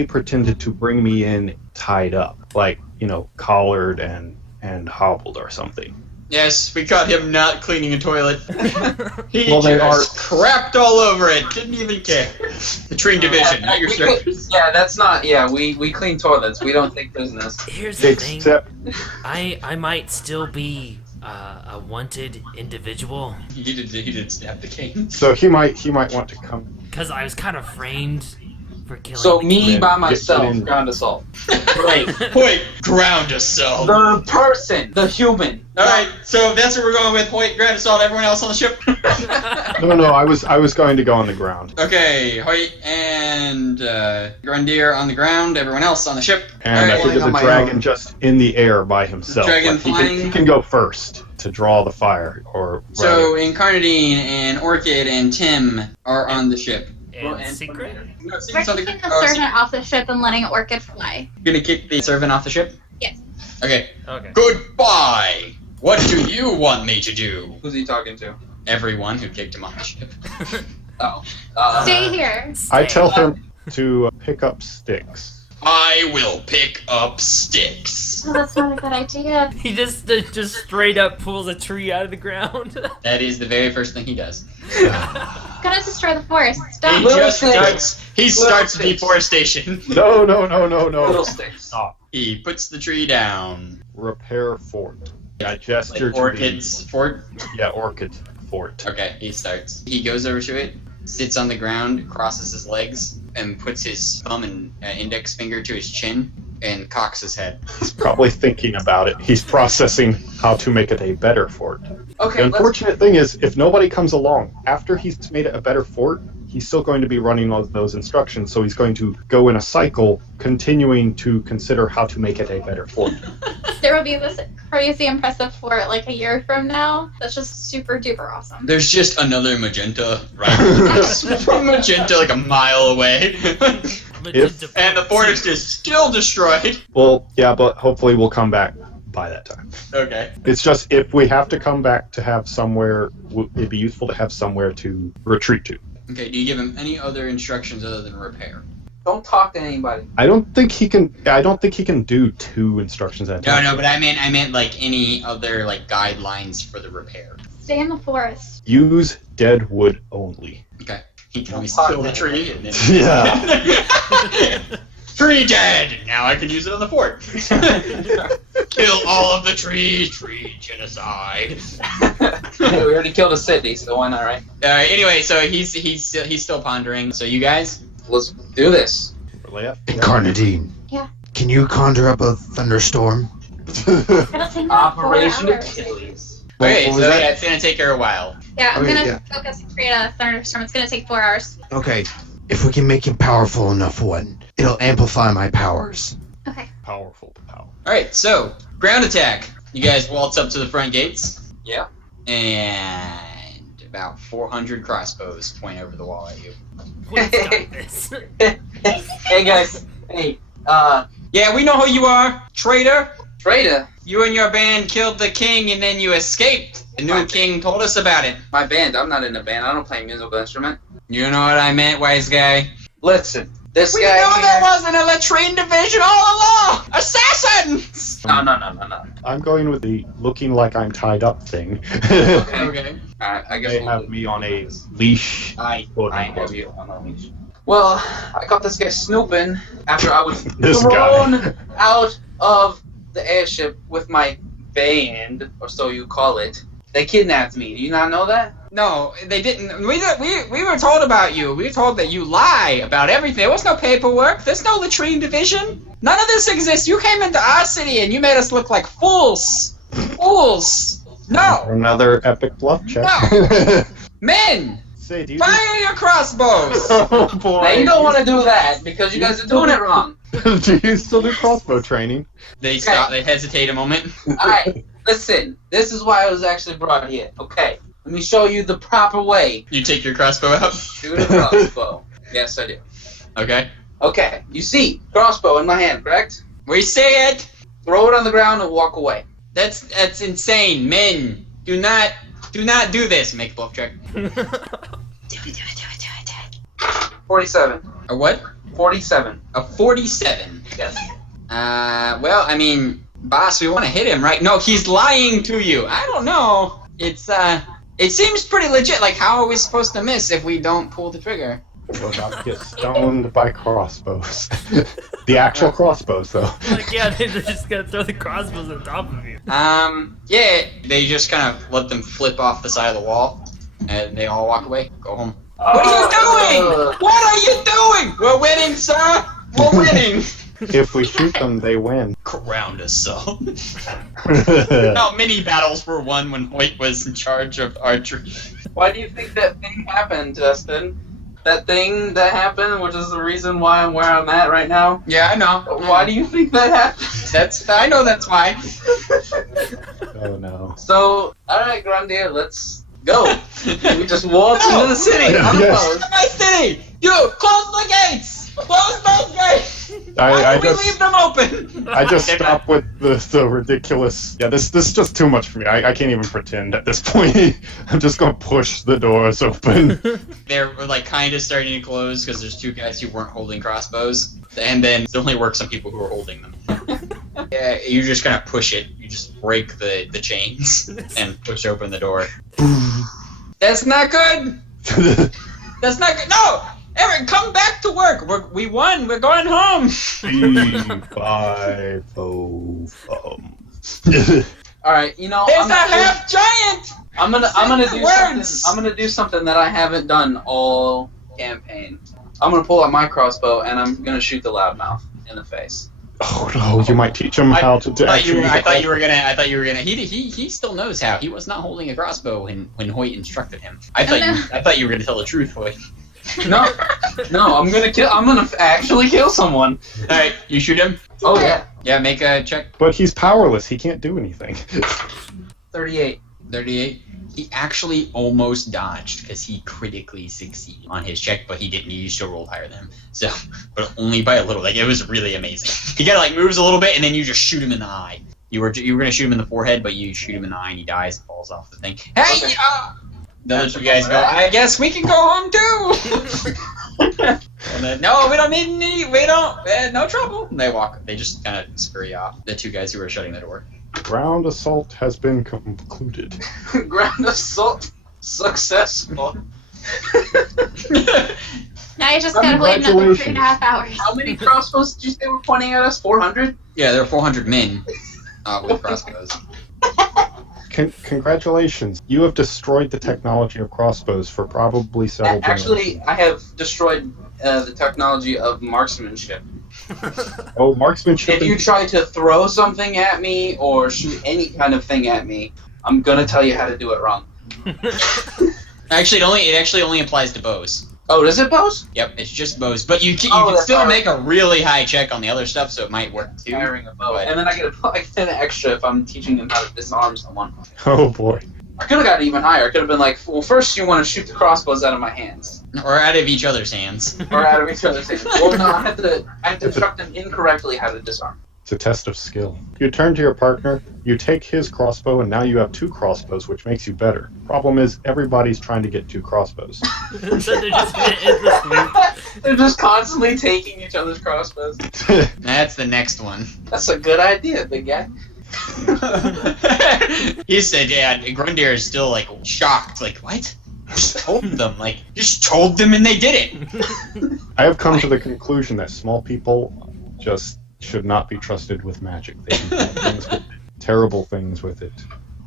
pretended to bring me in tied up? Like, collared and hobbled or something. Yes, we caught him not cleaning a toilet. He Well, they just crapped all over it. Didn't even care. The train division, not your We service. yeah, that's not. Yeah, we clean toilets. We don't take prisoners. Here's the thing. Except, I might still be a wanted individual He did stab the king. so he might want to come. because I was kind of framed for killing. So the me king. by Get myself, in. ground assault. Wait, ground assault. The person, the human. Alright, so that's what we're going with. Hoyt, ground assault, everyone else on the ship. No, I was going to go on the ground. Okay, Hoyt and Grundier on the ground, everyone else on the ship. And I Alright, think there's on a my dragon own. just in the air by himself. Dragon Like, he flying? can go first to draw the fire, or so Incarnadine and Orchid and Tim are on the ship. And secret. No, We're Secret's on kicking the oh, servant off the ship and letting Orchid fly. You're gonna kick the servant off the ship? Yes. Okay. Okay. Goodbye! What do you want me to do? Who's he talking to? Everyone who kicked him off the ship. Oh. Stay here. I tell him to pick up sticks. I will pick up sticks. Oh, that's not a good idea. He just straight up pulls a tree out of the ground. That is the very first thing he does. Gonna destroy the forest. He Stop. just sticks. starts sticks. deforestation. No. Little sticks. Stop. He puts the tree down. Repair fort. I gesture Like to orchids fort. Yeah, orchid fort. Okay, he starts. He goes over to it, sits on the ground, crosses his legs, and puts his thumb and index finger to his chin, and cocks his head. He's probably thinking about it. He's processing how to make it a better fort. Okay, The unfortunate thing is, if nobody comes along after he's made it a better fort, he's still going to be running those instructions, so he's going to go in a cycle, continuing to consider how to make it a better fort. There will be this crazy impressive fort like a year from now. That's just super duper awesome. There's just another Magenta right from Magenta like a mile away. If- And the forest is still destroyed. Well, yeah, but hopefully we'll come back by that time. Okay. It's just, if we have to come back to have somewhere, it'd be useful to have somewhere to retreat to. Okay, do you give him any other instructions other than repair? don't talk to anybody. I don't think he can do 2 instructions at a time. No, but I meant like any other like guidelines for the repair. Stay in the forest. Use dead wood only. Okay. He can always Don't kill the talk to tree and then Yeah. Tree dead! Now I can use it on the fort. Kill all of the trees. Tree genocide. We already killed a city, so why not, right? Anyway, so he's still pondering. So you guys, Let's do this. Incarnadine. Yeah. Can you conjure up a thunderstorm? It'll take about 4 Operation hours. Achilles. okay, what so was that? yeah, it's gonna take her a while. Yeah, I'm Okay, gonna yeah. focus and create a thunderstorm. It's gonna take 4 hours. Okay, if we can make it powerful enough one, it'll amplify my powers. Okay. Powerful power. All right, so ground attack. You guys waltz up to the front gates, Yeah. and about 400 crossbows point over the wall at you. Please stop this. Hey guys. Hey. Yeah, we know who you are, traitor. Traitor. You and your band killed the king, and then you escaped. The new king told us about it. My band. I'm not in a band. I don't play a musical instrument. You know what I meant, wise guy? Listen. This We guy. know here- there wasn't a latrine division all along! Assassins! No. I'm going with the looking like I'm tied up thing. Okay. Alright, I guess They we'll have me on a leash. I quote have unquote. you on a leash. Well, I caught this guy snooping after I was This thrown guy. out of the airship with my band, or so you call it. They kidnapped me. Do you not know that? No, they didn't. We were told about you. We were told that you lie about everything. There was no paperwork. There's no latrine division. None of this exists. You came into our city and you made us look like fools. Fools. No. Another epic bluff check. Men, Say, do you fire your crossbows. Oh boy. Now you don't want to do that because you guys are doing it wrong. Do you still do crossbow training? They stop. They hesitate a moment. Alright, listen. This is why I was actually brought here. Okay, let me show you the proper way. You take your crossbow out. Shoot a crossbow. Yes, I do. Okay. Okay, you see crossbow in my hand, correct? We say it. Throw it on the ground and walk away. That's insane. Men, do not do this. Make a bluff check. 47. A what? 47. A 47. Yes. Well, I mean, boss, we want to hit him, right? No, he's lying to you. I don't know. It seems pretty legit. Like, how are we supposed to miss if we don't pull the trigger? We're about to get stoned by crossbows. The actual crossbows, though. Like, yeah, they're just gonna throw the crossbows on top of you. Yeah, they just kind of let them flip off the side of the wall, and they all walk away, go home. What are you doing? What are you doing? We're winning, sir. We're winning. If we shoot them, they win. Ground assault. No, mini battles were won when Hoyt was in charge of archery. Why do you think that thing happened, Justin? That thing that happened, which is the reason why I'm where I'm at right now? Yeah, I know. Why do you think that happened? I know that's why. Oh no. So, alright, Grandier, let's go. We just walked into the city. Yes. unopposed. My city! You, close the gates! Close those gates! I Why don't we just leave them open? I just stop with the ridiculous. Yeah, this is just too much for me. I can't even pretend at this point. I'm just gonna push the doors open. They're like kind of starting to close because there's two guys who weren't holding crossbows, and then it only works on people who are holding them. Yeah, you just kind of push it. You just break the chains and push open the door. That's not good. That's not good. No, Eric, come back to work. We won. We're going home. 3, 5, 4, All right, you know, There's a half giant. I'm gonna do Words. something. I'm gonna do something that I haven't done all campaign. I'm gonna pull out my crossbow and I'm gonna shoot the loudmouth in the face. Oh no! You might teach him how to actually. I thought you were gonna. He still knows how. He was not holding a crossbow when Hoyt instructed him. I thought you were gonna tell the truth, Hoyt. No, I'm gonna actually kill someone. All right, you shoot him. Oh yeah. Yeah, make a check. But he's powerless. He can't do anything. 38. 38. He actually almost dodged because he critically succeeded on his check, but he didn't. He still rolled higher than him. So, but only by a little. Like, it was really amazing. He kind of like moves a little bit, and then you just shoot him in the eye. You were gonna shoot him in the forehead, but you shoot him in the eye, and he dies and falls off the thing. Hey, Okay. the other two guys go. I guess we can go home too. And then, no, we don't need any. We don't. No trouble. And they walk. They just kind of scurry off. The two guys who were shutting the door. Ground assault has been concluded. Ground assault successful. Now you just gotta wait another 3.5 hours. How many crossbows did you say were pointing at us? 400? Yeah, there are 400 men with crossbows. Congratulations. You have destroyed the technology of crossbows for probably several Actually, I have destroyed the technology of marksmanship. Oh, marksmanship. If you try to throw something at me or shoot any kind of thing at me, I'm gonna tell you how to do it wrong. Actually, it actually only applies to bows. Oh, does it, bows? Yep, it's just bows. But you can that's still alright. make a really high check on the other stuff, so it might work too. Firing a bow. But- And then I get an extra if I'm teaching them how to disarm someone. Oh boy. I could have got even higher. I could have been like, well, first you want to shoot the crossbows out of my hands. Or out of each other's hands. Or out of each other's hands. Well, no, I have to instruct them incorrectly how to disarm. It's a test of skill. You turn to your partner, you take his crossbow, and now you have 2 crossbows, which makes you better. Problem is, everybody's trying to get 2 crossbows. So they're just gonna end this loop. They're just constantly taking each other's crossbows. That's the next one. That's a good idea, big guy. He said, yeah, Grundir is still, like, shocked. Like, what? Just told them. Like, just told them and they did it. I have come to the conclusion that small people just should not be trusted with magic. They do bad things with it, terrible things with it.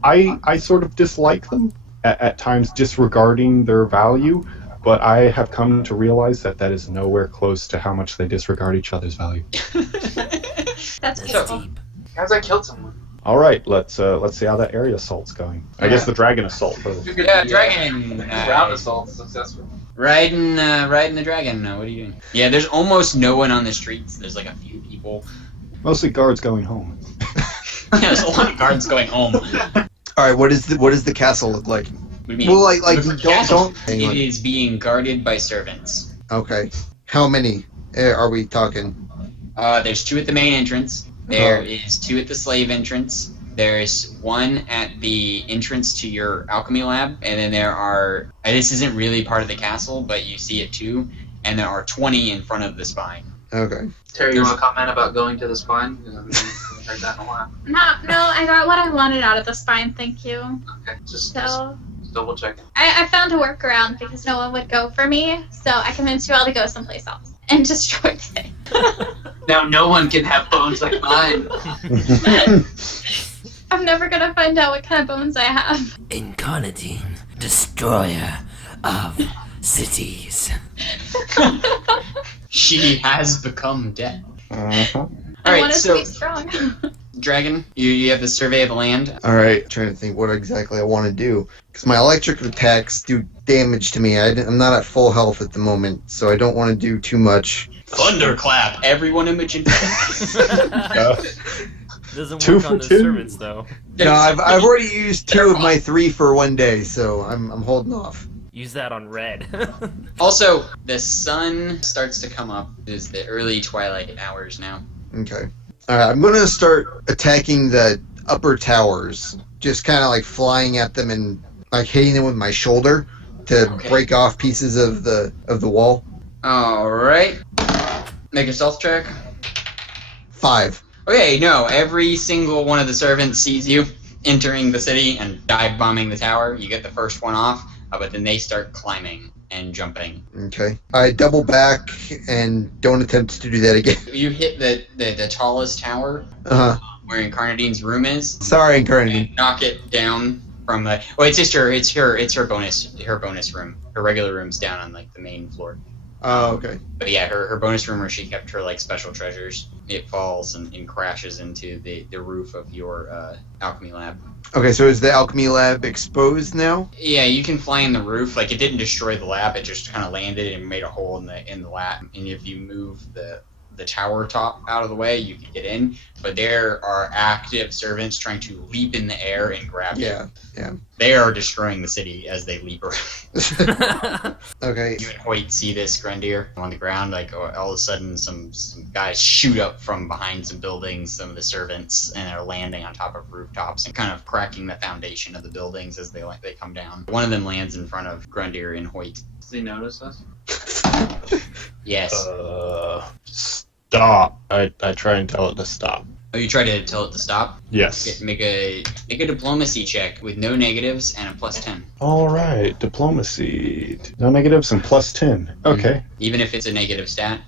I sort of dislike them, at times disregarding their value, but I have come to realize that is nowhere close to how much they disregard each other's value. That's It's beautiful. deep. Guys, I killed someone. All right, let's see how that area assault's going. I guess the dragon assault first. Yeah, dragon. Ground assault successful. Riding the dragon. What are you doing? Yeah, there's almost no one on the streets. There's like a few people. Mostly guards going home. Yeah, there's a lot of guards going home. What All right, what does the castle look like? do you mean? Well, like The don't castle, hang it on. is being guarded by servants. Okay, how many are we talking? There's 2 at the main entrance. There is 2 at the slave entrance. There's 1 at the entrance to your alchemy lab, and then there are. This isn't really part of the castle, but you see it too. And there are 20 in front of the spine. Okay. Terry, you want to comment about going to the spine? Because I haven't heard that in a while. No, I got what I wanted out of the spine, thank you. Okay, just So double check. I found a workaround because no one would go for me, so I convinced you all to go someplace else and destroy the thing. Now no one can have bones like mine. I'm never gonna find out what kind of bones I have. Incarnadine, destroyer of cities. She has become dead. Uh-huh. I Alright, wanted so to be strong. Dragon, you have the survey of the land. All right, trying to think what exactly I want to do because my electric attacks do damage to me. I'm not at full health at the moment, so I don't want to do too much. Thunderclap! Everyone in Magenta. Doesn't 2 work for on the 2. servants though. No, I've already used 2 of my 3 for one day, so I'm holding off. use that on Red. Also, the sun starts to come up. It is the early twilight hours now. Okay. Alright, I'm gonna start attacking the upper towers. Just kind of like flying at them and like hitting them with my shoulder to break off pieces of the wall. Alright. Make a stealth check. 5. Okay, no, every single one of the servants sees you entering the city and dive bombing the tower. You get the first one off, but then they start climbing and jumping. Okay. I double back and don't attempt to do that again. You hit the tallest tower where Incarnadine's room is. Sorry, Incarnadine. And knock it down from the. Well, it's just her bonus room. Her regular room's down on like the main floor. Oh, okay. But yeah, her bonus room where she kept her like special treasures. It falls and crashes into the roof of your alchemy lab. Okay, so is the alchemy lab exposed now? Yeah, you can fly in the roof. Like it didn't destroy the lab; it just kind of landed and made a hole in the lab. And if you move the tower top out of the way, you can get in. But there are active servants trying to leap in the air and grab you. Yeah. They are destroying the city as they leap around. Okay. You and Hoyt see this Grenadier on the ground. Like all of a sudden, some guys shoot up from behind some buildings. Some of the servants and are landing on top of rooftops and kind of cracking the foundation of the buildings as they come down. One of them lands in front of Grenadier and Hoyt. Does he notice us? Yes. Stop. I try and tell it to stop. Oh, you try to tell it to stop? Yes. Make a diplomacy check with no negatives and a +10. All right. Diplomacy. No negatives and +10. Okay. Even if it's a negative stat.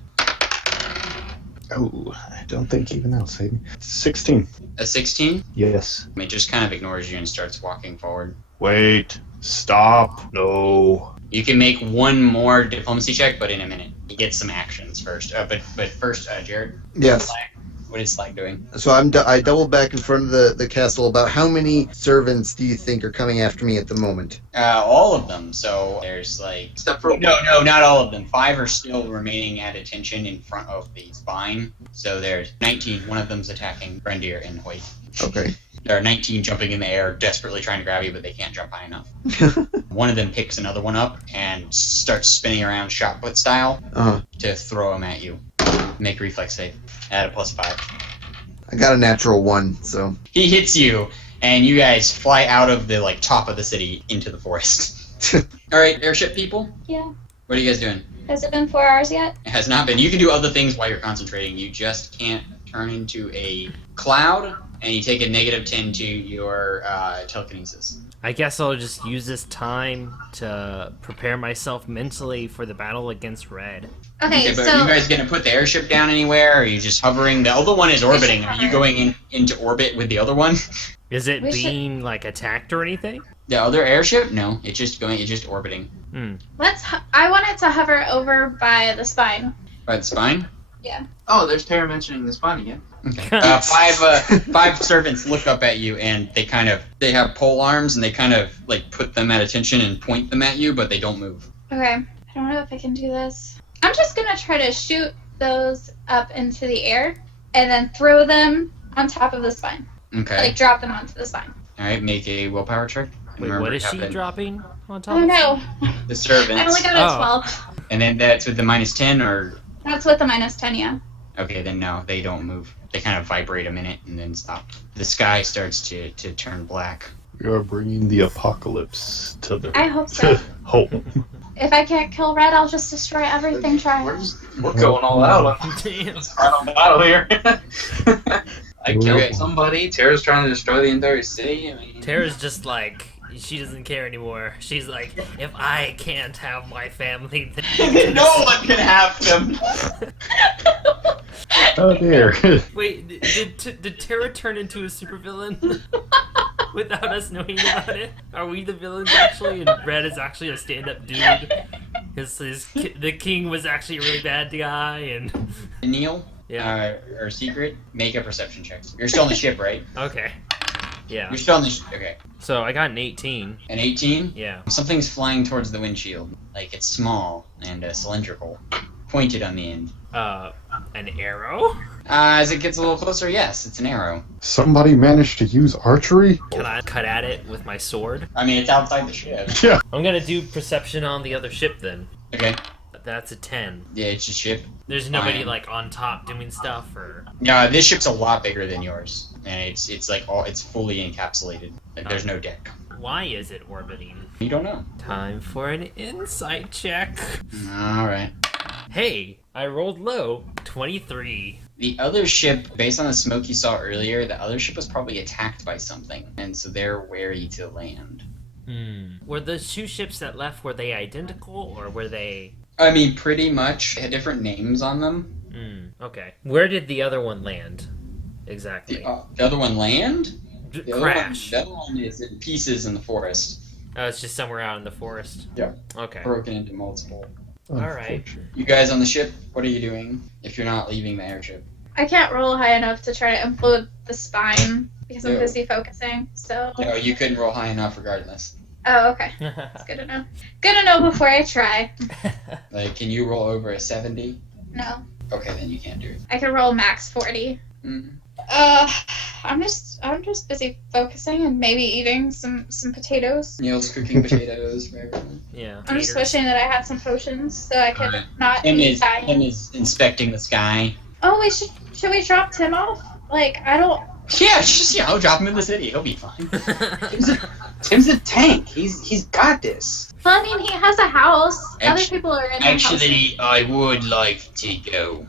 Oh, I don't think even that'll save me. 16. A 16? Yes. It just kind of ignores you and starts walking forward. Wait. Stop. No. You can make one more diplomacy check, but in a minute. You get some actions first. But first, Jared. Yes. What is Slag doing? So I double back in front of the castle. About how many servants do you think are coming after me at the moment? All of them. So there's like... Except for No, not all of them. 5 are still remaining at attention in front of the spine. So there's 19. One of them's attacking Grenadier and Hoyt. Okay. There are 19 jumping in the air, desperately trying to grab you, but they can't jump high enough. One of them picks another one up and starts spinning around shot put style to throw him at you. Make reflex save. Add a +5. I got a natural 1, so... He hits you, and you guys fly out of the top of the city into the forest. All right, airship people? Yeah. What are you guys doing? Has it been 4 hours yet? It has not been. You can do other things while you're concentrating. You just can't turn into a cloud, and you take a -10 to your telekinesis. I guess I'll just use this time to prepare myself mentally for the battle against Red. Okay, but so... are you guys going to put the airship down anywhere, or are you just hovering? The other one is orbiting. Are you going into orbit with the other one? Is it being, attacked or anything? The other airship? No, it's just orbiting. I want it to hover over by the spine. By the spine? Yeah. Oh, there's Tara mentioning the spine again. Okay. 5 servants look up at you, and they have pole arms, and they kind of put them at attention and point them at you, but they don't move. Okay. I don't know if I can do this. I'm just gonna try to shoot those up into the air and then throw them on top of the spine. Okay. Drop them onto the spine. All right, make a willpower check. Wait, what is she dropping on top Oh of? no. The servants. I only got a 12. And then that's with the -10, or? That's with the -10, yeah. Okay, then no, they don't move. They kind of vibrate a minute and then stop. The sky starts to turn black. We are bringing the apocalypse to the I hope so. home. If I can't kill Red, I'll just destroy everything trying. We're going all out on this final battle here. I killed somebody. Tara's trying to destroy the entire city. I mean... Tara's just she doesn't care anymore. She's like, if I can't have my family, then no one can have them. Oh dear. Wait, did Tara turn into a supervillain without us knowing about it? Are we the villains actually, and Red is actually a stand-up dude? The king was actually a really bad guy, and Neil, or Secret, make a perception check. You're still on the ship, right? Okay. Yeah. You're still on the ship. Okay. So I got an 18. An 18? Yeah. Something's flying towards the windshield. It's small and cylindrical. pointed on the end. An arrow? As it gets a little closer, yes, it's an arrow. Somebody managed to use archery? Can I cut at it with my sword? I mean, it's outside the ship. Yeah. I'm gonna do perception on the other ship then. Okay. That's a 10. Yeah, it's a ship. There's nobody Fine. like on top doing stuff, or No, this ship's a lot bigger than yours, and it's like it's fully encapsulated. Like, there's no deck. why is it orbiting? You don't know. Time for an insight check. All right. Hey, I rolled low. 23. The other ship, based on the smoke you saw earlier, the other ship was probably attacked by something, and so they're wary to land. Were the two ships that left, were they identical, or were they... I mean, pretty much. They had different names on them. Okay. Where did the other one land? Exactly. The other one land? The Crash. Other one is in pieces in the forest. Oh, it's just somewhere out in the forest? Yeah. Okay. Broken into multiple. Alright. You guys on the ship, what are you doing if you're not leaving the airship? I can't roll high enough to try to implode the spine because I'm Yeah. busy focusing. So. No, you couldn't roll high enough regardless. Oh, okay. That's good to know. Good to know before I try. Like, can you roll over a 70? No, Okay, then you can't do it. I can roll max 40. Mm. I'm just busy focusing and maybe eating some potatoes. Neil's cooking potatoes for everyone. Yeah. I'm just taters. wishing that I had some potions so I could Alright. not Tim eat is inspecting the sky. Oh, should we drop Tim off? Like, I don't. Yeah, just, drop him in the city. He'll be fine. Tim's a tank. He's got this. Well, I mean, he has a house. Other Actu- people are in their houses. Actually, I would like to go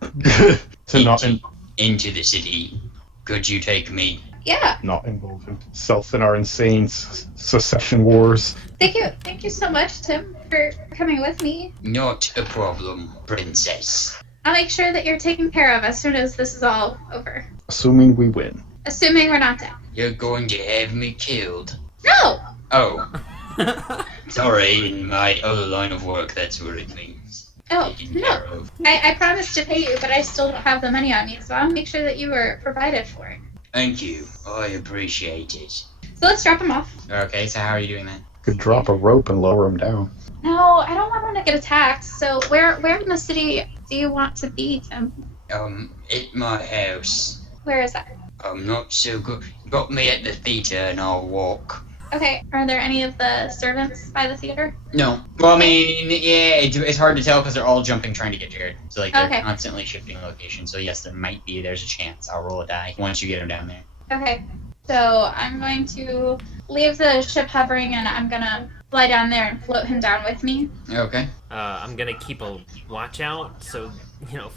To into the city. Could you take me? Yeah. not involve himself in our insane secession wars. Thank you so much, Tim, for coming with me. Not a problem, princess. I'll make sure that you're taken care of as soon as this is all over. Assuming we win. Assuming we're not dead. You're going to have me killed. No! Oh, sorry, in my other line of work, that's what it means. Oh, Taken no. care of. I promised to pay you, but I still don't have the money on me, so I'll make sure that you were provided for. Thank you. I appreciate it. So let's drop him off. Okay, so how are you doing that? Could drop a rope and lower him down. No, I don't want him to get attacked. So where in the city do you want to be, Tim? At my house. Where is that? I'm not so good. Got me at the theater and I'll walk. Okay, are there any of the servants by the theater? No. Well, I mean, yeah, it's hard to tell because they're all jumping trying to get Jared. So, like, they're Okay. constantly shifting location. So, yes, there's a chance. I'll roll a die once you get them down there. Okay, so I'm going to leave the ship hovering and I'm gonna fly down there and float him down with me. Okay. I'm gonna keep a watch out, so,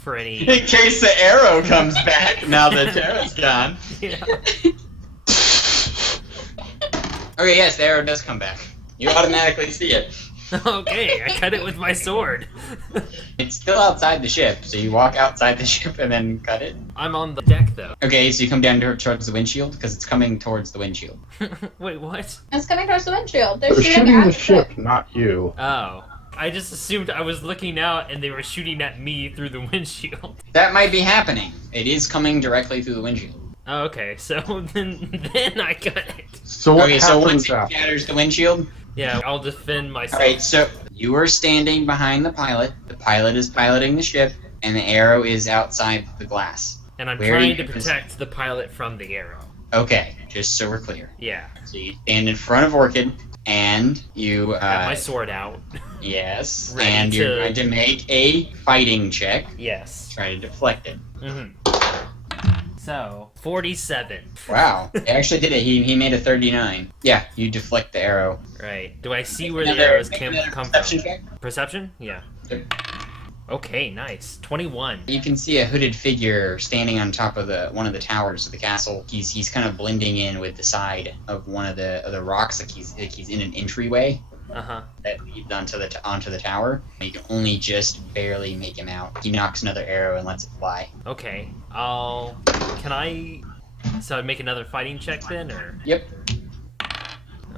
for any... In case the arrow comes back now that Tara's gone. Yeah. Okay, yes, the arrow does come back. You automatically see it. Okay, I cut it with my sword. It's still outside the ship, so you walk outside the ship and then cut it. I'm on the deck, though. Okay, so you come down towards the windshield because it's coming towards the windshield. Wait, what? It's coming towards the windshield. They're They're shooting shooting at the ship, not you. Oh. I just assumed I was looking out and they were shooting at me through the windshield. That might be happening. It is coming directly through the windshield. Oh, okay, so then I got it. So what Okay, so once happens it after? shatters the windshield. Yeah, I'll defend myself. Alright, so you are standing behind the pilot. The pilot is piloting the ship, and the arrow is outside the glass. And I'm Where are trying you to protect the pilot from the arrow. Okay, just so we're clear. Yeah, So you stand in front of Orchid, and you, have my sword out. yes, Ready and you're to- going to make a fighting check. Yes. Try to deflect it. So, 47. Wow, he actually did it. He made a 39. Yeah, you deflect the arrow. Right. Do I see where the arrows come from? perception check. Perception? Yeah. Yep. Okay, nice. 21. You can see a hooded figure standing on top of one of the towers of the castle. He's kind of blending in with the side of one of the rocks, like he's in an entryway Uh-huh. that leads onto the tower. You can only just barely make him out. He knocks another arrow and lets it fly. Okay. So I'd make another fighting check then, or? Yep.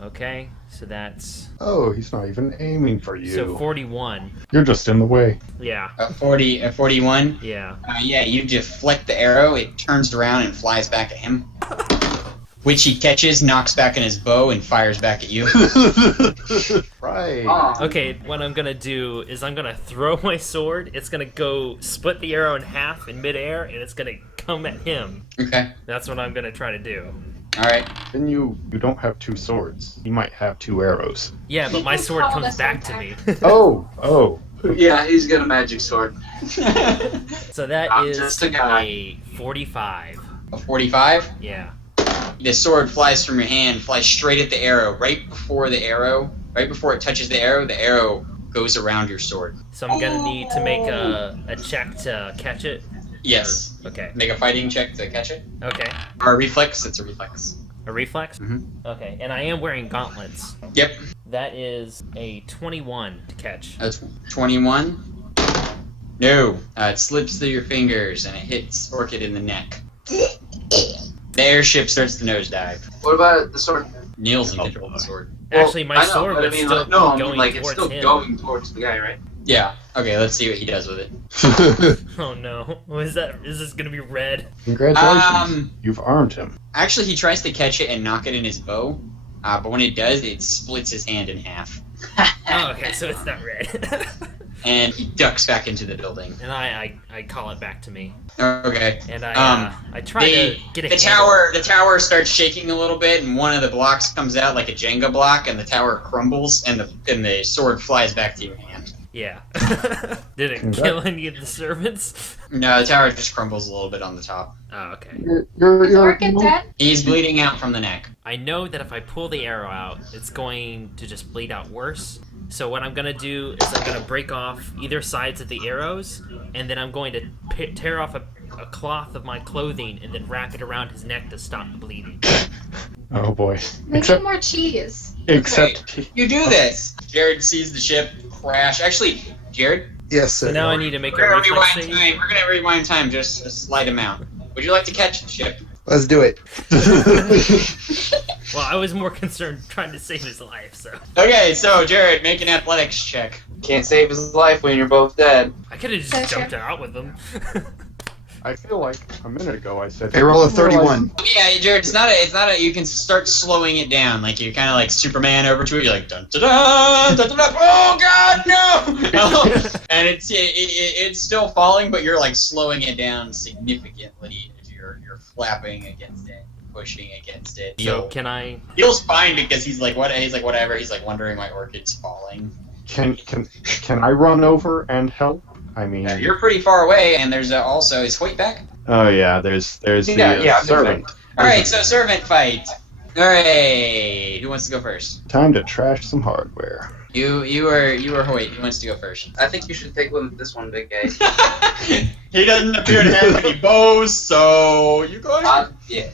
Okay, so that's... Oh, he's not even aiming for you. So 41. You're just in the way. Yeah. A 41. Yeah. Yeah, you deflect the arrow. It turns around and flies back at him. which he catches, knocks back in his bow, and fires back at you. Right. Okay, what I'm gonna do is I'm gonna throw my sword. It's gonna go split the arrow in half in midair, and it's gonna come at him. Okay. That's what I'm gonna try to do. All right. Then you don't have 2 swords. You might have 2 arrows. Yeah, but my sword comes back to me. Oh. Yeah, he's got a magic sword. So that I'm is just a guy. a 45. A 45. Yeah. The sword flies from your hand, flies straight at the arrow. Right before it touches the arrow goes around your sword. So I'm gonna need to make a check to catch it. Yes. Okay. Make a fighting check to catch it. Okay. Or a reflex. It's a reflex. A reflex? Mhm. Okay, and I am wearing gauntlets. Yep. That is a 21 to catch. That's 21. No. It slips through your fingers and it hits Orchid in the neck. The airship starts to nosedive. What about the sword? Neil's in control of the sword. Actually, my I know, sword but would I mean, still like, no, I be mean, going like, it's towards still him. going towards the guy, right? Yeah. Okay, let's see what he does with it. Oh no. Is this gonna be red? Congratulations. You've armed him. Actually, he tries to catch it and knock it in his bow, but when it does, it splits his hand in half. Oh, okay, so it's not red. And he ducks back into the building. And I call it back to me. Okay. And I try to get a the tower starts shaking a little bit, and one of the blocks comes out like a Jenga block, and the tower crumbles, and the sword flies back to your hand. Yeah. Did it kill any of the servants? No, the tower just crumbles a little bit on the top. Oh, okay. Is Orchid dead? He's bleeding out from the neck. I know that if I pull the arrow out, it's going to just bleed out worse. So what I'm gonna do is I'm gonna break off either sides of the arrows, and then I'm going to tear off a cloth of my clothing and then wrap it around his neck to stop the bleeding. Oh boy. Make it more cheese. Except You do this. Jared sees the ship crash. Actually, Jared, Yes, So sir. now I need to make we're a gonna reflex rewind save. time. We're gonna rewind time just a slight amount. Would you like to catch the ship? Let's do it. Well, I was more concerned trying to save his life, so Okay, so Jared, make an athletics check. Can't save his life when you're both dead. I could have just Okay. jumped out with him. I feel like a minute ago I said. I roll a 31. Yeah, Jared, it's not a. You can start slowing it down, like you're kind of like Superman over to it. You're like dun da da dun da da. Oh God, no! And it's still falling, but you're like slowing it down significantly. You're flapping against it, pushing against it. So can I? Neil's fine because he's like whatever. He's like wondering why Orchid's falling. Can I run over and help? I mean, You're pretty far away, and there's also is Hoyt back. oh yeah, there's the Yeah, I'm servant. All right, so servant fight. All right, who wants to go first? Time to trash some hardware. You were Hoyt. Who wants to go first? I think you should take this one, big guy. He doesn't appear to have any bows, so you go ahead. Yeah.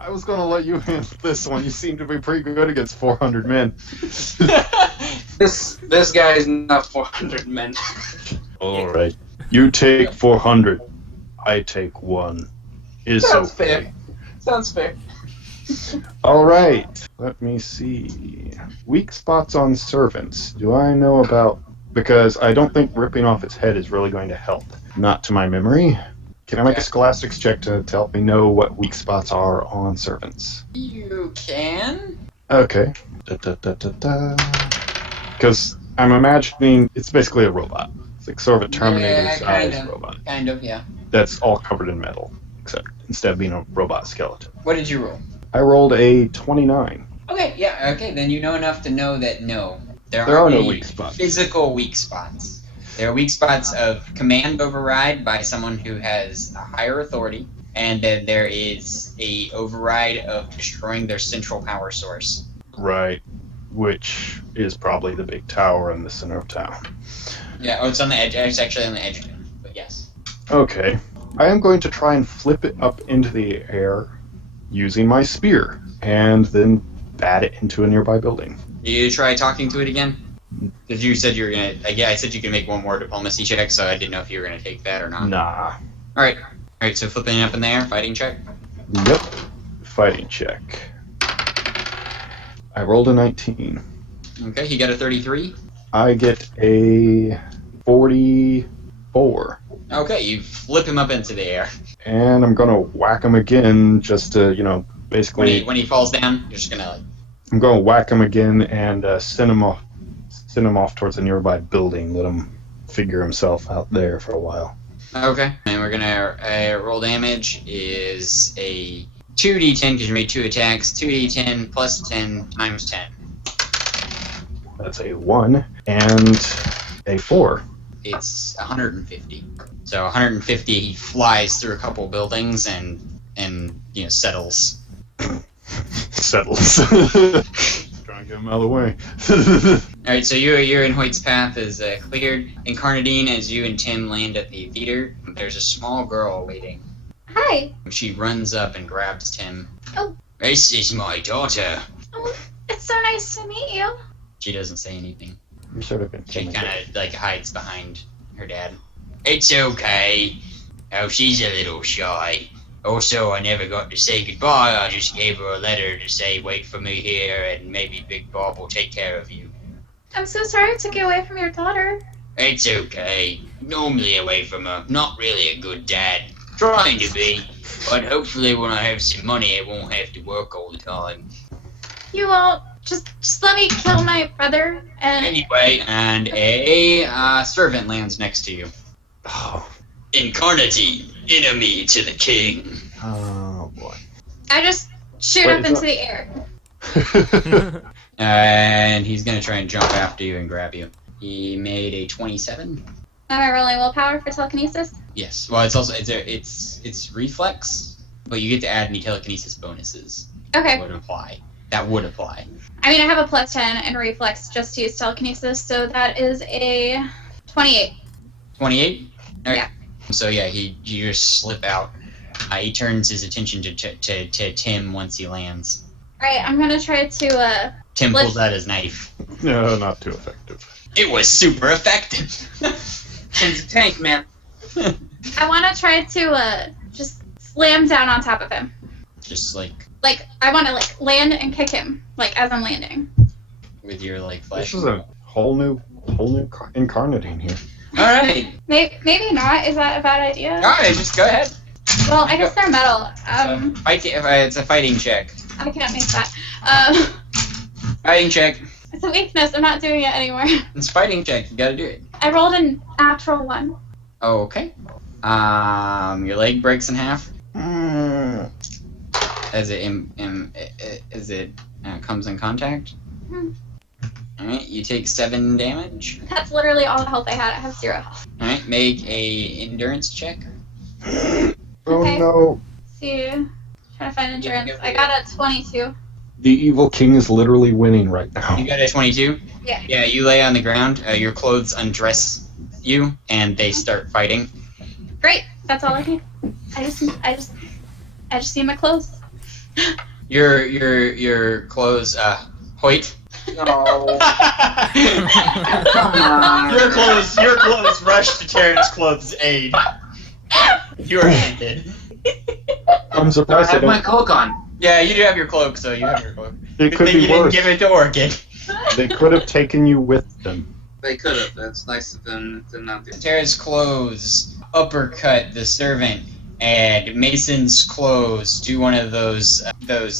I was gonna let you handle this one. You seem to be pretty good against 400 men. This guy is not 400 men. All right, you take 400. I take 1. Is Sounds okay. fair. Sounds fair. All right. Let me see. Weak spots on servants. Do I know about? Because I don't think ripping off its head is really going to help. Not to my memory. Can I make a scholastics check to help me know what weak spots are on servants? You can. Okay. Because I'm imagining it's basically a robot. It's like sort of a Terminator-sized robot. Kind of, yeah. That's all covered in metal, except instead of being a robot skeleton. What did you roll? I rolled a 29. Okay, yeah, okay. Then you know enough to know that no, there There are aren't no any weak spots. physical weak spots. There are weak spots of command override by someone who has a higher authority, and then there is a override of destroying their central power source. Right. Which is probably the big tower in the center of town. Yeah, it's on the edge. It's actually on the edge of it, but yes. Okay. I am going to try and flip it up into the air using my spear, and then bat it into a nearby building. You try talking to it again? Because you said you were gonna. Yeah, I said you could make one more diplomacy check, so I didn't know if you were gonna take that or not. Nah. All right. So flipping it up in the air, fighting check. Yep. Fighting check. I rolled a 19. Okay, he got a 33. I get a 44. Okay, you flip him up into the air. And I'm gonna whack him again just to, Basically, When he falls down, you're just gonna like. I'm going to whack him again and send him off towards a nearby building. Let him figure himself out there for a while. Okay. And we're gonna roll damage is a 2d10 because you made 2 attacks. 2d10 plus 10 times 10. That's a 1 and a 4. It's 150. So 150, he flies through a couple buildings and settles. Settles. Trying to get him out of the way. All right, so you're in Hoyt's path is cleared. Incarnadine, as you and Tim land at the theater, there's a small girl waiting. Hi. She runs up and grabs Tim. Oh. This is my daughter. Oh, it's so nice to meet you. She doesn't say anything. You're sort of She intimidated. kind of like hides behind her dad. It's okay. Oh, she's a little shy. Also, I never got to say goodbye. I just gave her a letter to say wait for me here and maybe Big Bob will take care of you. I'm so sorry I took you away from your daughter. It's okay. Normally away from her. Not really a good dad. Trying to be. But hopefully when I have some money I won't have to work all the time. You won't. Just let me kill my brother and... Anyway, and a servant lands next to you. Oh. Incarnati, enemy to the king. Oh boy. I just shoot Wait, up is into the air. And he's gonna try and jump after you and grab you. He made a 27. Am I rolling willpower for telekinesis? Yes. Well, it's also it's reflex, but you get to add any telekinesis bonuses. Okay. That would apply. I mean, I have a plus 10 in reflex just to use telekinesis, so that is a 28. 28. All right. Yeah. So yeah, you just slip out. He turns his attention to Tim once he lands. Alright, I'm gonna try to, Tim Let's- pulls out his knife. No, not too effective. It was super effective. Tim's a tank, man. I wanna try to, just slam down on top of him. Just like Like, I wanna, like, land and kick him, like, as I'm landing. with your like This flesh. is a whole new incarnadine here. All right. Maybe not. Is that a bad idea? All right. Just go ahead. Well, I guess they're metal. It's a fighting check. I can't make that. Fighting check. It's a weakness. I'm not doing it anymore. It's a fighting check. You gotta do it. I rolled a natural 1. Okay. Your leg breaks in half as it comes in contact. Hmm. All right. You take 7 damage. That's literally all the health I had. I have 0 health. All right. Make a endurance check. Oh Okay. no. See, trying to find endurance. I got a 22. The evil king is literally winning right now. You got a 22. Yeah. Yeah. You lay on the ground. Your clothes undress you, and they start fighting. Great. That's all I need. I just need my clothes. Your clothes. Hoyt. No. Your clothes rush to Terran's clothes' aid. You are naked. I'm I surprised they have my don't. cloak on. Yeah, you do have your cloak, so you have your cloak. It Good could thing be you didn't worse. give it to Orchid. They could have taken you with them. They could have. That's nice of them to not do. Terra's clothes uppercut the servant, and Mason's clothes do one of those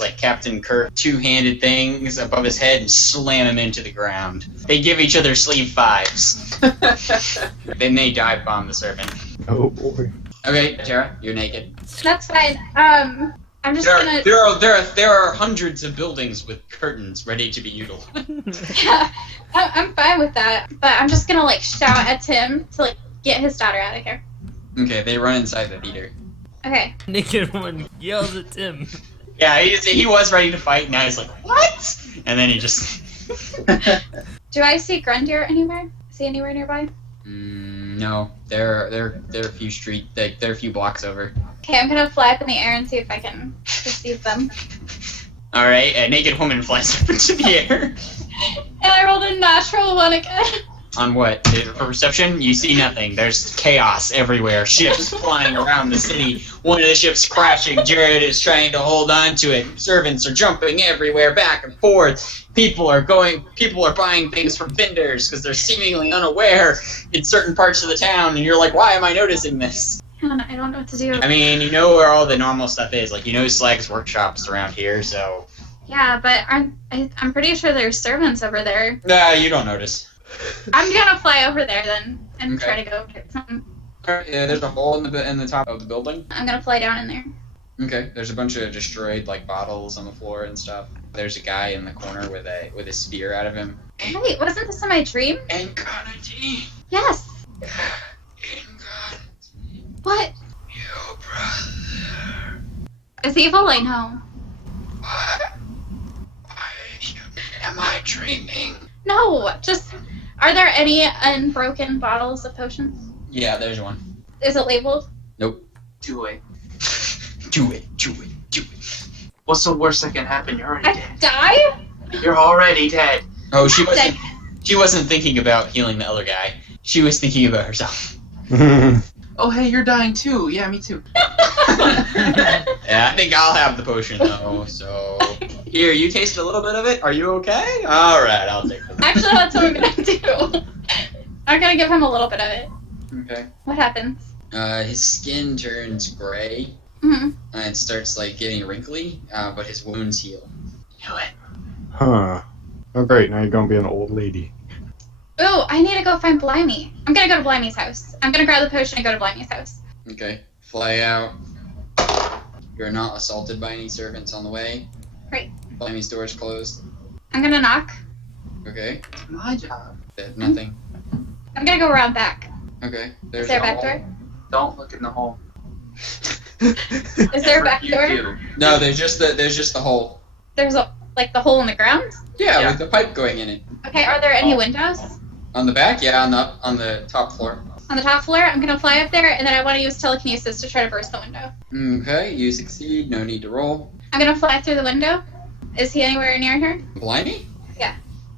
like Captain Kirk two-handed things above his head and slam him into the ground. They give each other sleeve 5s. Then they dive bomb the servant. Oh boy. Okay, Tara, you're naked. That's fine. I'm just gonna. There are hundreds of buildings with curtains ready to be utilized. Yeah, I'm fine with that. But I'm just gonna like shout at Tim to like get his daughter out of here. Okay, they run inside the theater. Okay. Naked woman yells at Tim. Yeah, he was ready to fight. Now he's like, what? And then he just. Do I see Grundeer anywhere? Is he anywhere nearby? No, they're a few they're a few blocks over. Okay, I'm gonna fly up in the air and see if I can perceive them. All right, a naked woman flies up into the air. And I rolled a natural 1 again. On what? For reception, you see nothing. There's chaos everywhere. Ships flying around the city. One of the ships crashing. Jared is trying to hold on to it. Servants are jumping everywhere, back and forth. People are buying things from vendors because they're seemingly unaware in certain parts of the town. And you're like, why am I noticing this? I don't know what to do. I mean, you know where all the normal stuff is. Like, you know Slag's workshop's around here, so... Yeah, but I'm pretty sure there's servants over there. Nah, you don't notice. I'm gonna fly over there then and Okay. try to go get something. Alright, yeah, there's a hole in the top of the building. I'm gonna fly down in there. Okay, there's a bunch of destroyed, like, bottles on the floor and stuff. There's a guy in the corner with a spear out of him. Wait, wasn't this in my dream? Incarnati! Yes. Incarnati! What? Your brother! It's evil, I know. What? Am I dreaming? No, just... Are there any unbroken bottles of potions? Yeah, there's one. Is it labeled? Nope. Do it. Do it, do it, do it. What's the worst that can happen? You're already I dead. die? You're already dead. Oh, she wasn't thinking about healing the other guy. She was thinking about herself. Oh, hey, you're dying too. Yeah, me too. Yeah, I think I'll have the potion though, so... Here, you tasted a little bit of it? Are you okay? Alright, I'll take it. Actually, that's what I'm gonna do. I'm gonna give him a little bit of it. Okay. What happens? His skin turns gray, Hmm. and it starts, like, getting wrinkly, but his wounds heal. Do it. Huh. Oh, great. Now you're going to be an old lady. Ooh, I need to go find Blimey. I'm gonna go to Blimey's house. I'm gonna grab the potion and go to Blimey's house. Okay. Fly out. You're not assaulted by any servants on the way. Great. Blimey's door's closed. I'm gonna knock. Okay. My job. Nothing. I'm gonna go around back. Okay. There's Is there a a back hole. door? Don't look in the hole. Is there a back You door? do. No, there's just the hole. There's a the hole in the ground? Yeah, Yeah. with the pipe going in it. Okay, are there any windows? On the back, yeah, on the top floor. On the top floor, I'm gonna fly up there and then I wanna use telekinesis to try to burst the window. Okay, you succeed. No need to roll. I'm gonna fly through the window. Is he anywhere near here? Blimey? Yeah.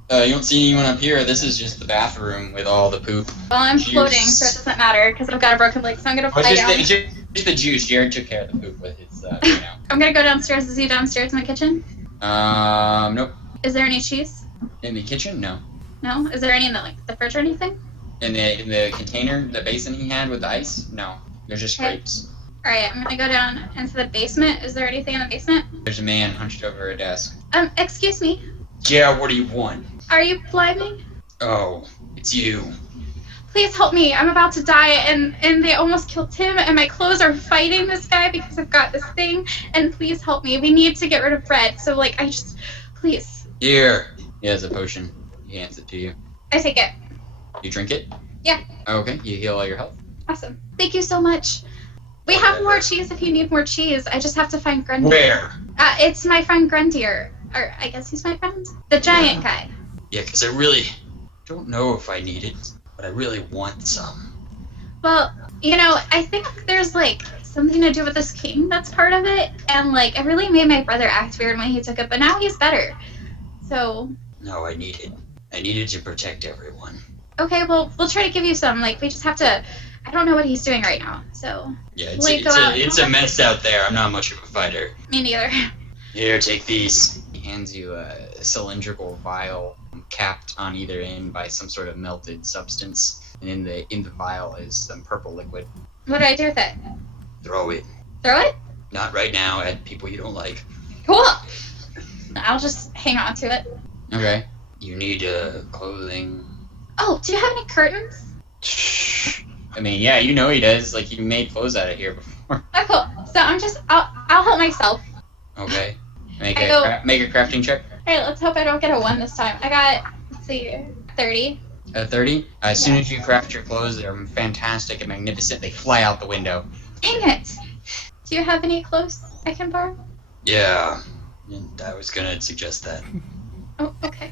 You don't see anyone up here. This is just the bathroom with all the poop. Well, I'm Juice. floating, so it doesn't matter because I've got a broken leg, so I'm gonna Oh, fly it's down. just the juice. Jared took care of the poop with his, you know. I'm gonna go downstairs. Is he downstairs in the kitchen? Nope. Is there any cheese? In the kitchen? No. No? Is there any in the fridge or anything? In the container, the basin he had with the ice? No. There's just Okay. grapes. Alright, I'm gonna go down into the basement. Is there anything in the basement? There's a man hunched over a desk. Excuse me. Yeah, what do you want? Are you Blimey? Oh, it's you. Please help me. I'm about to die and they almost killed Tim and my clothes are fighting this guy because I've got this thing. And please help me. We need to get rid of Red. So please. Here. He has a potion. He hands it to you. I take it. You drink it? Yeah. Okay, you heal all your health. Awesome. Thank you so much. We have more cheese if you need more cheese. I just have to find Grundy. Where? It's my friend Grundier. Or I guess he's my friend. The giant guy. Yeah, because I really don't know if I need it, but I really want some. Well, I think there's something to do with this king that's part of it. And it really made my brother act weird when he took it, but now he's better. So, No, I need it. I need it to protect everyone. okay, well, we'll try to give you some. We just have to. I don't know what he's doing right now, so. Yeah, Will you go out? it's a mess out there. I'm not much of a fighter. Me neither. Here, take these. He hands you a cylindrical vial capped on either end by some sort of melted substance. And in the vial is some purple liquid. What do I do with it? Throw it. Throw it? Not right now at people you don't like. Cool! I'll just hang on to it. Okay. You need clothing. Oh, do you have any curtains? Shh. I mean, yeah, you know he does. You made clothes out of here before. Oh, cool. So I'll help myself. Okay. Make I a go- make a crafting check. Alright, let's hope I don't get a 1 this time. I got, let's see, 30. 30. As soon as you craft your clothes, they're fantastic and magnificent. They fly out the window. Dang it! Do you have any clothes I can borrow? Yeah. And I was gonna suggest that. Oh, okay.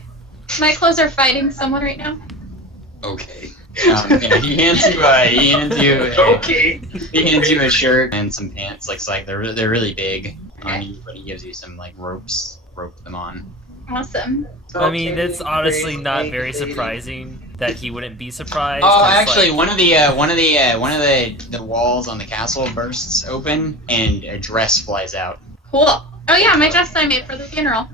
My clothes are fighting someone right now. Okay. Yeah, he hands you a shirt and some pants. They're really big on you, but he gives you some ropes. Rope them on. Awesome. I mean, it's honestly not very surprising that he wouldn't be surprised. Oh, 'cause, actually, one of the walls on the castle bursts open and a dress flies out. Cool. Oh yeah, my dress I made for the funeral.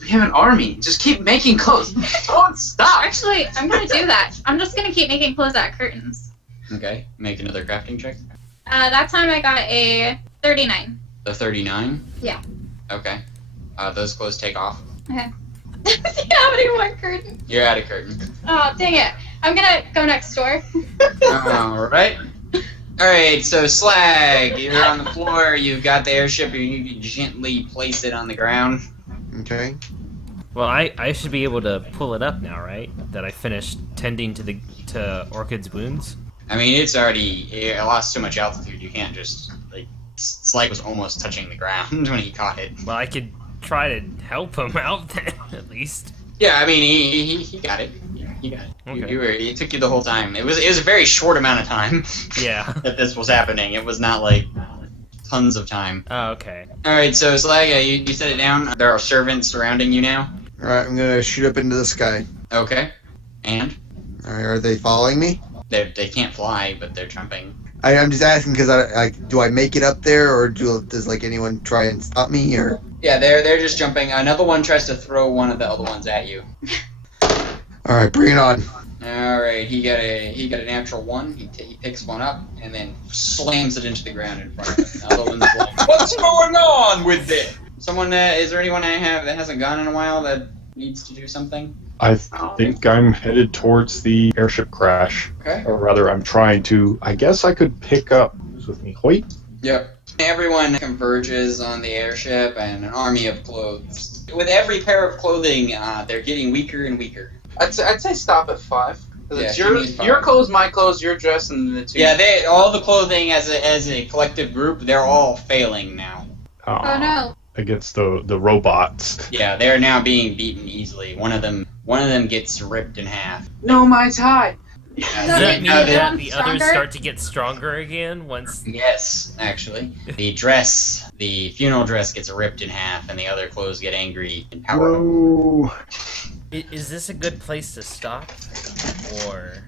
We have an army. Just keep making clothes. Don't stop. Actually, I'm gonna do that. I'm just gonna keep making clothes out of curtains. Okay. Make another crafting check. That time I got a 39. The 39? Yeah. Okay. Those clothes take off. Okay. Do you have any more curtain? You're out of curtain. Oh, dang it. I'm gonna go next door. Alright. Alright, so Slag, you're on the floor, you've got the airship, you need to gently place it on the ground. Okay. Well, I should be able to pull it up now, right? That I finished tending to Orchid's wounds. I mean, it lost so much altitude, you can't just, like, Slag was almost touching the ground when he caught it. Well, I could try to help him out then, at least. Yeah, I mean, he got it. He got it. Okay. It took you the whole time. It was a very short amount of time Yeah. that this was happening. It was not, like, tons of time. Oh, okay. Alright, so Slag, you set it down. There are servants surrounding you now. Alright, I'm gonna shoot up into the sky. Okay. And? Alright, are they following me? They can't fly, but they're jumping. I'm just asking because do I make it up there, or does like anyone try and stop me, or? Yeah, they're just jumping. Another one tries to throw one of the other ones at you. All right, bring it on. All right, he got a natural 1. He picks one up and then slams it into the ground in front of him. The other one's like, "What's going on with it?" Someone, is there anyone I have that hasn't gone in a while that needs to do something? I think I'm headed towards the airship crash. Okay. Or rather, I'm trying to. I guess I could pick up. Who's with me? Hoyt? Yep. Everyone converges on the airship and an army of clothes. With every pair of clothing, they're getting weaker and weaker. I'd say stop at 5. 'Cause Yeah, it's she needs 5. your clothes, my clothes, your dress, and the 2. Yeah, all the clothing as a collective group, they're all failing now. Oh no. Against the robots. Yeah, they're now being beaten easily. One of them gets ripped in half. No, my tie. Does No, that no, mean they- that the others stronger? start to get stronger again once? Yes, actually. The funeral dress gets ripped in half, and the other clothes get angry and powerful. Whoa. Is this a good place to stop? Or